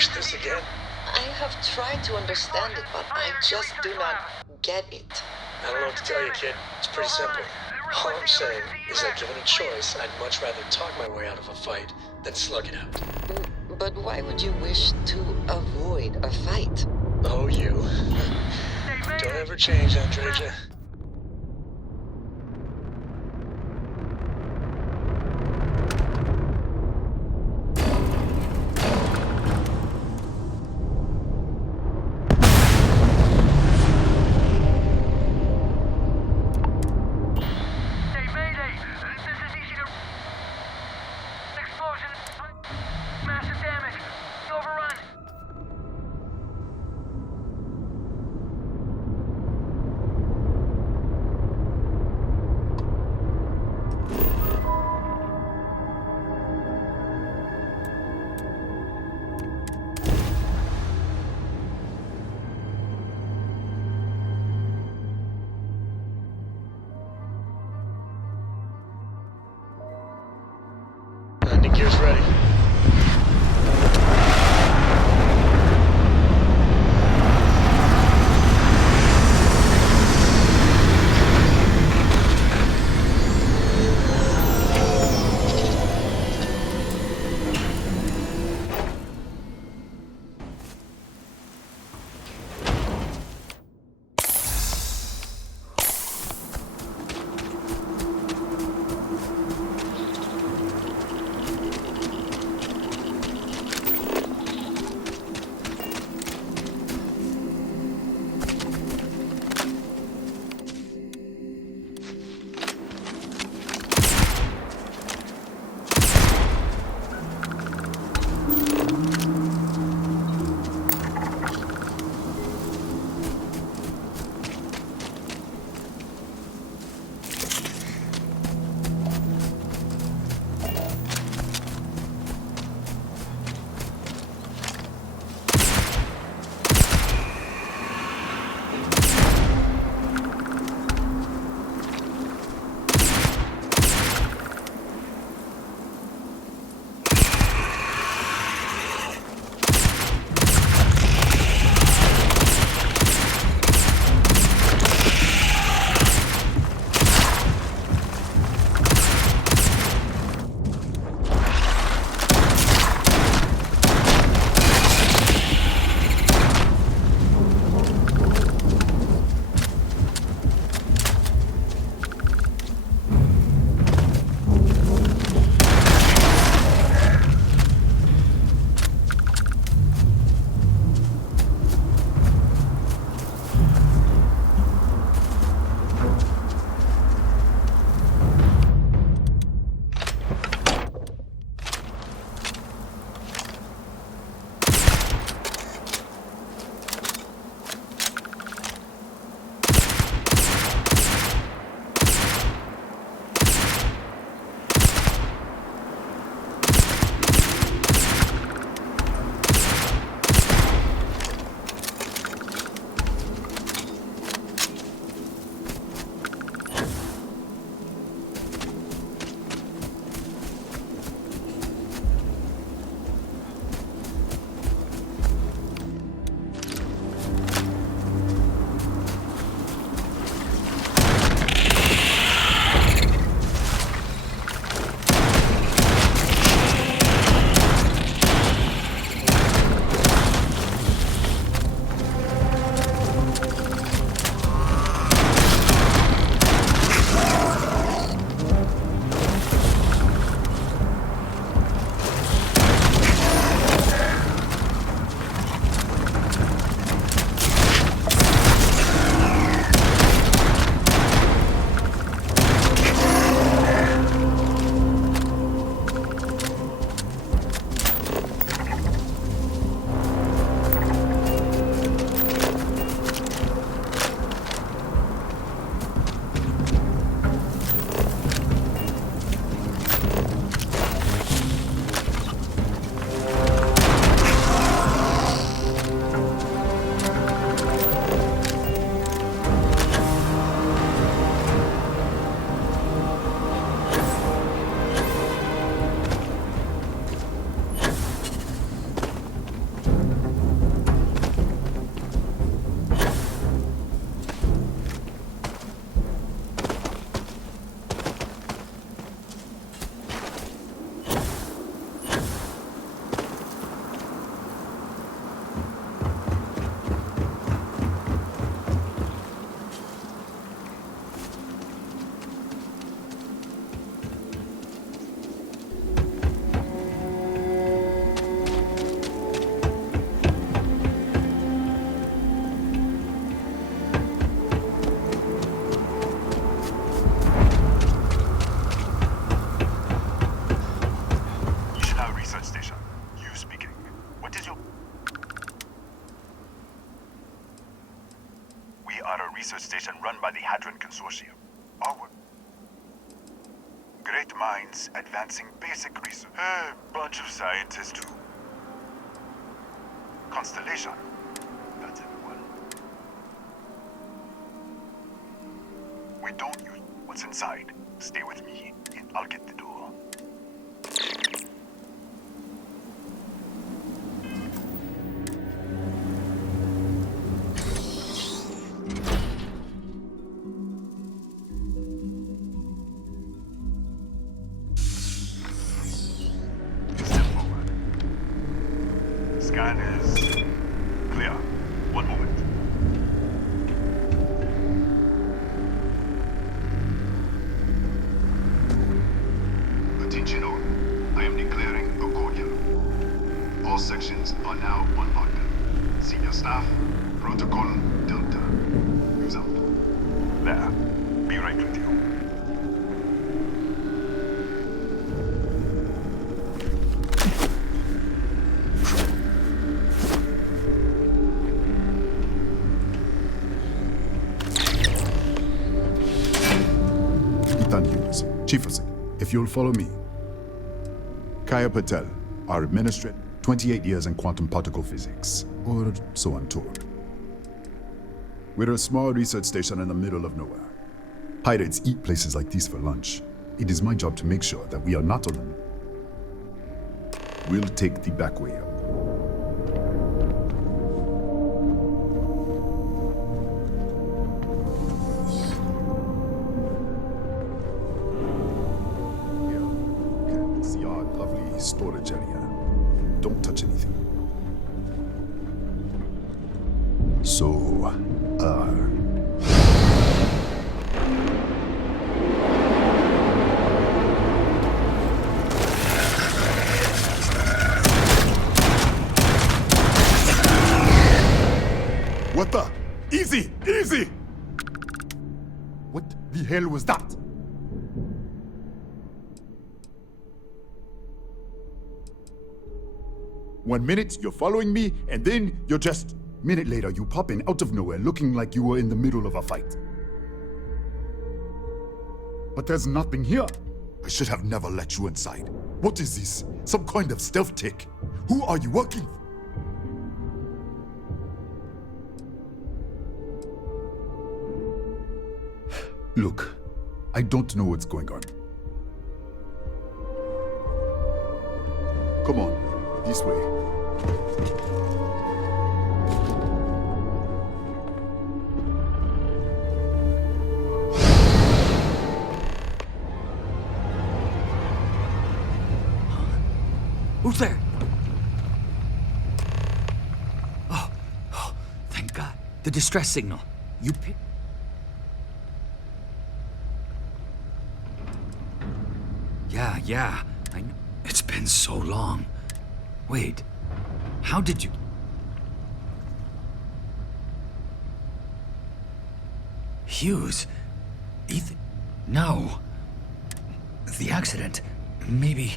Gosh, this again? I have tried to understand it, but I just do not get it. I don't know what to tell you, kid. It's pretty simple. All I'm saying is that given a choice, I'd much rather talk my way out of a fight than slug it out. But why would you wish to avoid a fight? Oh, you. Don't ever change, Andreja. research station. You speaking. What is your... We are a research station run by the Hadron Consortium. Our great minds advancing basic research. A bunch of scientists too. Constellation. That's everyone. We don't use what's inside. Stay with me, and I'll get the door. Scan is clear. One moment. Attention all. I am declaring a cordial. All sections are now on lockdown. Senior staff, Protocol Delta. Who's out? There. Be right with you. Chief of Sec, if you'll follow me. Kaya Patel, our administrator, 28 years in quantum particle physics, or so I'm told. We're a small research station in the middle of nowhere. Pirates eat places like these for lunch. It is my job to make sure that we are not alone. We'll take the back way up. Storage area. Don't touch anything. So, What the? Easy! Easy! What the hell was that? One minute, you're following me, and then you're just... Minute later, you pop in out of nowhere looking like you were in the middle of a fight. But there's nothing here. I should have never let you inside. What is this? Some kind of stealth tick? Who are you working for? Look, I don't know what's going on. Come on, this way. Who's there? Oh, thank God. The distress signal. You picked... Yeah, I know. It's been so long. Wait, how did you... Hughes? Ethan? No. The accident. Maybe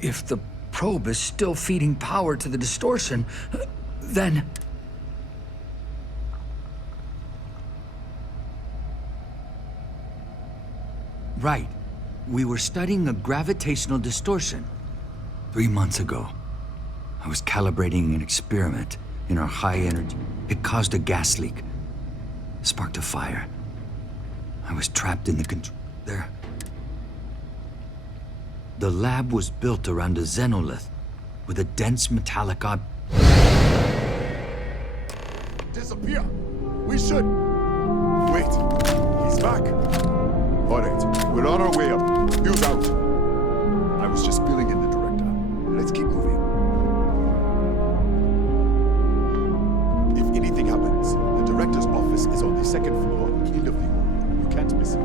if the probe is still feeding power to the distortion, then... Right. We were studying a gravitational distortion. 3 months ago, I was calibrating an experiment in our high energy. It caused a gas leak, sparked a fire. I was trapped in the control there. The lab was built around a xenolith with a dense metallic Disappear! We should... Wait, he's back. All right, we're on our way up. Hughes out. I was just filling in the director. Let's keep moving. If anything happens, the director's office is on the second floor, end of the hall. You can't miss it.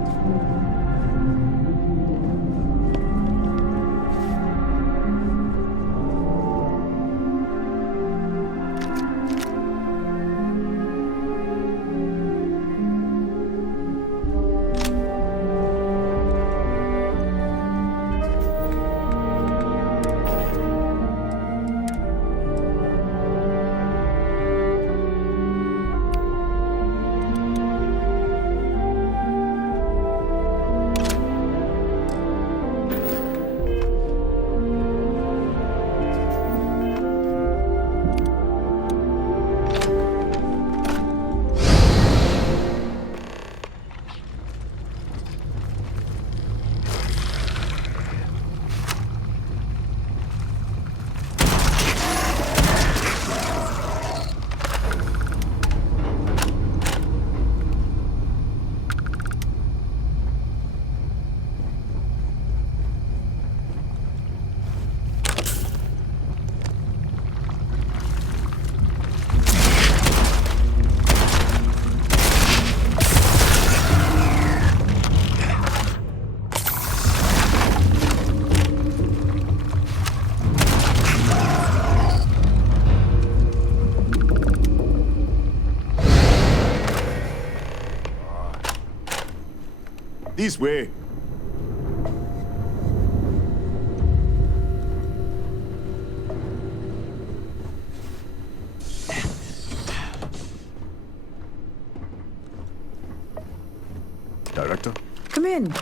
This way. Director? Come in.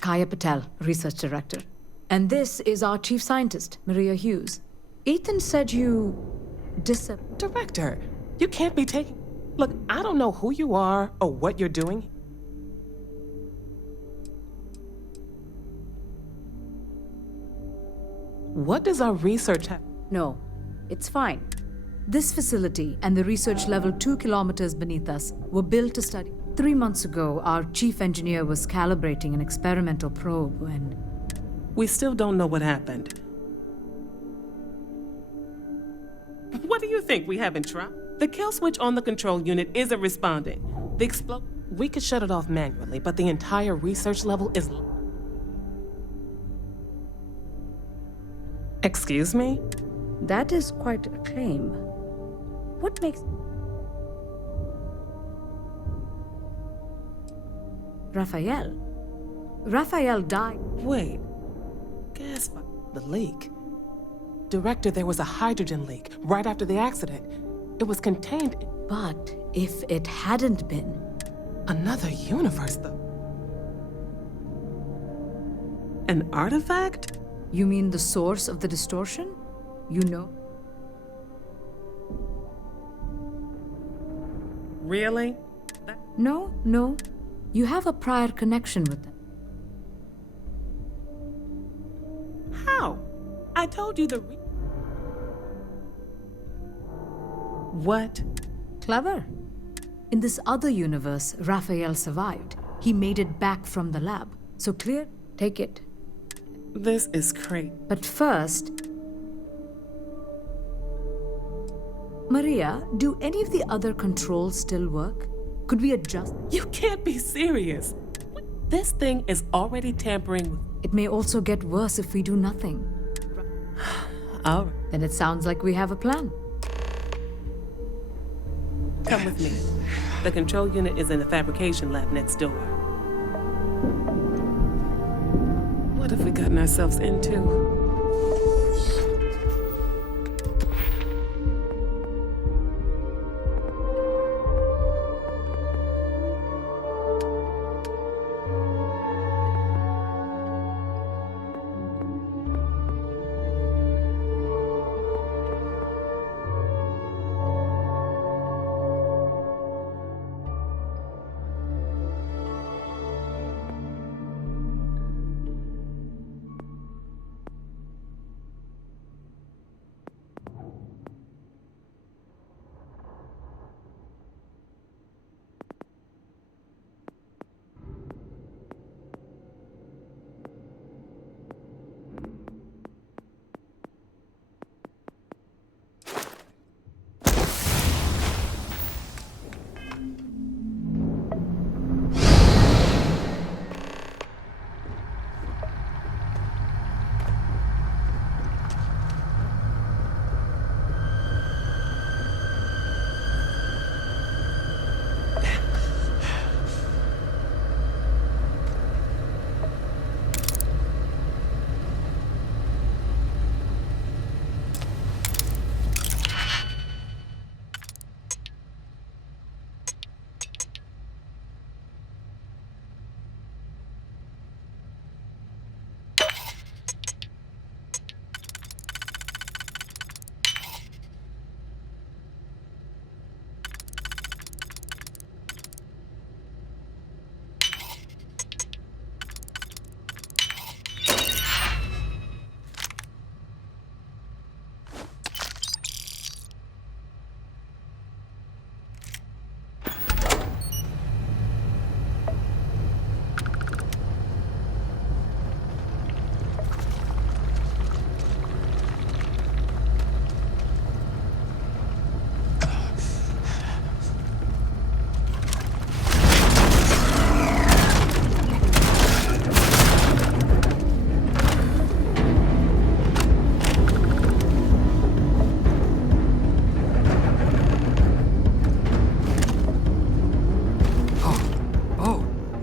Kaya Patel, Research Director. And this is our Chief Scientist, Maria Hughes. Ethan said you... Director, you can't be taking... Look, I don't know who you are or what you're doing. What does our research have? No, it's fine. This facility and the research level 2 kilometers beneath us were built to study. 3 months ago, our chief engineer was calibrating an experimental probe when... We still don't know what happened. What do you think? We haven't tried? The kill switch on the control unit isn't responding. We could shut it off manually, but the entire research level is... Excuse me? That is quite a claim. What makes... Raphael died. Wait. Guess the leak. Director, there was a hydrogen leak right after the accident. It was contained... But if it hadn't been... Another universe, though. An artifact? You mean the source of the distortion? You know? Really? No. You have a prior connection with them. How? I told you the... What? Clever. In this other universe, Raphael survived. He made it back from the lab. So clear? Take it. This is crazy. But first... Maria, do any of the other controls still work? Could we adjust? You can't be serious. This thing is already tampering with... It may also get worse if we do nothing. All right. Then it sounds like we have a plan. Come with me. The control unit is in the fabrication lab next door. What have we gotten ourselves into?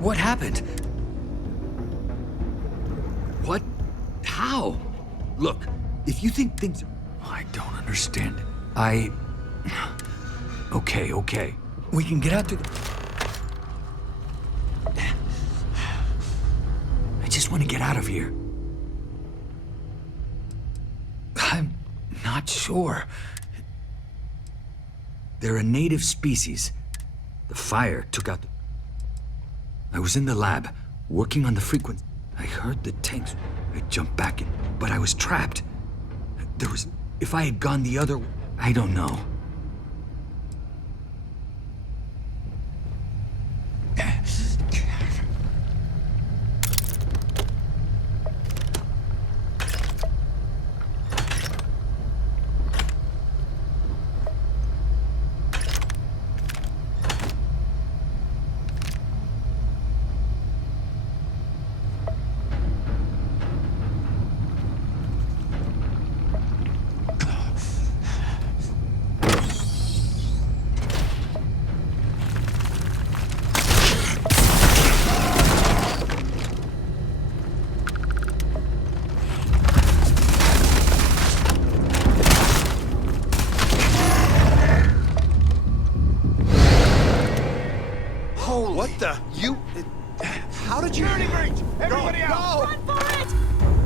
What happened? think things are... I don't understand. Okay. We can get out to the... I just want to get out of here. I'm not sure. They're a native species. The fire took out the... I was in the lab, working on the frequency. I heard the tanks. I jumped back in, but I was trapped. There was... If I had gone the other... I don't know. What the? You... How did you... Security breach! Everybody out! Run for it!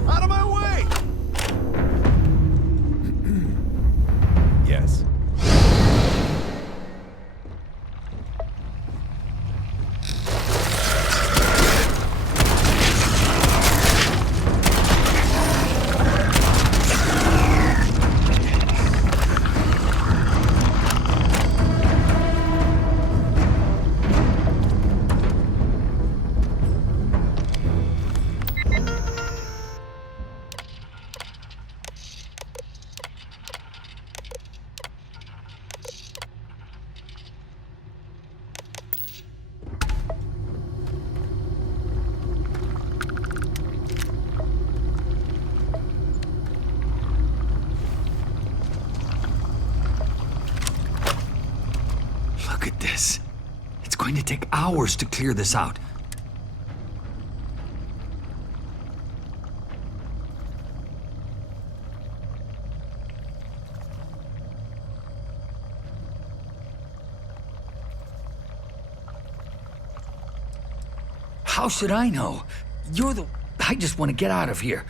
Out of my way! Yes. Look at this. It's going to take hours to clear this out. How should I know? You're the... I just want to get out of here.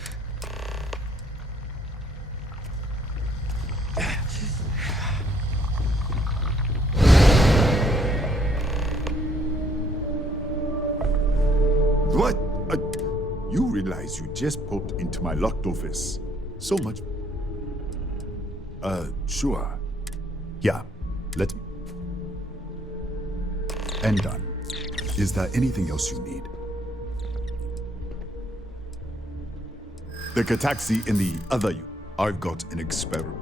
What? You realize you just popped into my locked office. So much. Sure. Yeah, let me. And done. Is there anything else you need? The Cataxi in the other you. I've got an experiment.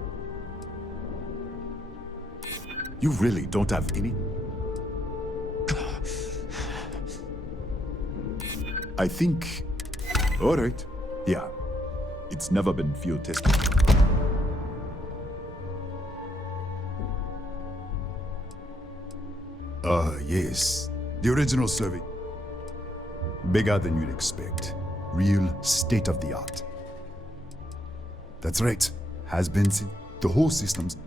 You really don't have any? I think... All right. Yeah. It's never been field tested. Yes. The original survey. Bigger than you'd expect. Real state-of-the-art. That's right. Has been since the whole system's...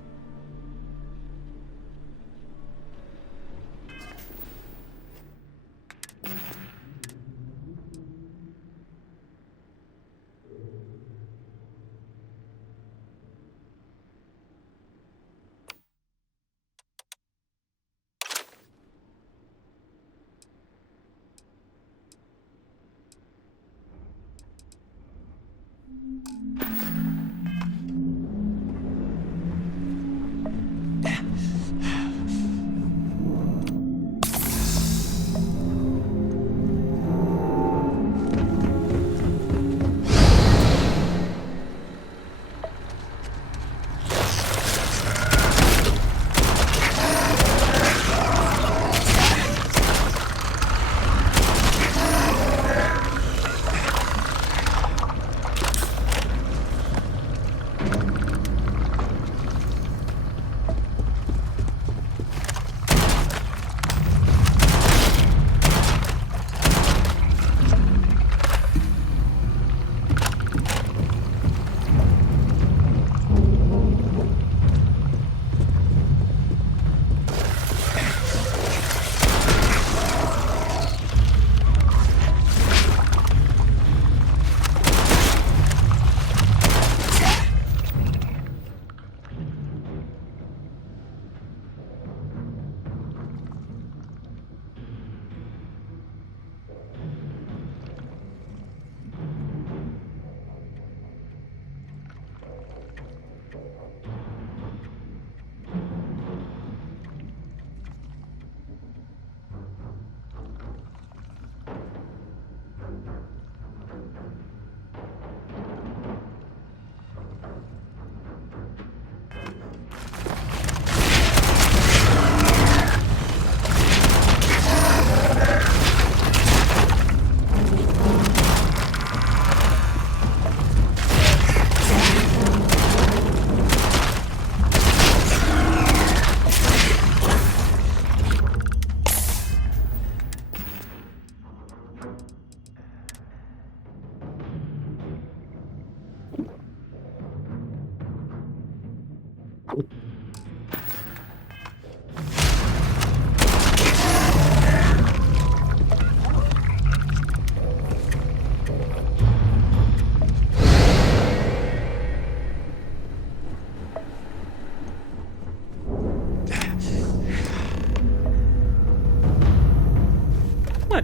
What,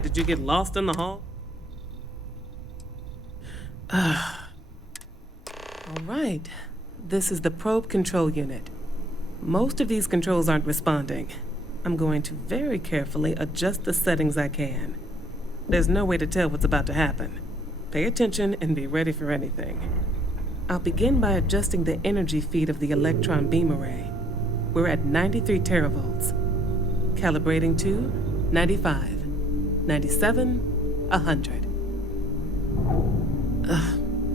did you get lost in the hall? All right. This is the probe control unit. Most of these controls aren't responding. I'm going to very carefully adjust the settings I can. There's no way to tell what's about to happen. Pay attention and be ready for anything. I'll begin by adjusting the energy feed of the electron beam array. We're at 93 teravolts. Calibrating to 95, 97, 100.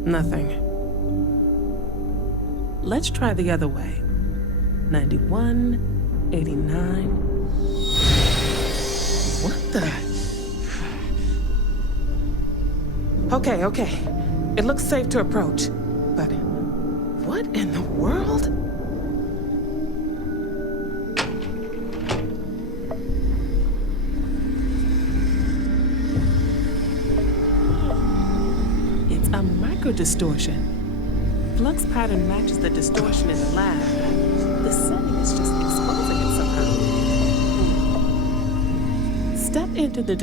Nothing. Let's try the other way. 91, 89. What the? Okay. It looks safe to approach. But what in the world? It's a microdistortion. Flux pattern matches the distortion in the lab. The setting is just exposing it somehow. Step into the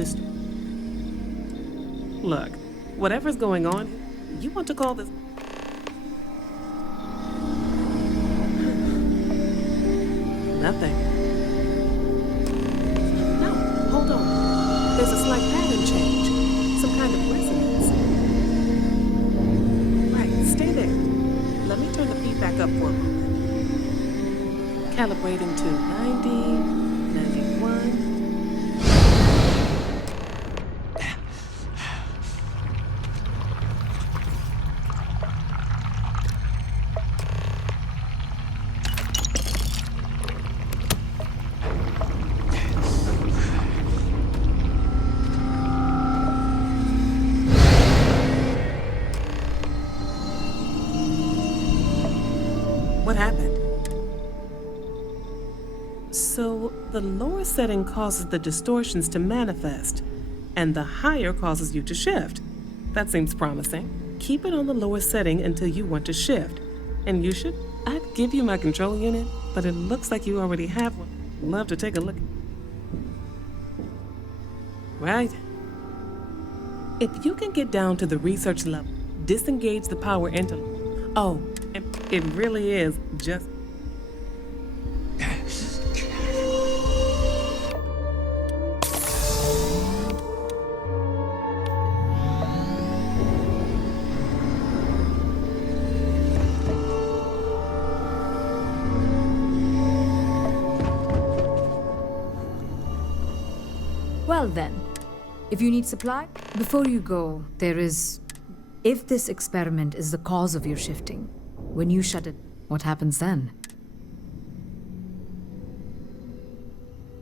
Look, whatever's going on, you want to call this... Nothing. No, hold on. There's a slight pattern change. Some kind of resonance. Right, stay there. Let me turn the feed back up for a moment. Calibrating to 90, 91. What happened? So, the lower setting causes the distortions to manifest, and the higher causes you to shift. That seems promising. Keep it on the lower setting until you want to shift. And you should... I'd give you my control unit, but it looks like you already have one. Love to take a look. Right. If you can get down to the research level, disengage the power into... Oh, and it really is just... Well then, if you need supply, before you go, there is... If this experiment is the cause of your shifting, when you shut it, what happens then?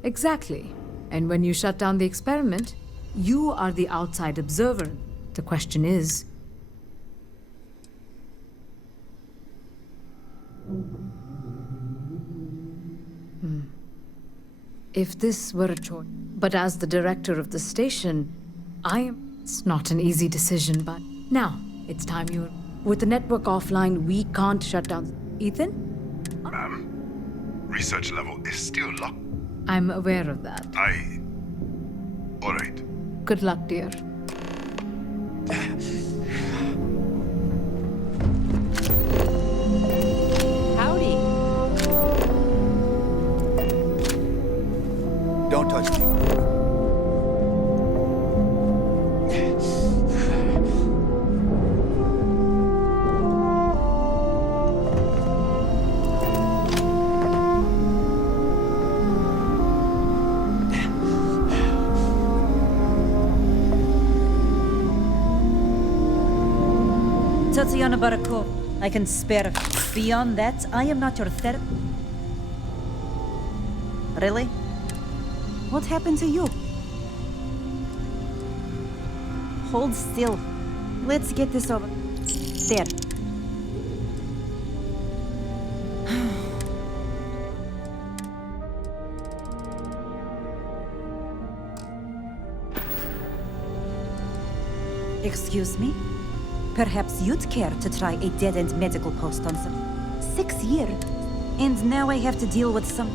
Exactly. And when you shut down the experiment, you are the outside observer. The question is... If this were a choice... But as the director of the station, It's not an easy decision, but... Now, it's time you... With the network offline, we can't shut down... Ethan? Ma'am, research level is still locked. I'm aware of that. All right. Good luck, dear. Howdy. Don't touch me. Tatiana Barakov, I can spare. Beyond that, I am not your therapist. Really? What happened to you? Hold still. Let's get this over. There. Excuse me? Perhaps you'd care to try a dead-end medical post on some... 6 years? And now I have to deal with some...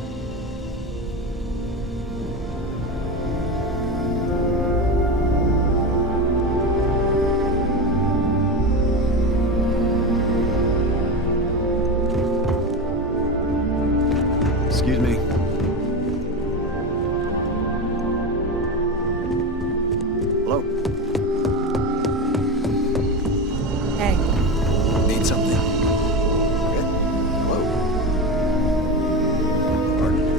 Excuse me. Hello? Hey. Need something? Okay. Hello? Pardon?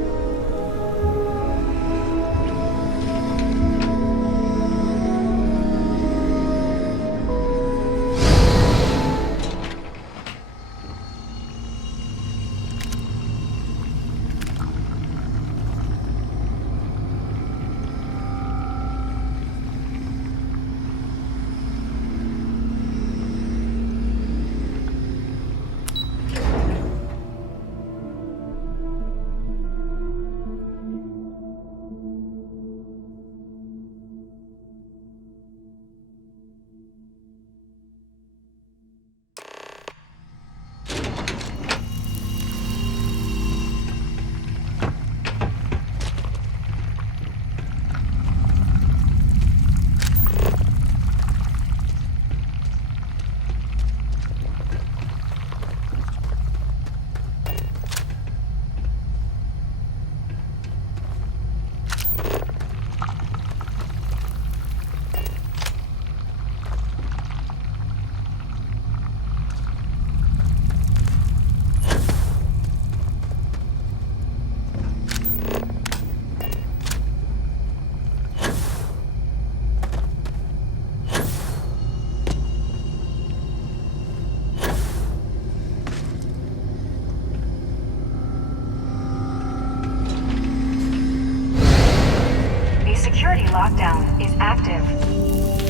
Security lockdown is active.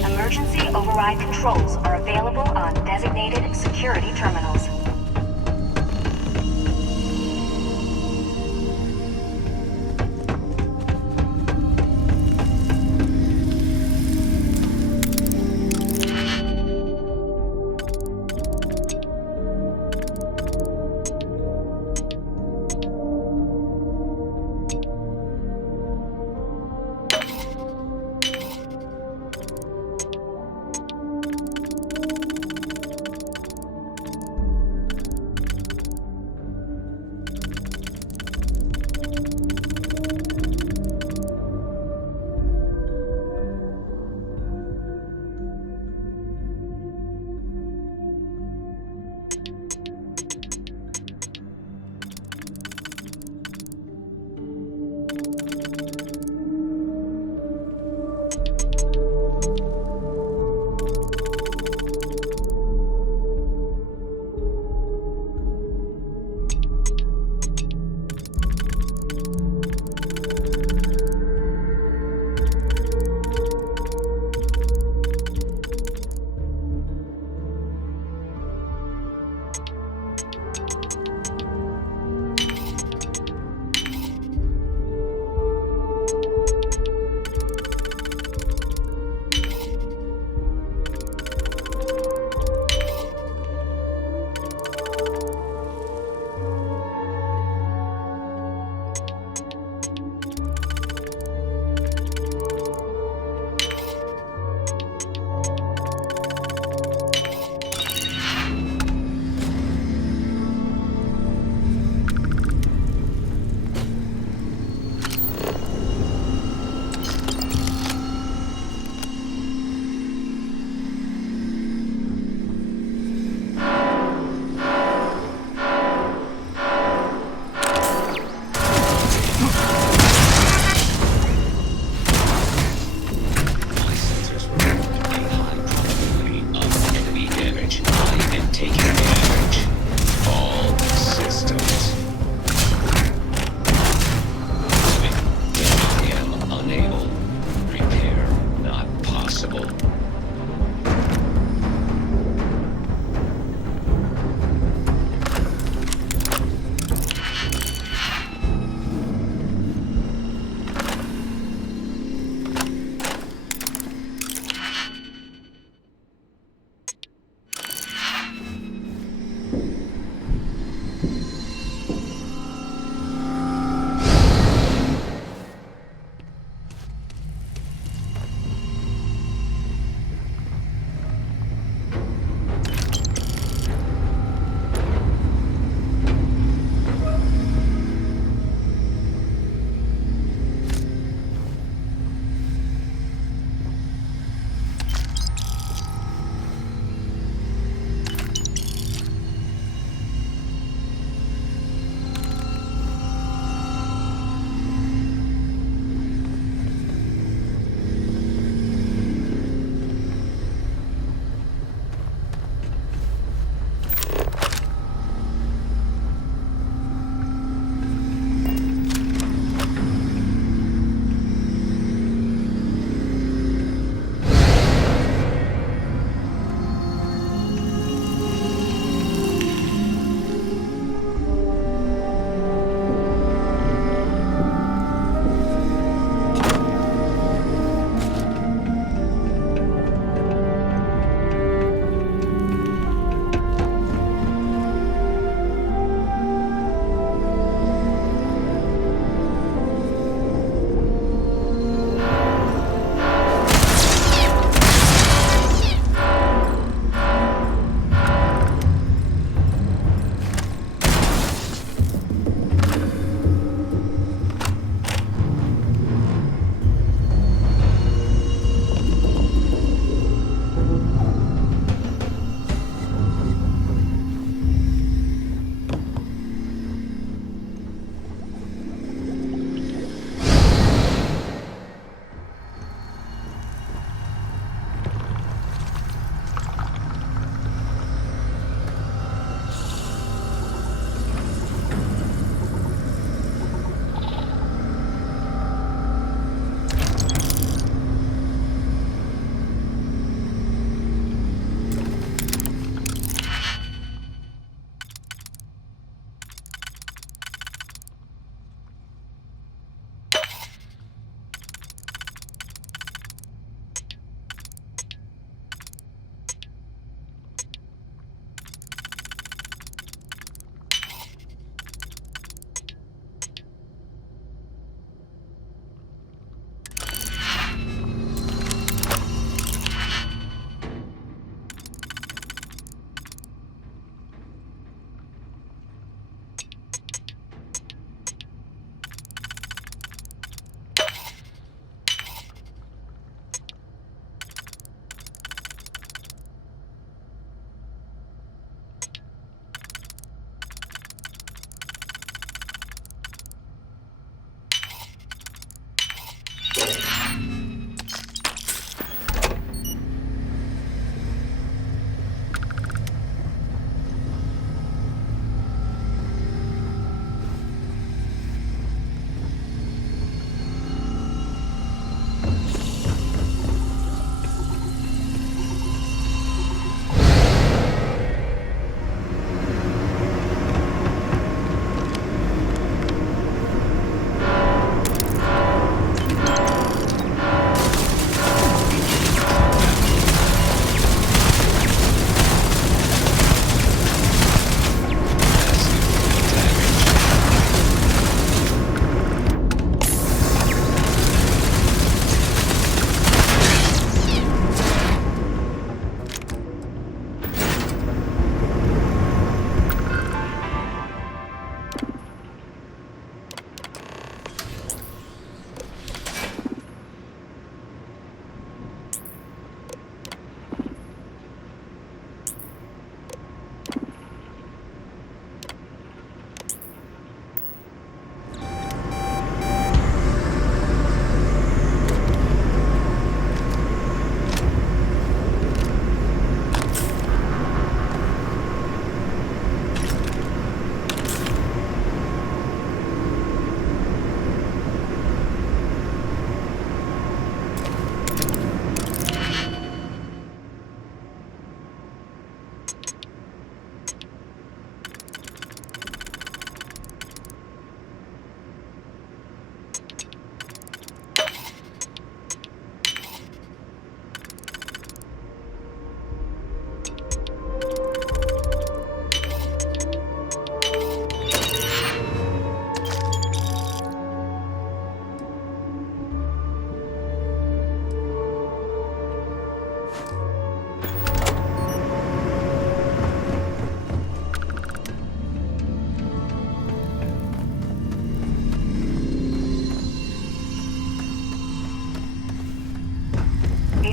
Emergency override controls are available on designated security terminals.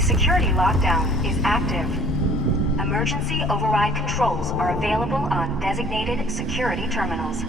security lockdown is active. Emergency override controls are available on designated security terminals.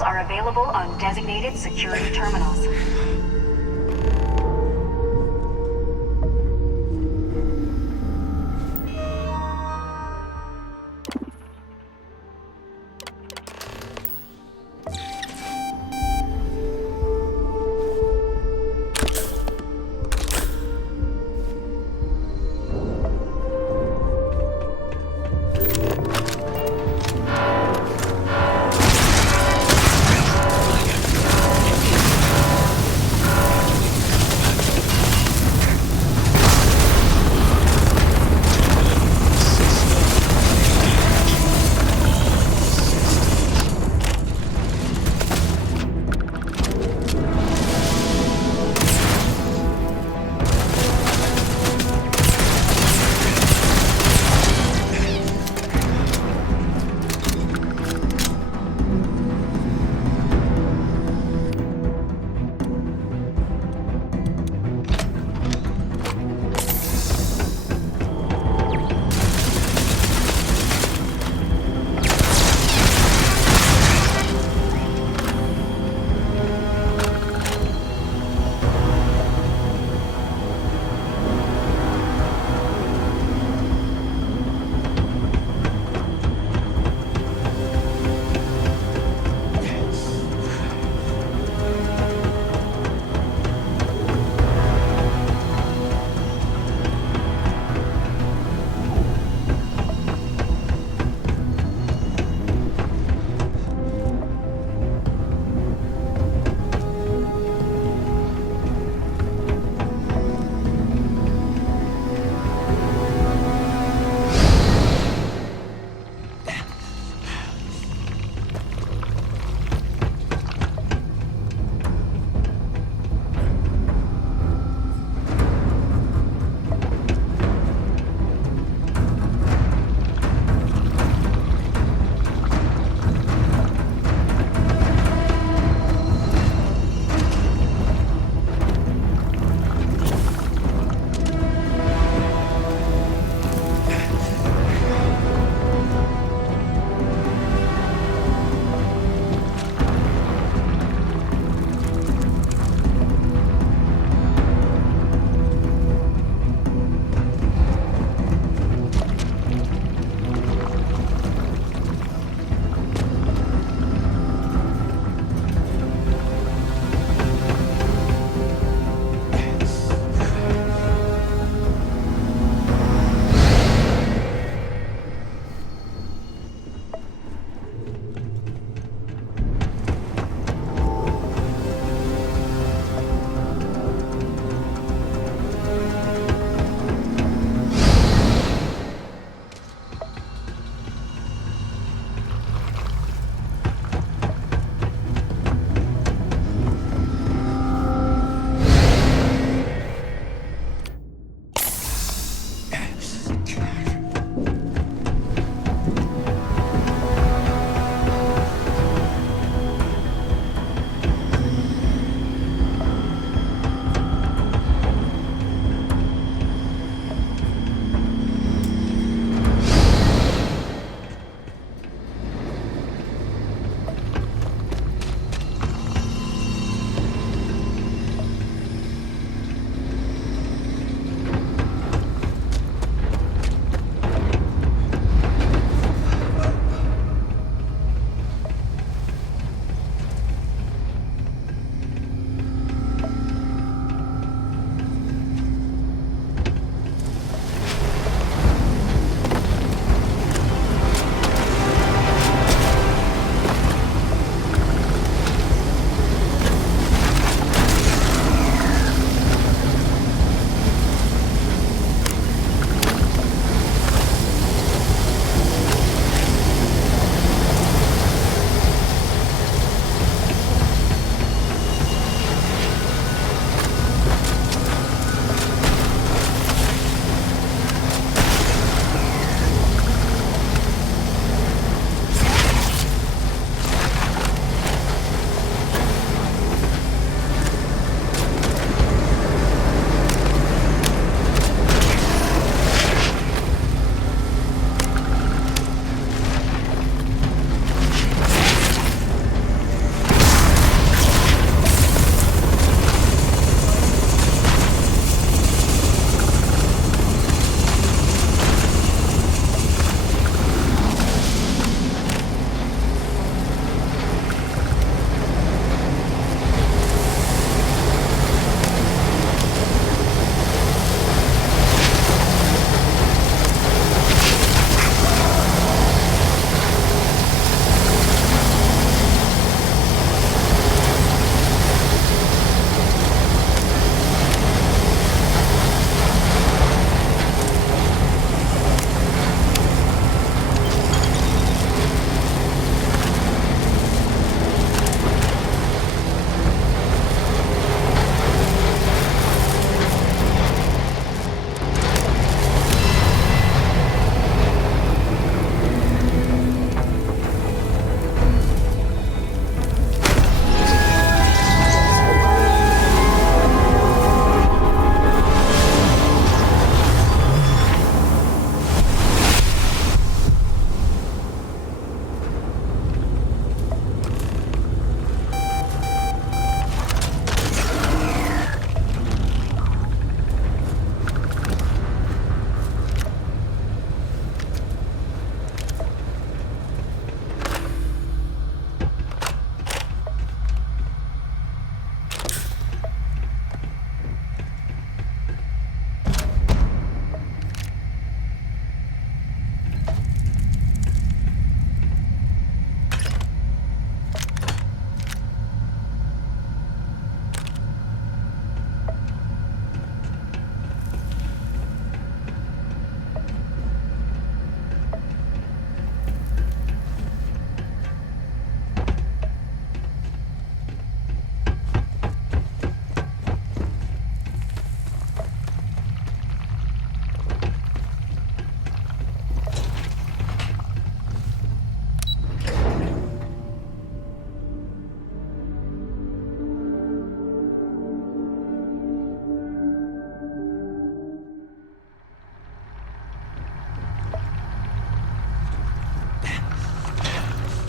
controls are available on designated security terminals.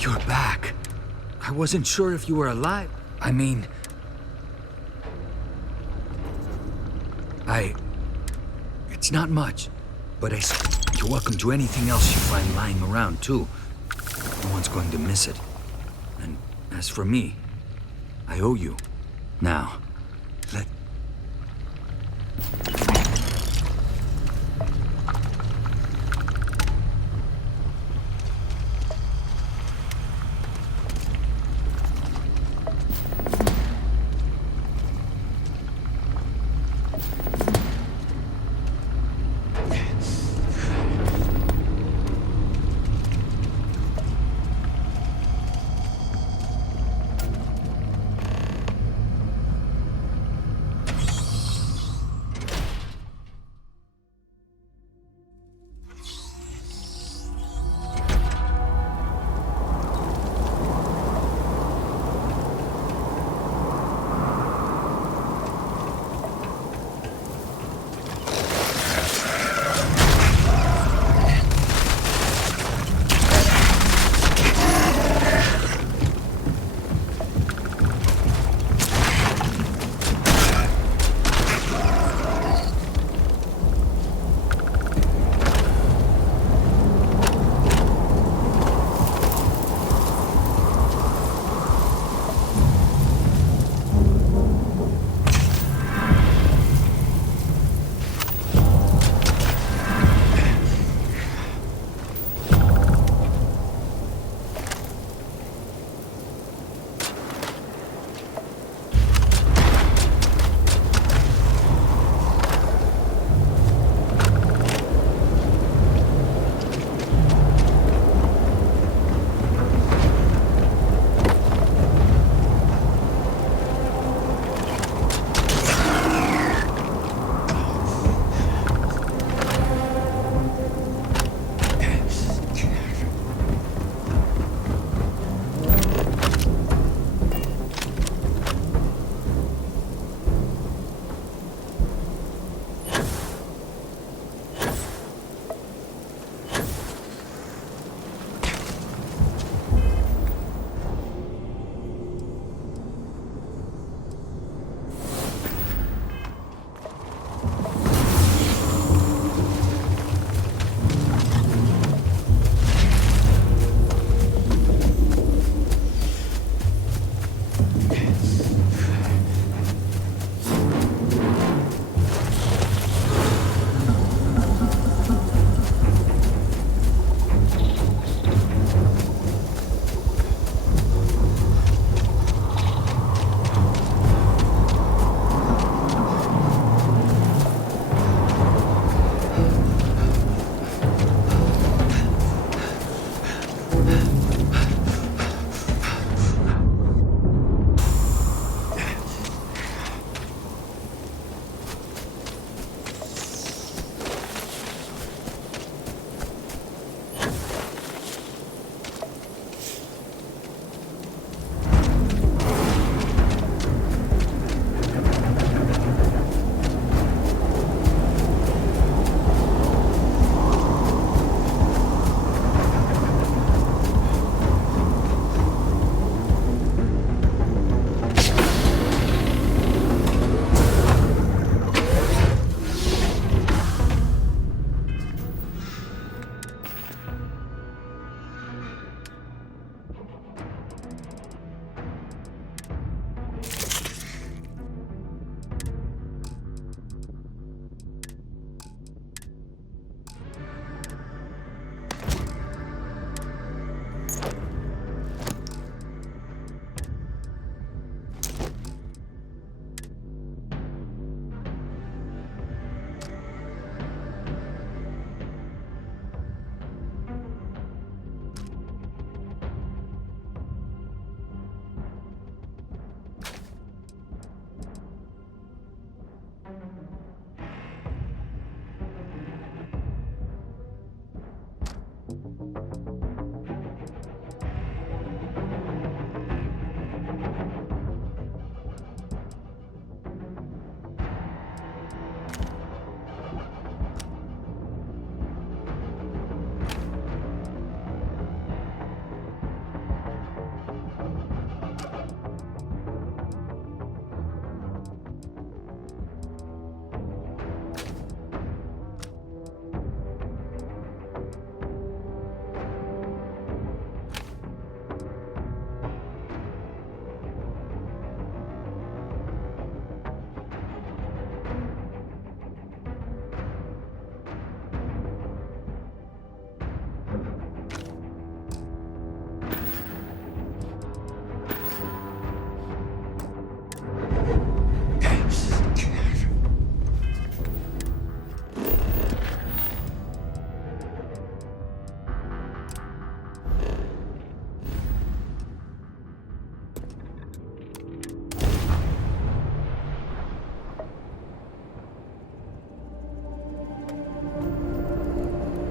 You're back. I wasn't sure if you were alive. I mean... It's not much, but you're welcome to anything else you find lying around, too. No one's going to miss it. And as for me, I owe you. Now, let...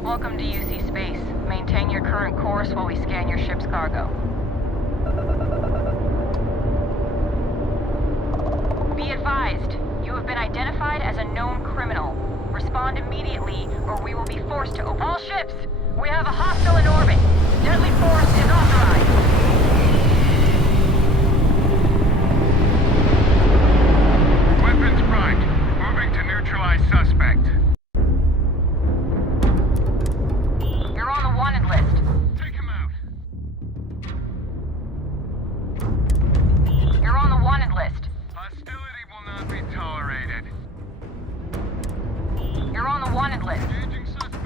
Welcome to UC Space. Maintain your current course while we scan your ship's cargo. Be advised, you have been identified as a known criminal. Respond immediately, or we will be forced to open all ships. We have a hostile in orbit. Deadly force is authorized. Weapons primed. Moving to neutralize suspect. You're on the wanted list. Take him out. You're on the wanted list. Hostility will not be tolerated. You're on the wanted list. Engaging suspect.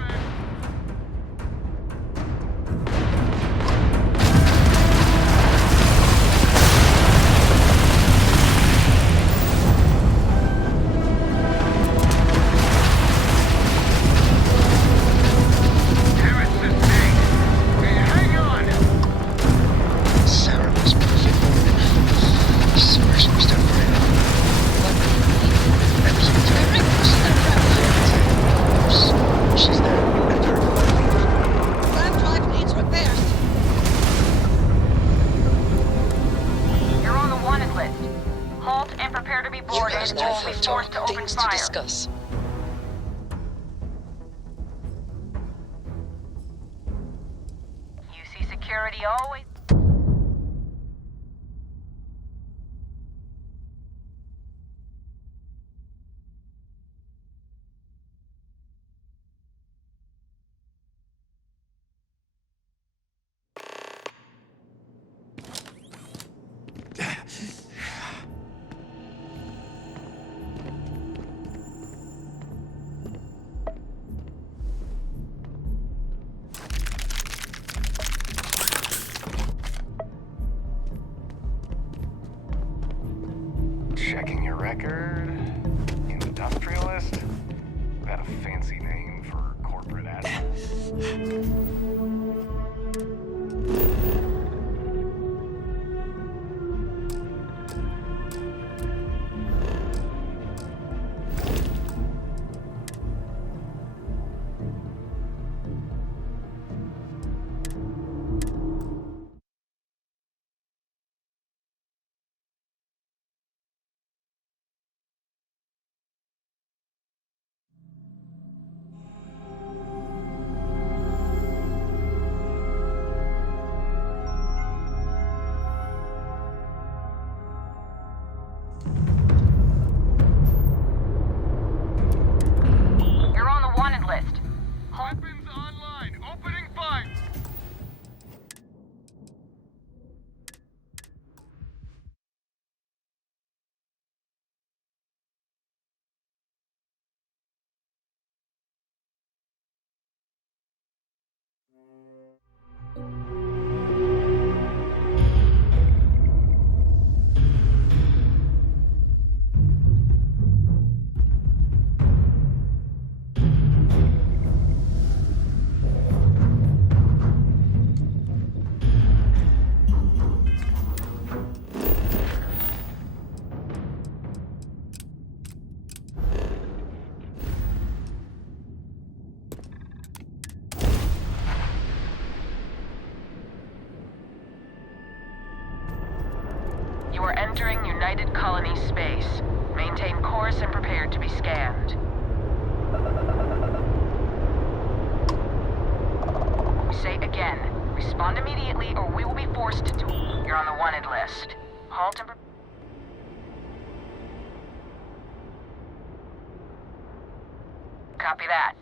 Sarah was perfect. I swear she was done for it. She's there. I've heard of her. Lab drive needs repairs. You're on the wanted list. Halt and prepare to be boarded, or we'll be forced to open Things fire. to discuss. UC security always... Checking your record. Industrialist? That a fancy name for corporate assholes? You're on the wanted list. Weapons online. Opening fire. You are entering United Colony space. Maintain course and prepare to be scanned. We say again, respond immediately or we will be forced to... You're on the wanted list. Halt and... Copy that.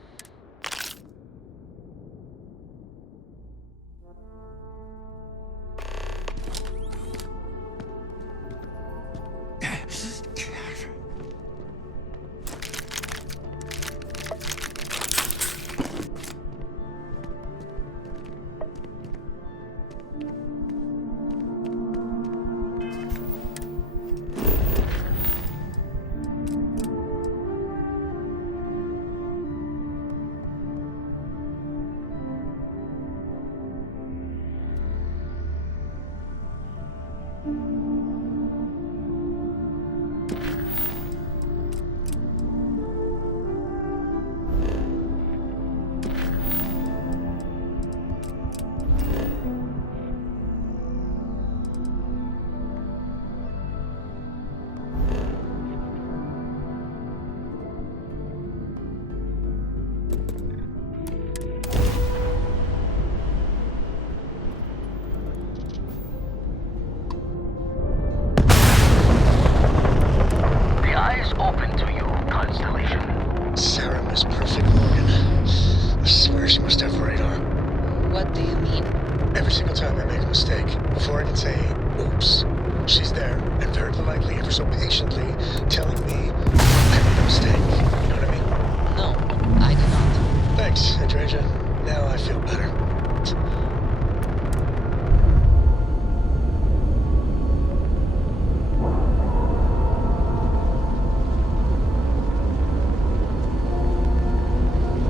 Thanks, Andreja. Now I feel better.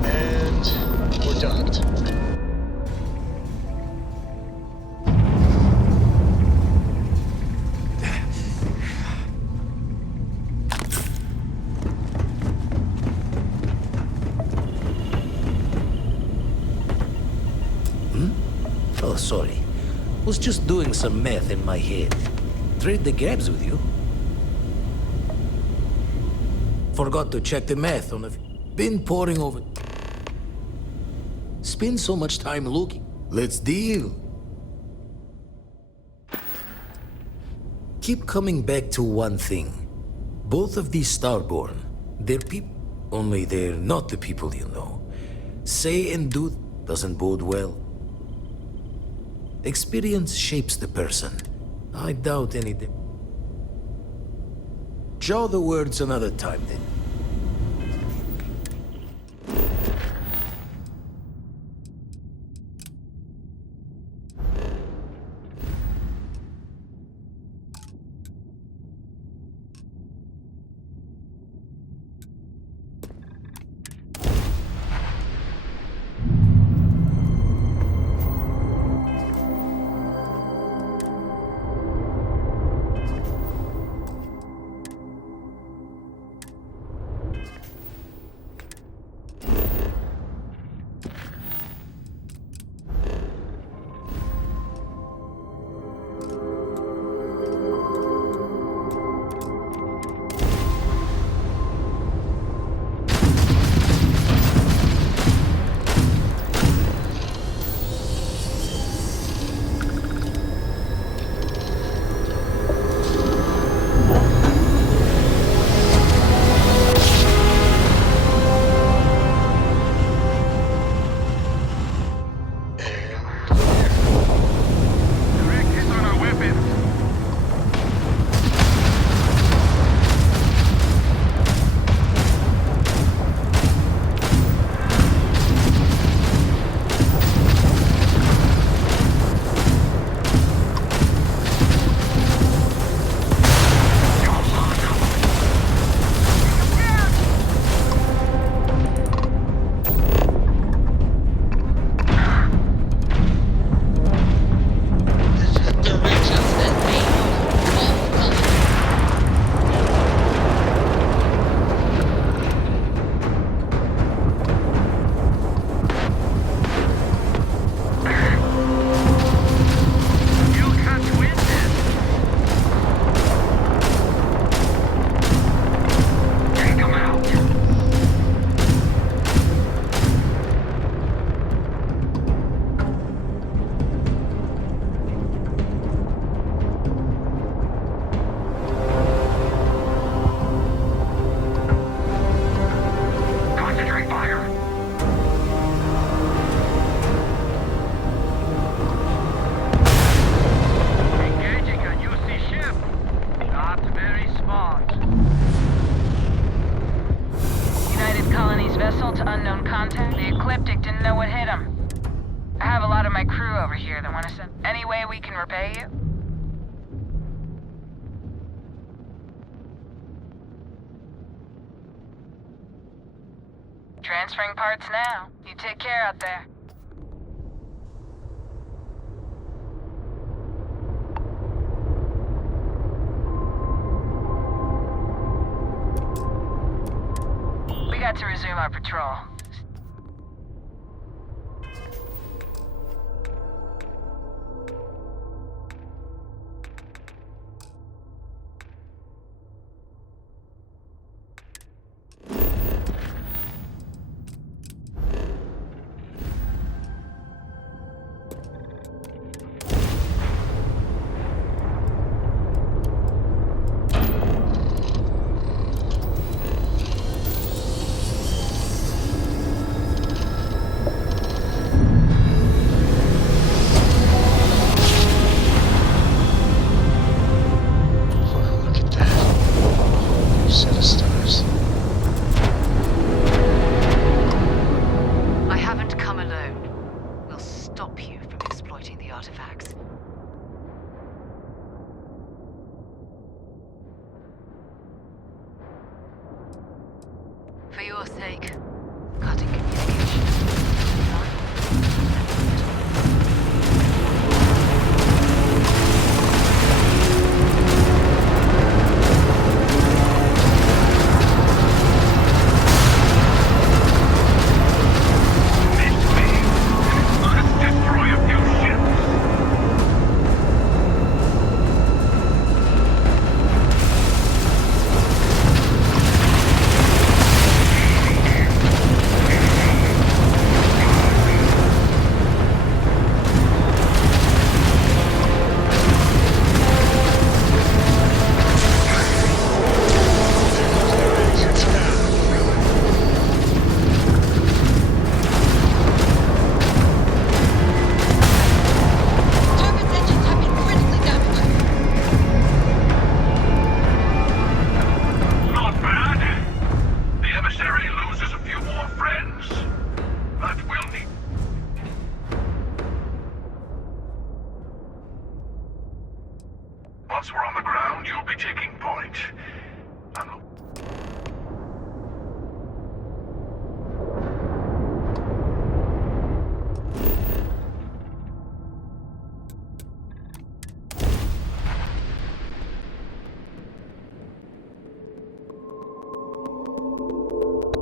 And we're docked. Oh, sorry. Was just doing some math in my head. Trade the grabs with you. Forgot to check the math on a... Been poring over... Spend so much time looking. Let's deal. Keep coming back to one thing. Both of these Starborn, they're people. Only they're not the people you know. Say and do doesn't bode well. Experience shapes the person. I doubt anything. Jaw the words another time, then. Transferring parts now. You take care out there. We got to resume our patrol. Once we're on the ground, you'll be taking point.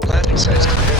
Landing site's clear.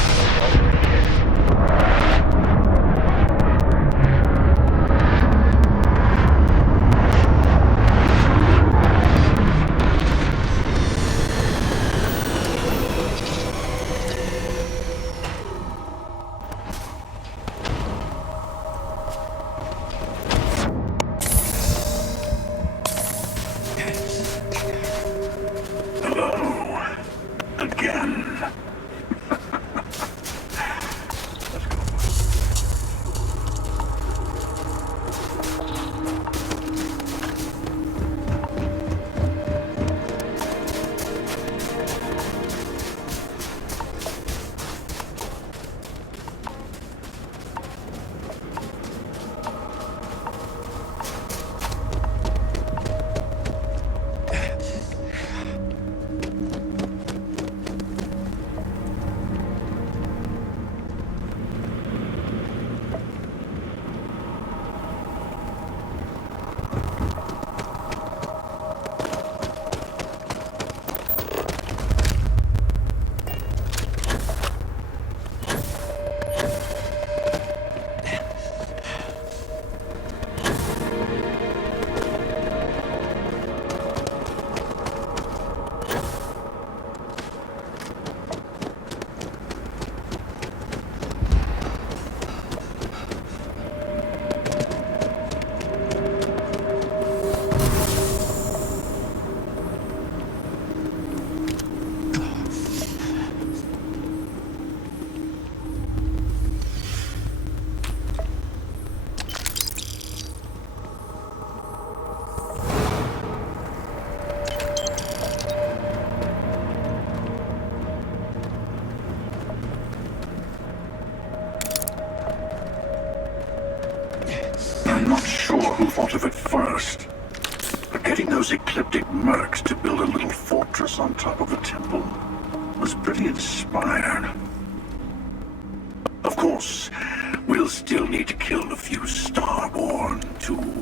I'm not sure who thought of it first, but getting those ecliptic mercs to build a little fortress on top of the temple was pretty inspired. Of course, we'll still need to kill a few Starborn, too.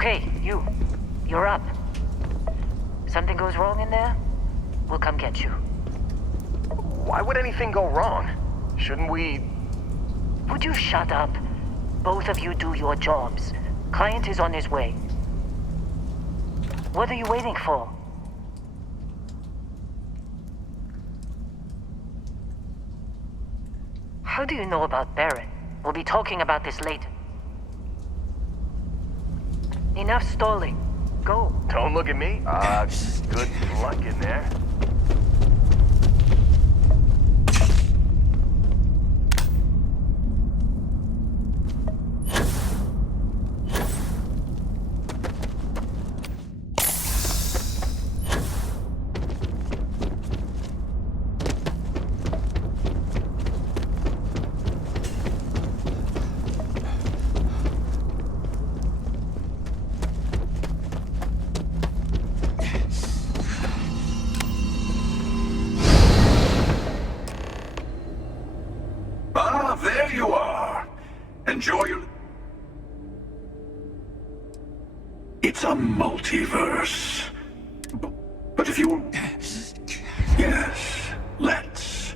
Okay, you're up. Something goes wrong in there, we'll come get you. Why would anything go wrong? Shouldn't we... Would you shut up? Both of you do your jobs. Client is on his way. What are you waiting for? How do you know about Baron? We'll be talking about this later. Enough stalling. Go. Don't look at me. Good luck in there. There you are. Enjoy your... It's a multiverse. But if you... Yes, let's.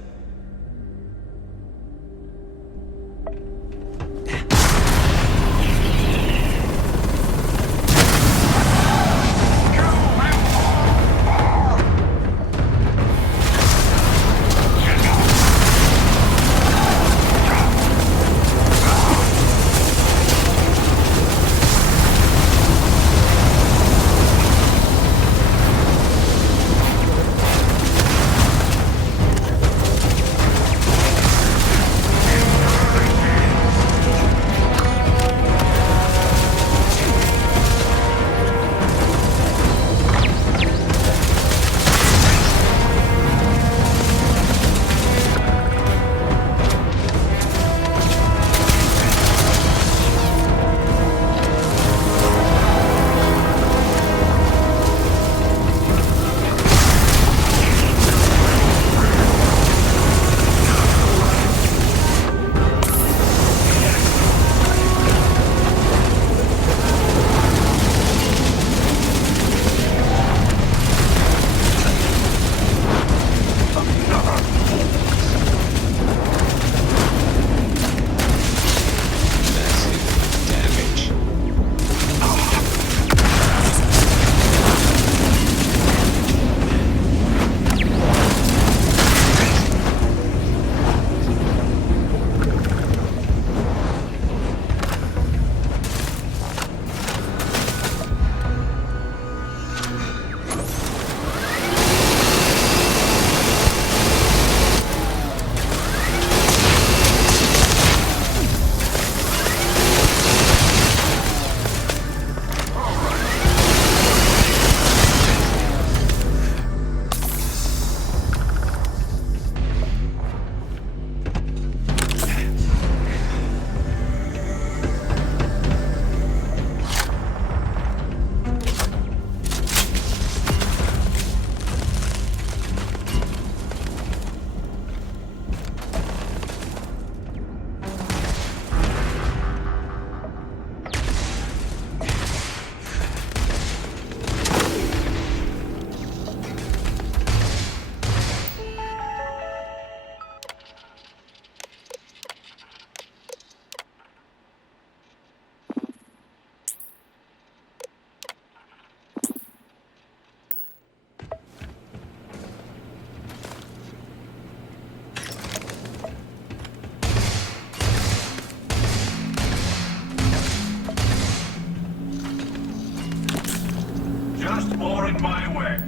Just more in my way.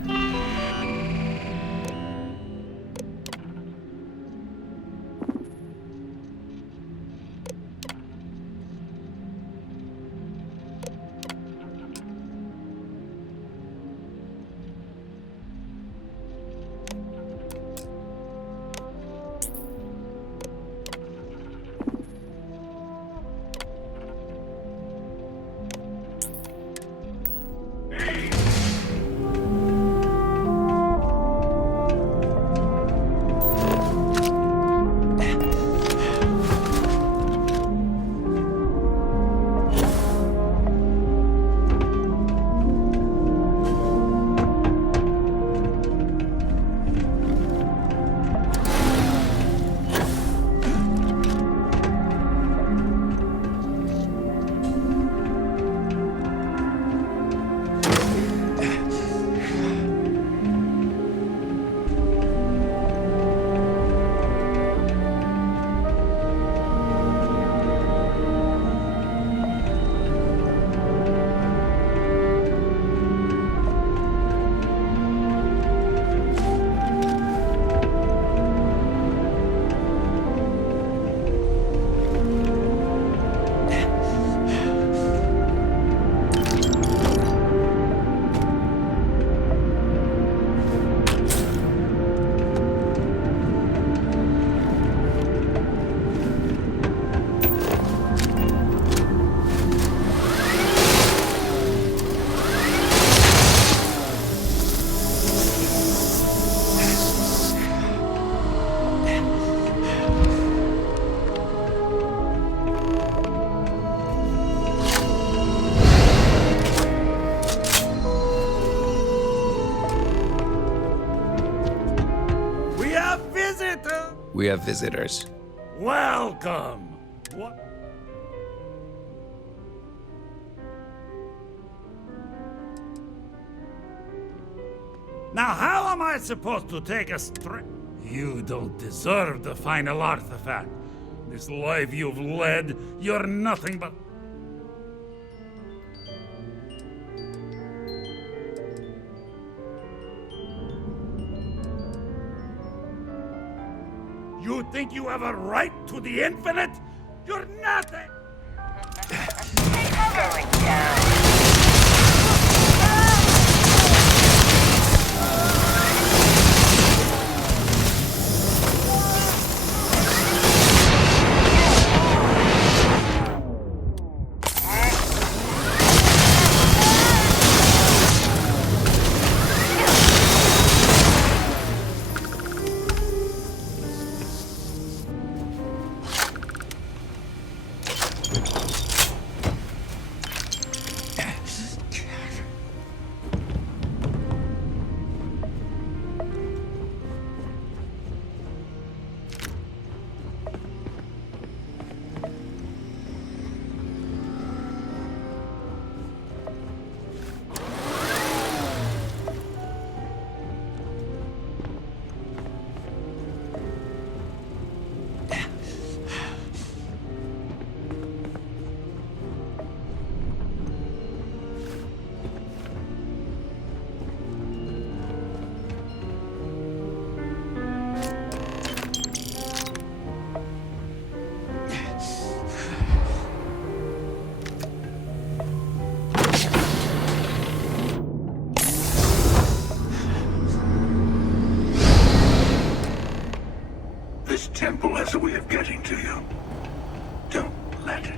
We have visitors. Welcome! What? Now, how am I supposed to take a You don't deserve the final artifact. This life you've led, you're nothing but... You think you have a right to the infinite? You're nothing! Going down. This temple has a way of getting to you. Don't let it.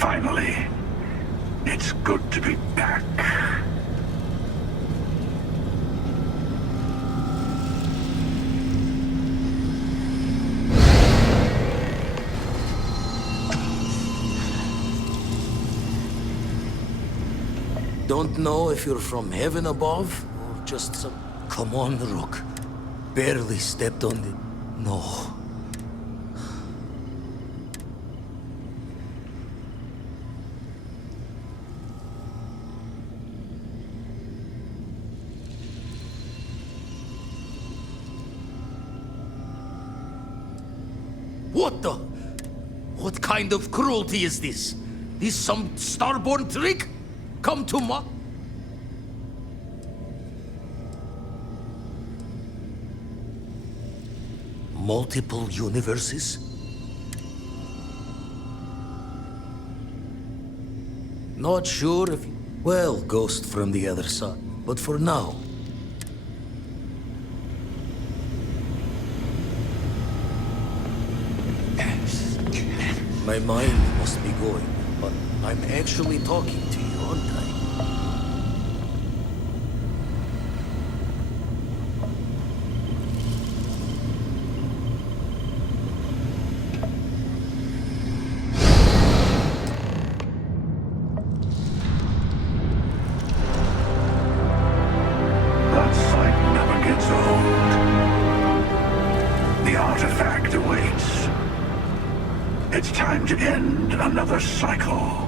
Finally, it's good to be back. Don't know if you're from heaven above or just some... Come on, Rook. Barely stepped on the... No. What the? What kind of cruelty is this? This some starborn trick? Come to mock? Multiple universes? Not sure if... Well, ghost from the other side. But for now... My mind must be going, but I'm actually talking to you, aren't I? That sight never gets old. The artifact awaits. It's time to end another cycle.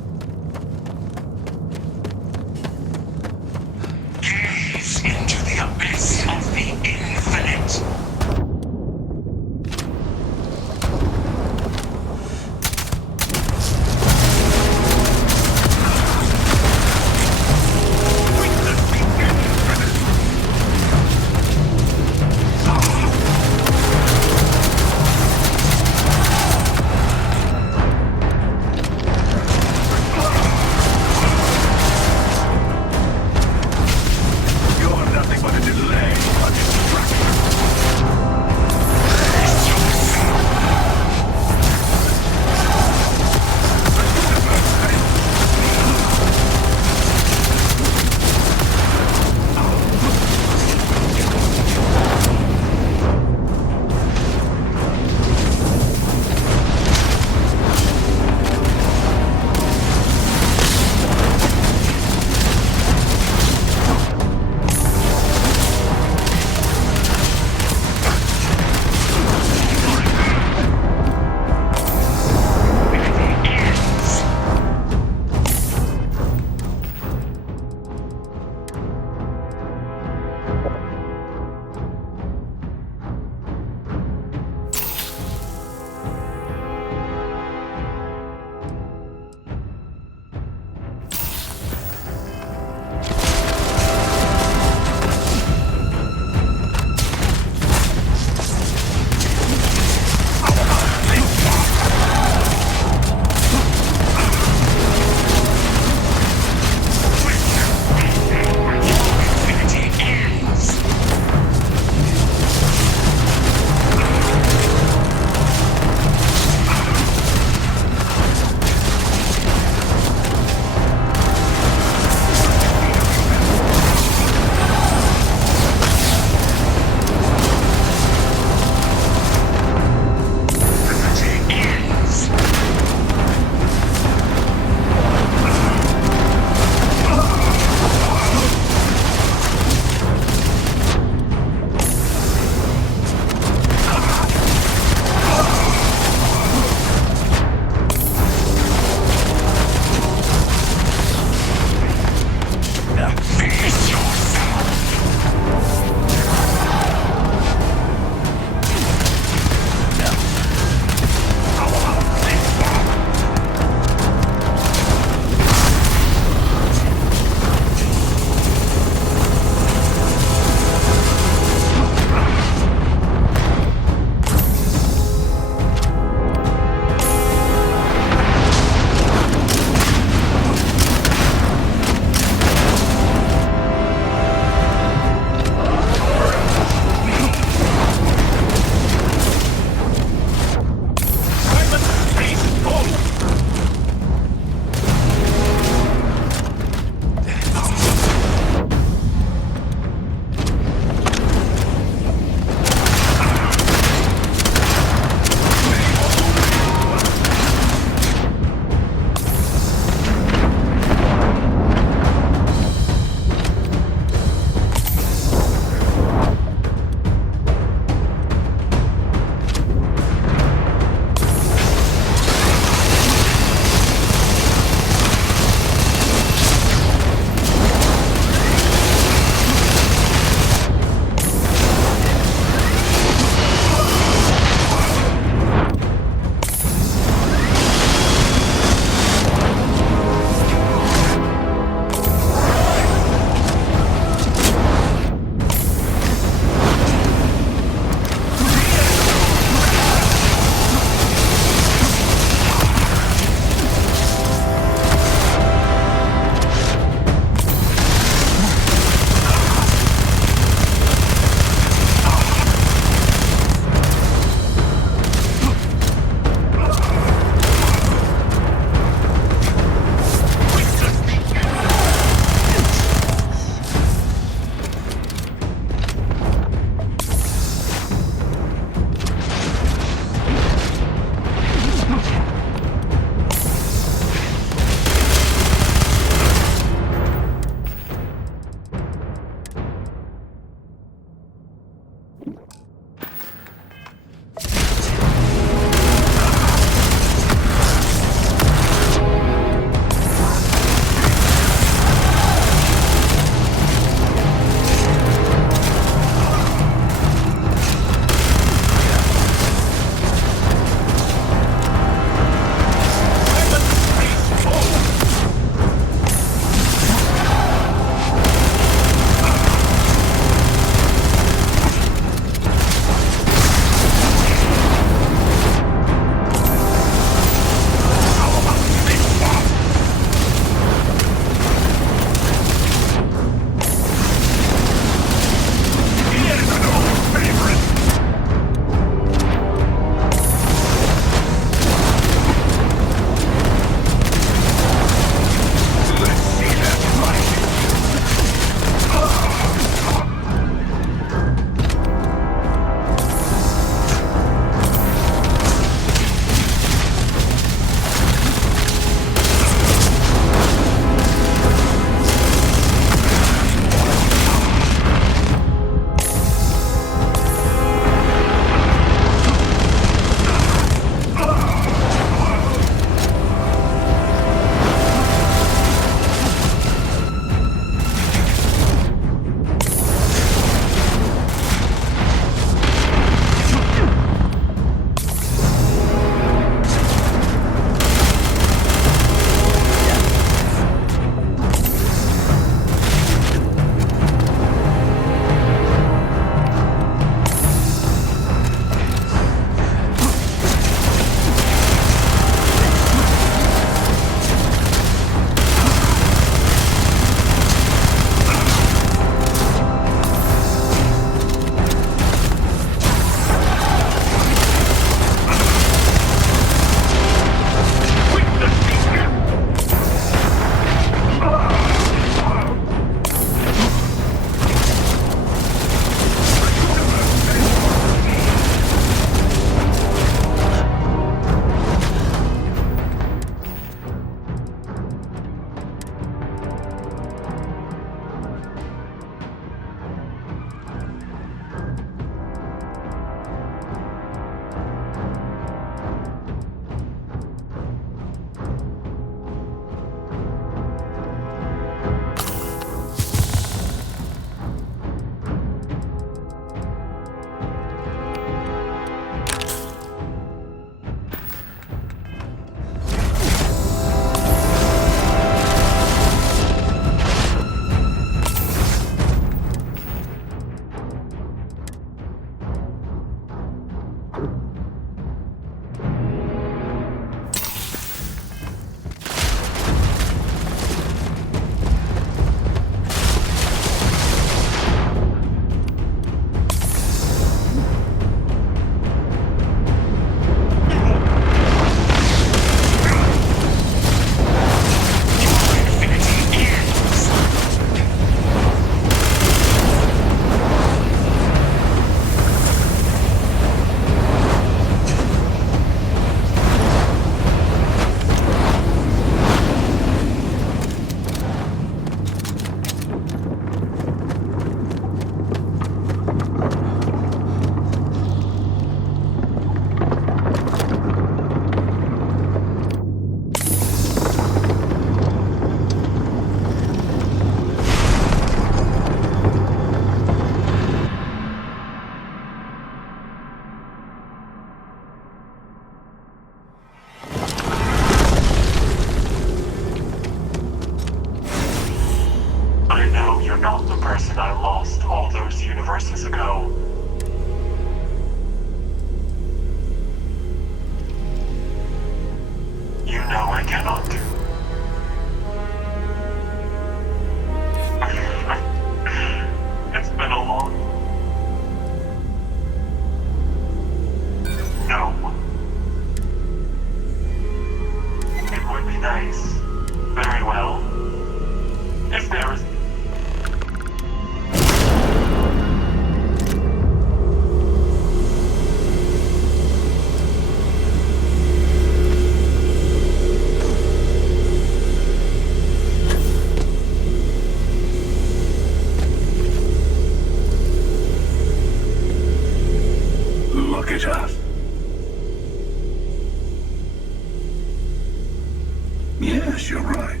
Yes, you're right.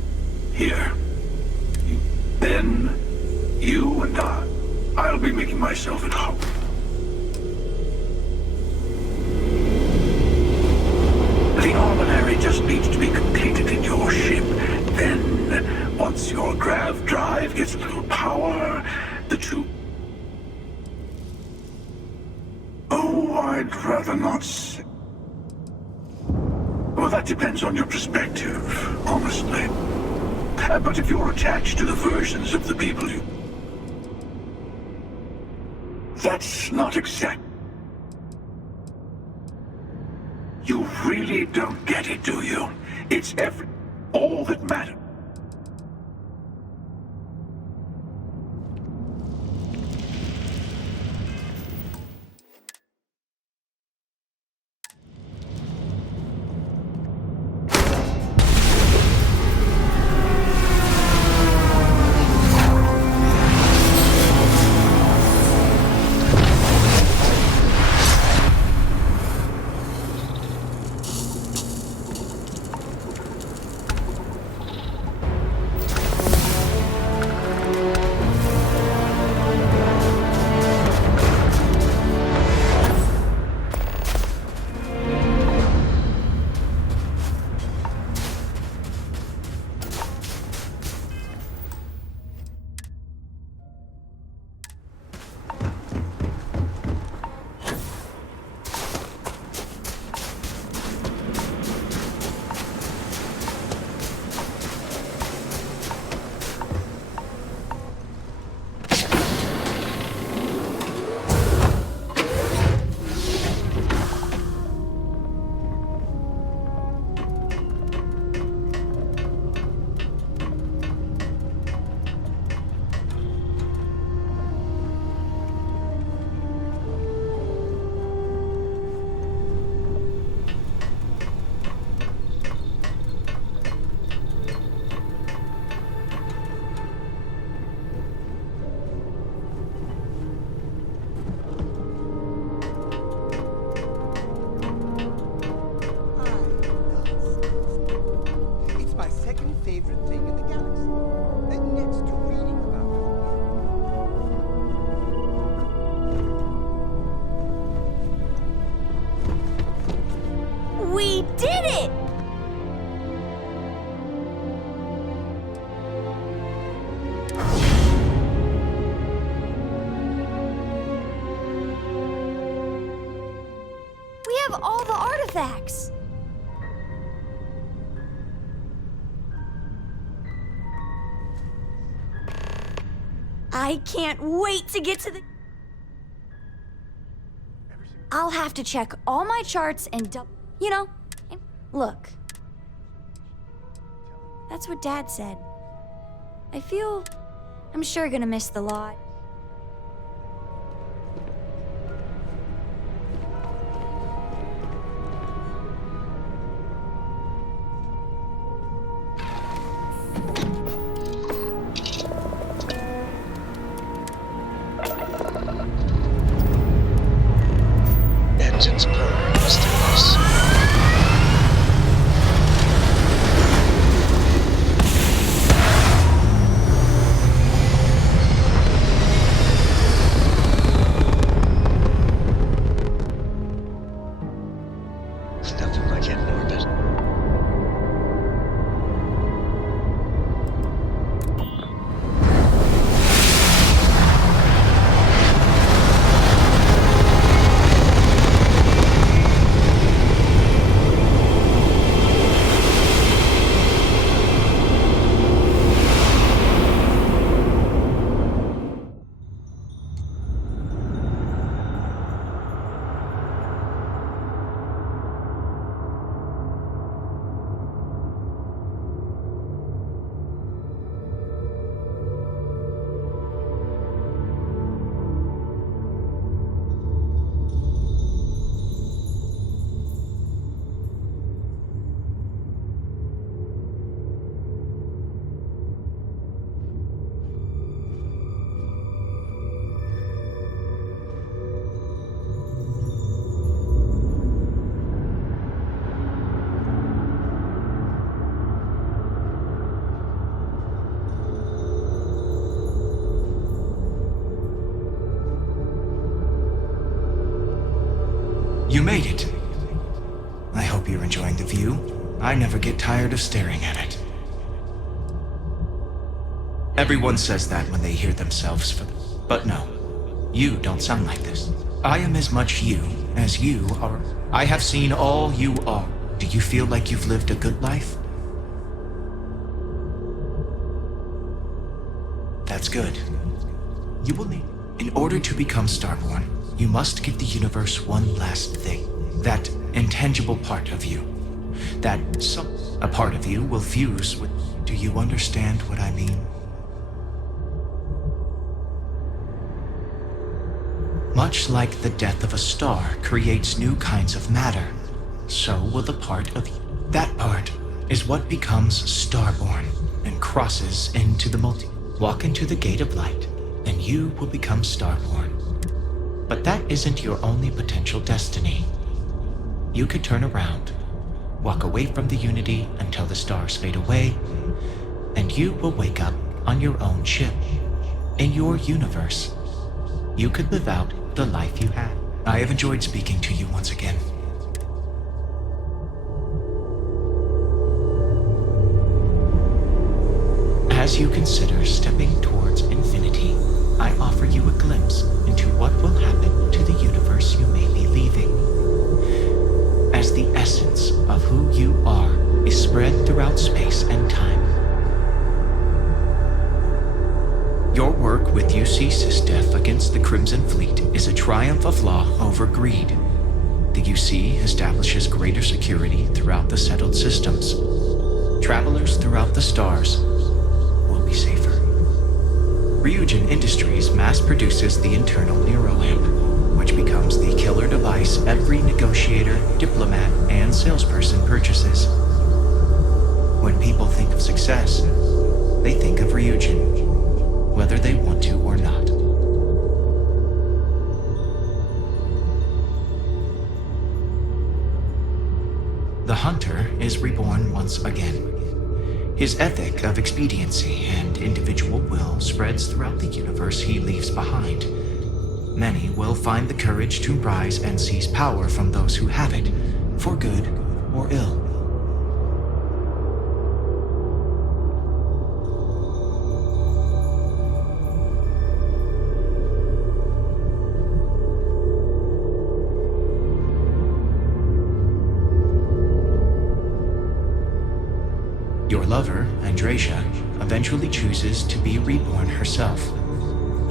Here. Then, you and I'll be making myself at home. The armory just needs to be completed in your ship. Then, once your grav drive gets a little power, the two... Oh, I'd rather not say... Well, that depends on your perspective, honestly. But if you're attached to the versions of the people you... That's not exact... You really don't get it, do you? It's all that matters. We did it! We have all the artifacts! I can't wait to get to the... I'll have to check all my charts and you know, look. That's what Dad said. I'm sure gonna miss the lot. Engines purring, Mr. Moss. Nothing like it in orbit. made it. I hope you're enjoying the view. I never get tired of staring at it. Everyone says that when they hear themselves, but no. You don't sound like this. I am as much you as you are. I have seen all you are. Do you feel like you've lived a good life? That's good. You will need... In order to become Starborn, you must give the universe one last thing. That intangible part of you. A part of you will fuse with... Do you understand what I mean? Much like the death of a star creates new kinds of matter, so will the part of you. That part is what becomes Starborn and crosses into the multi. Walk into the gate of light, and you will become Starborn. But that isn't your only potential destiny. You could turn around, walk away from the Unity until the stars fade away, and you will wake up on your own ship, in your universe. You could live out the life you had. I have enjoyed speaking to you once again. As you consider stepping towards infinity, I offer you a glimpse into what will happen to the universe you may be leaving. As the essence of who you are is spread throughout space and time. Your work with UC SysDef against the Crimson Fleet is a triumph of law over greed. The UC establishes greater security throughout the settled systems. Travelers throughout the stars will be safer. Ryujin Industries mass produces the internal Neuroamp, which becomes the killer device every negotiator, diplomat, and salesperson purchases. When people think of success, they think of Ryujin, whether they want to or not. The Hunter is reborn once again. His ethic of expediency and individual will spreads throughout the universe he leaves behind. Many will find the courage to rise and seize power from those who have it, for good or ill. Your lover, Andrasia, eventually chooses to be reborn herself.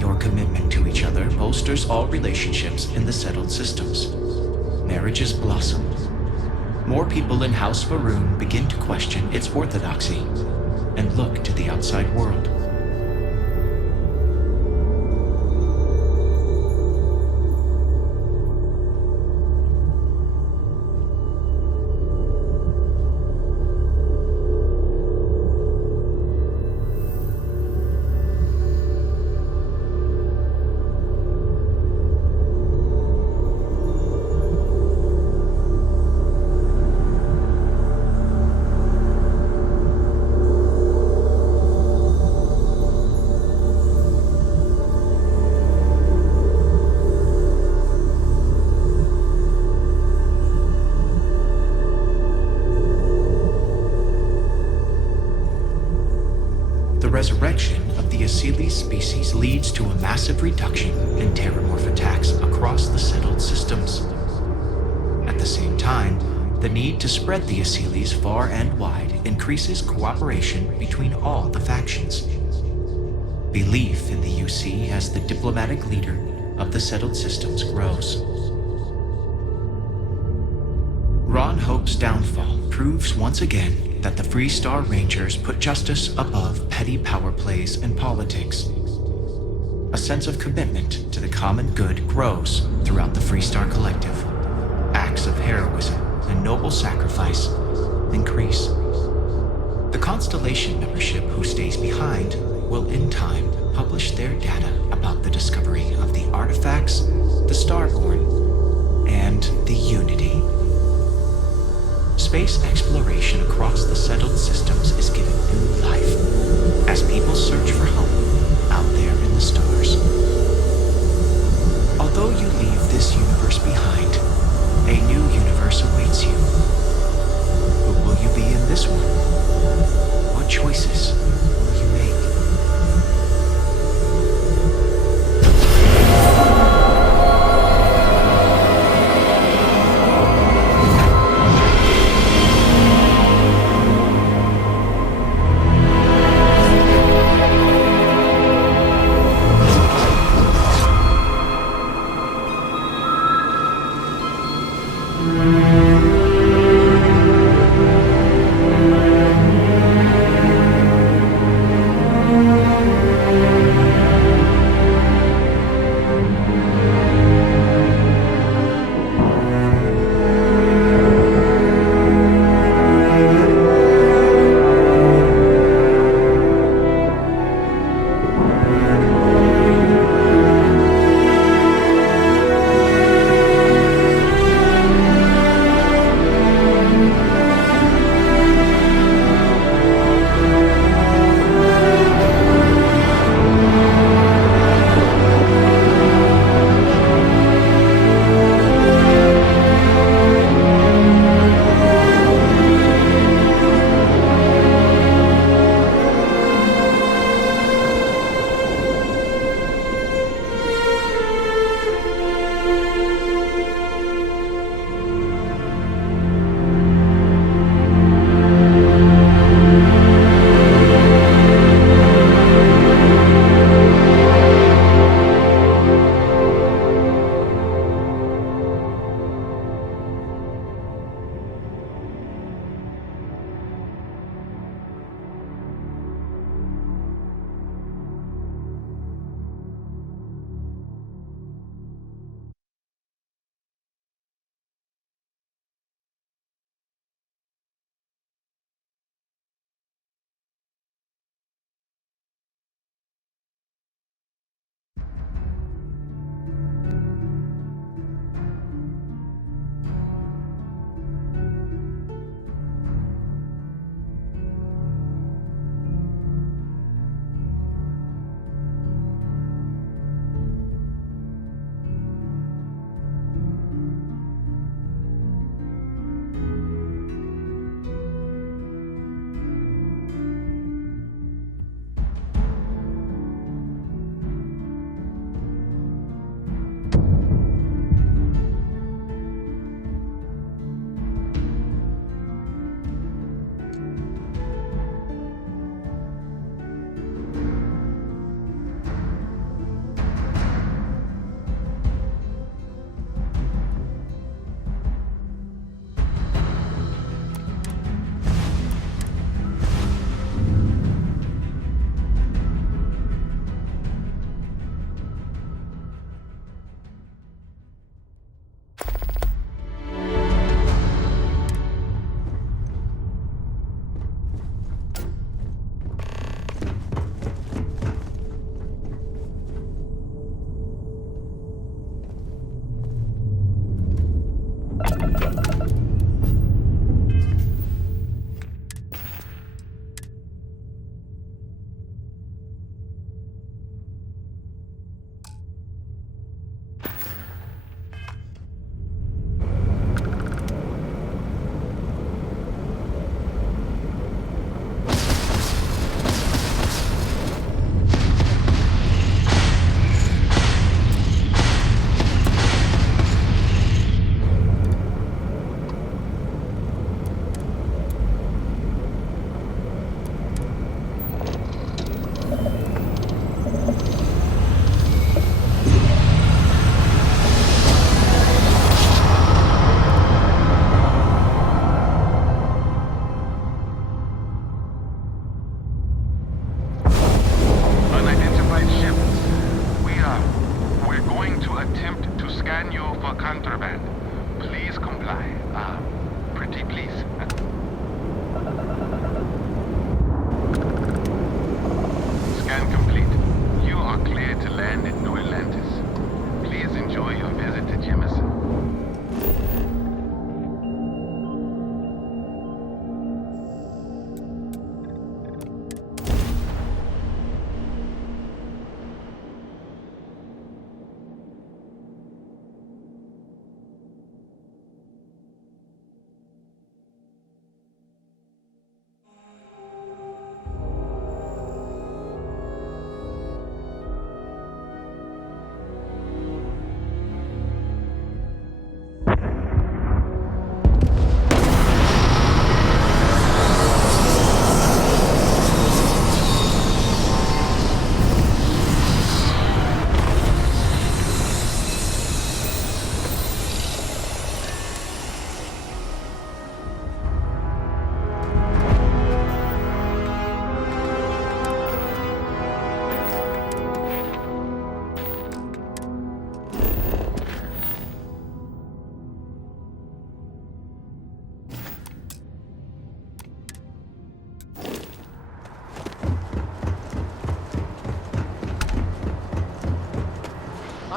Your commitment to each other bolsters all relationships in the settled systems. Marriages blossom. More people in House Varun begin to question its orthodoxy and look to the outside world. The resurrection of the Asili species leads to a massive reduction in terramorph attacks across the settled systems. At the same time, the need to spread the Asilis far and wide increases cooperation between all the factions. Belief in the UC as the diplomatic leader of the settled systems grows. Ron Hope's downfall proves once again that the Free Star Rangers put justice above petty power plays and politics. A sense of commitment to the common good grows throughout the Free Star Collective. Acts of heroism and noble sacrifice increase. The Constellation membership who stays behind will in time publish their data about the discovery of the artifacts, the Starborn, and the Unity. Space exploration across the settled systems is given new life as people search for home out there in the stars. Although you leave this universe behind, a new universe awaits you. Who will you be in this one? What choices will you make?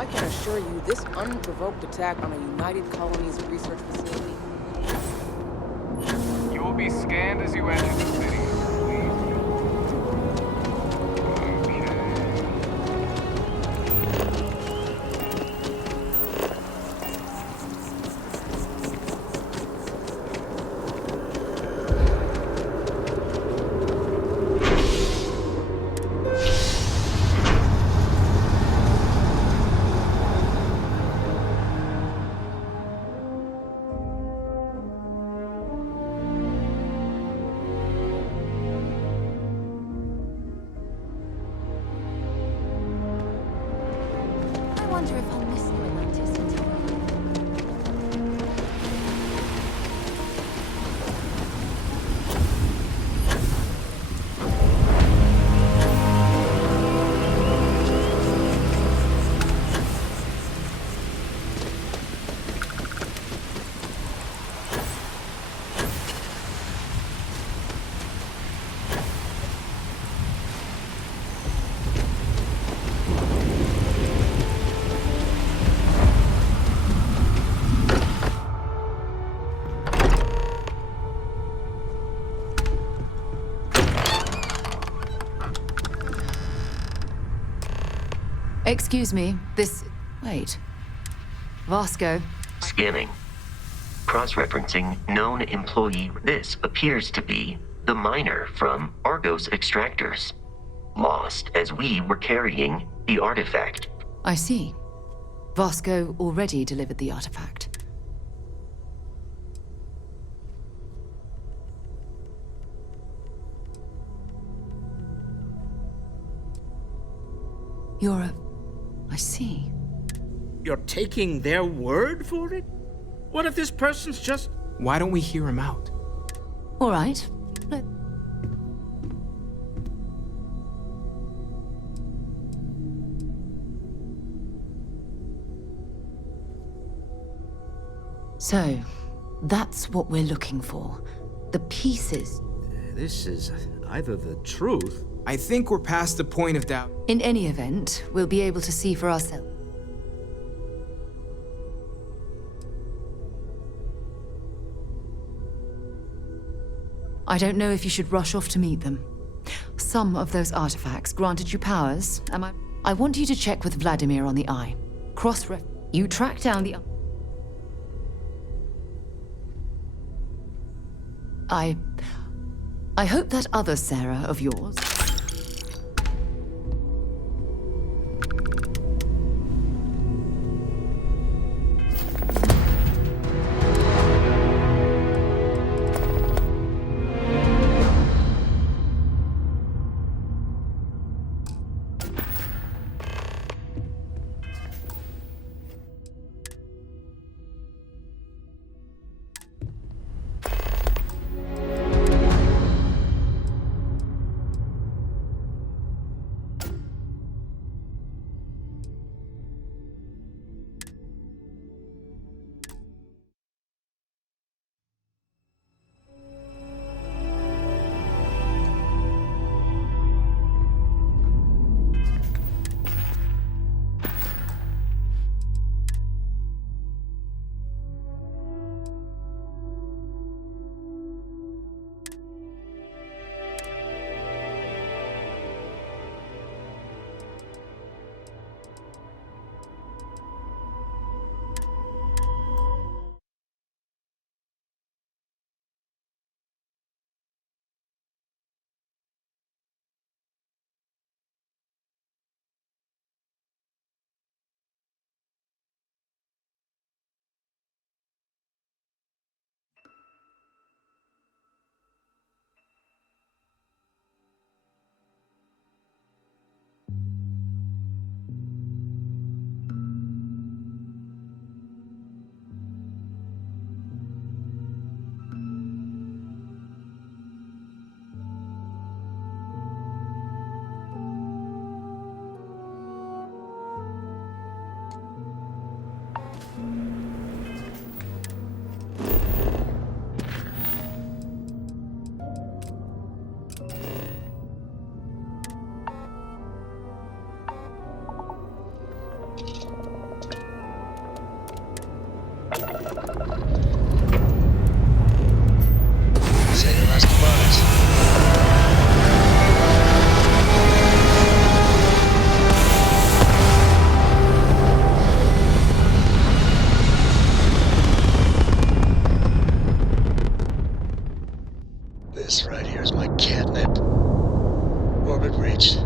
I can assure you this unprovoked attack on a United Colonies research facility. You will be scanned as you enter the city. I wonder if I'll miss New Atlantis until Excuse me, this... Wait. Vasco. Scanning. Cross-referencing known employee. This appears to be the miner from Argos Extractors. Lost as we were carrying the artifact. I see. Vasco already delivered the artifact. You're a... I see. You're taking their word for it? What if this person's just... Why don't we hear him out? All right. So, that's what we're looking for. The pieces. This is either the truth... I think we're past the point of doubt. In any event, we'll be able to see for ourselves. I don't know if you should rush off to meet them. Some of those artifacts granted you powers, am I? I want you to check with Vladimir on the Eye. Cross-ref... You track down the... I hope that other Sarah of yours... This right here is my catnip. Orbit reached.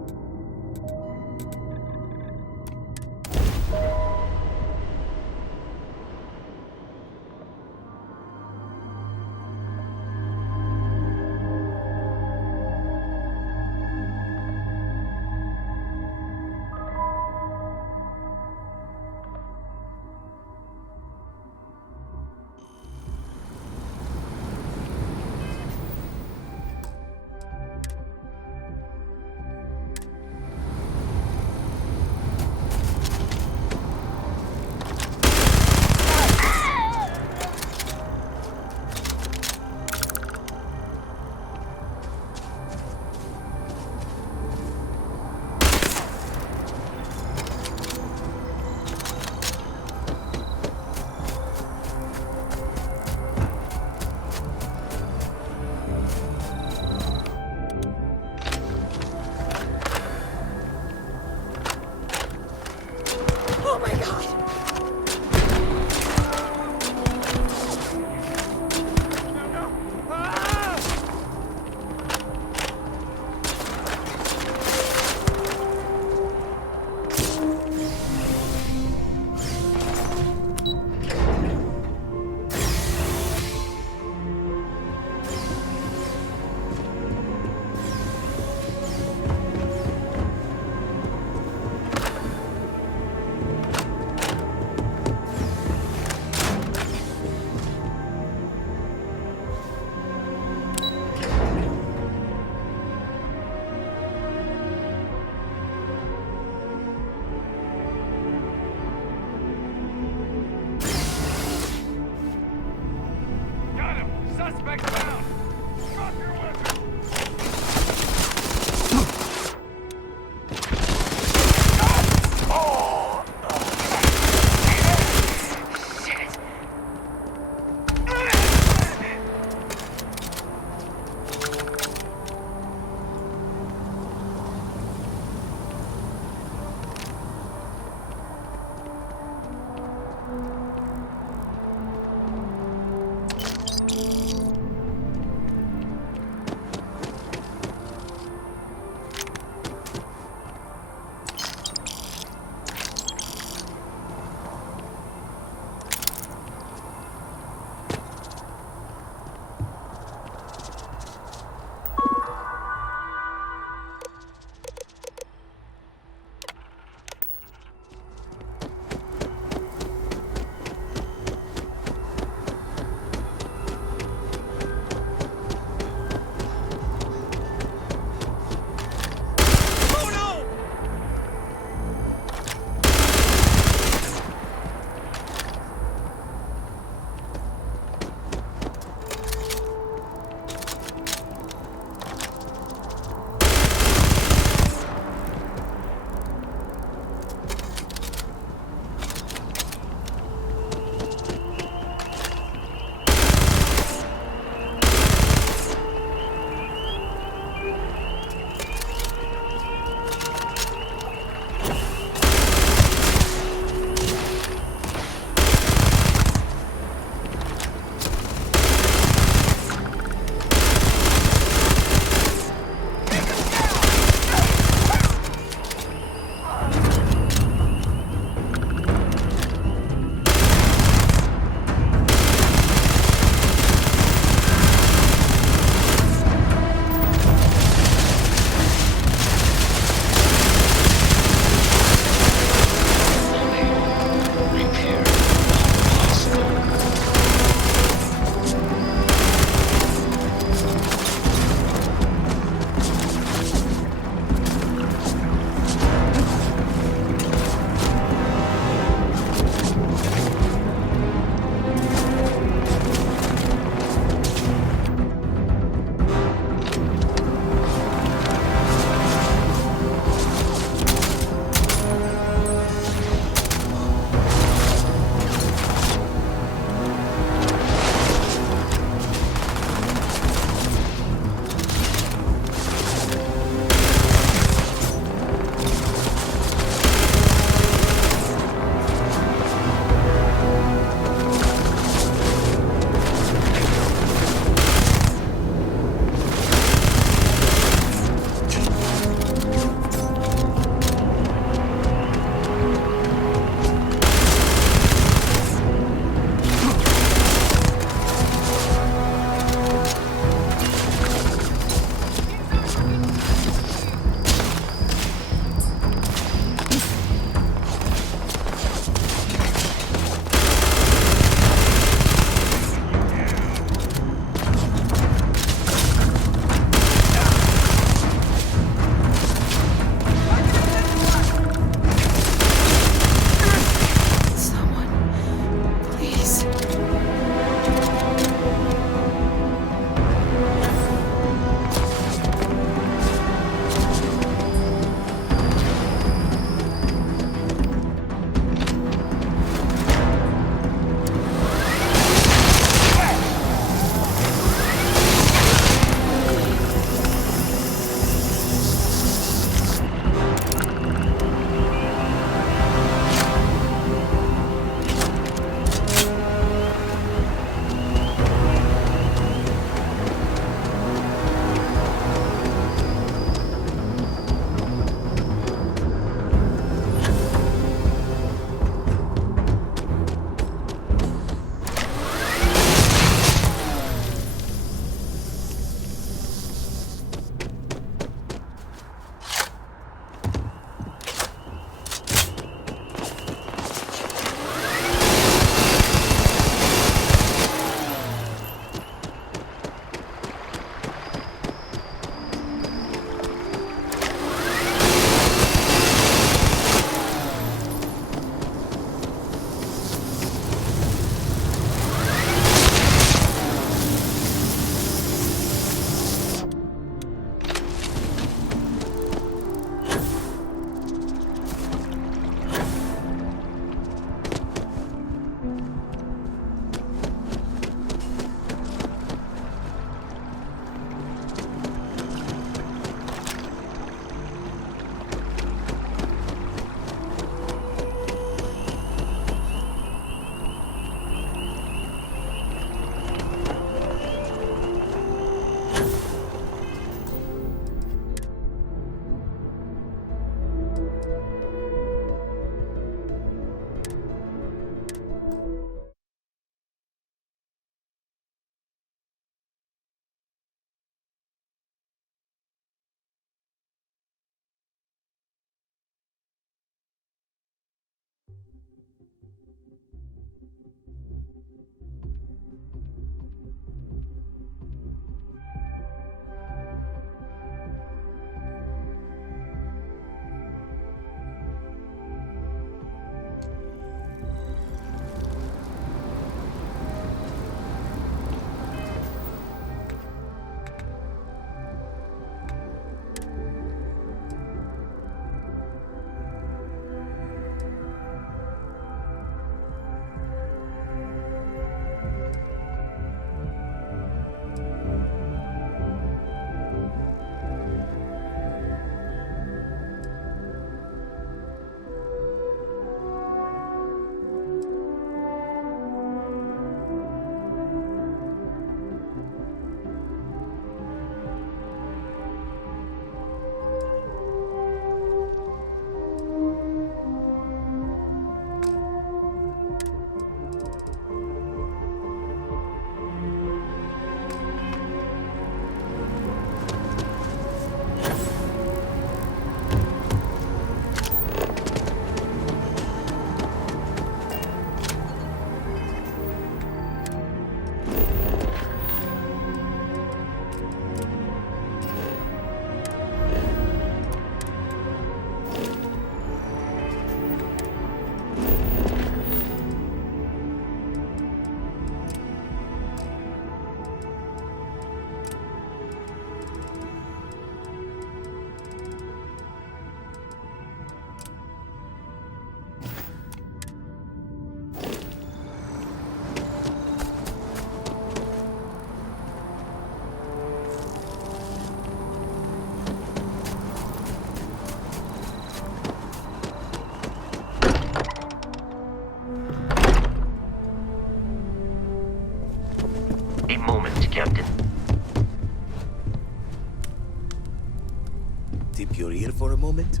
tip your ear for a moment?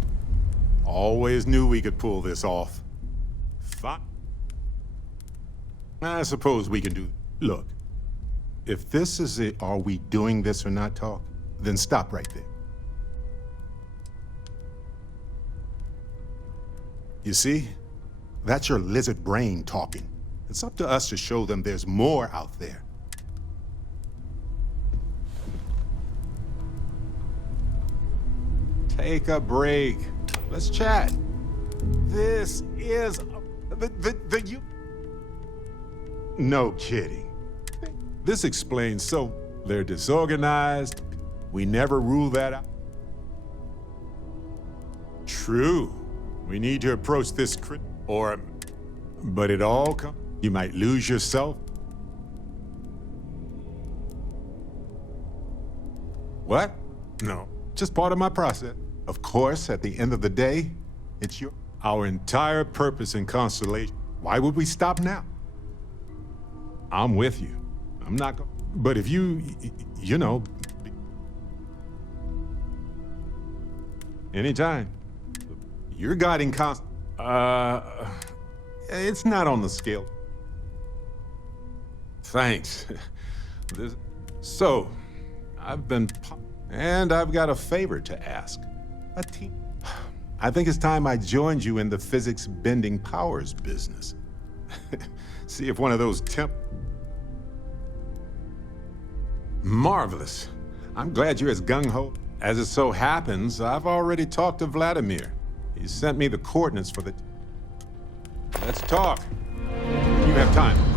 Always knew we could pull this off. Fine. I suppose we can do... Look, if this is a are we doing this or not talk, then stop right there. You see? That's your lizard brain talking. It's up to us to show them there's more out there. Take a break. Let's chat. This is you. No kidding. This explains so they're disorganized. We never rule that out. True. We need to approach this but it all comes. You might lose yourself. What? No, just part of my process. Of course, at the end of the day, it's our entire purpose in Constellation. Why would we stop now? I'm with you. I'm not going. But if you know, anytime. You're guiding it's not on the scale. Thanks. So, and I've got a favor to ask. A team. I think it's time I joined you in the physics bending powers business. See if one of those Marvelous. I'm glad you're as gung-ho. As it so happens, I've already talked to Vladimir. He sent me the coordinates for the... Let's talk. You have time.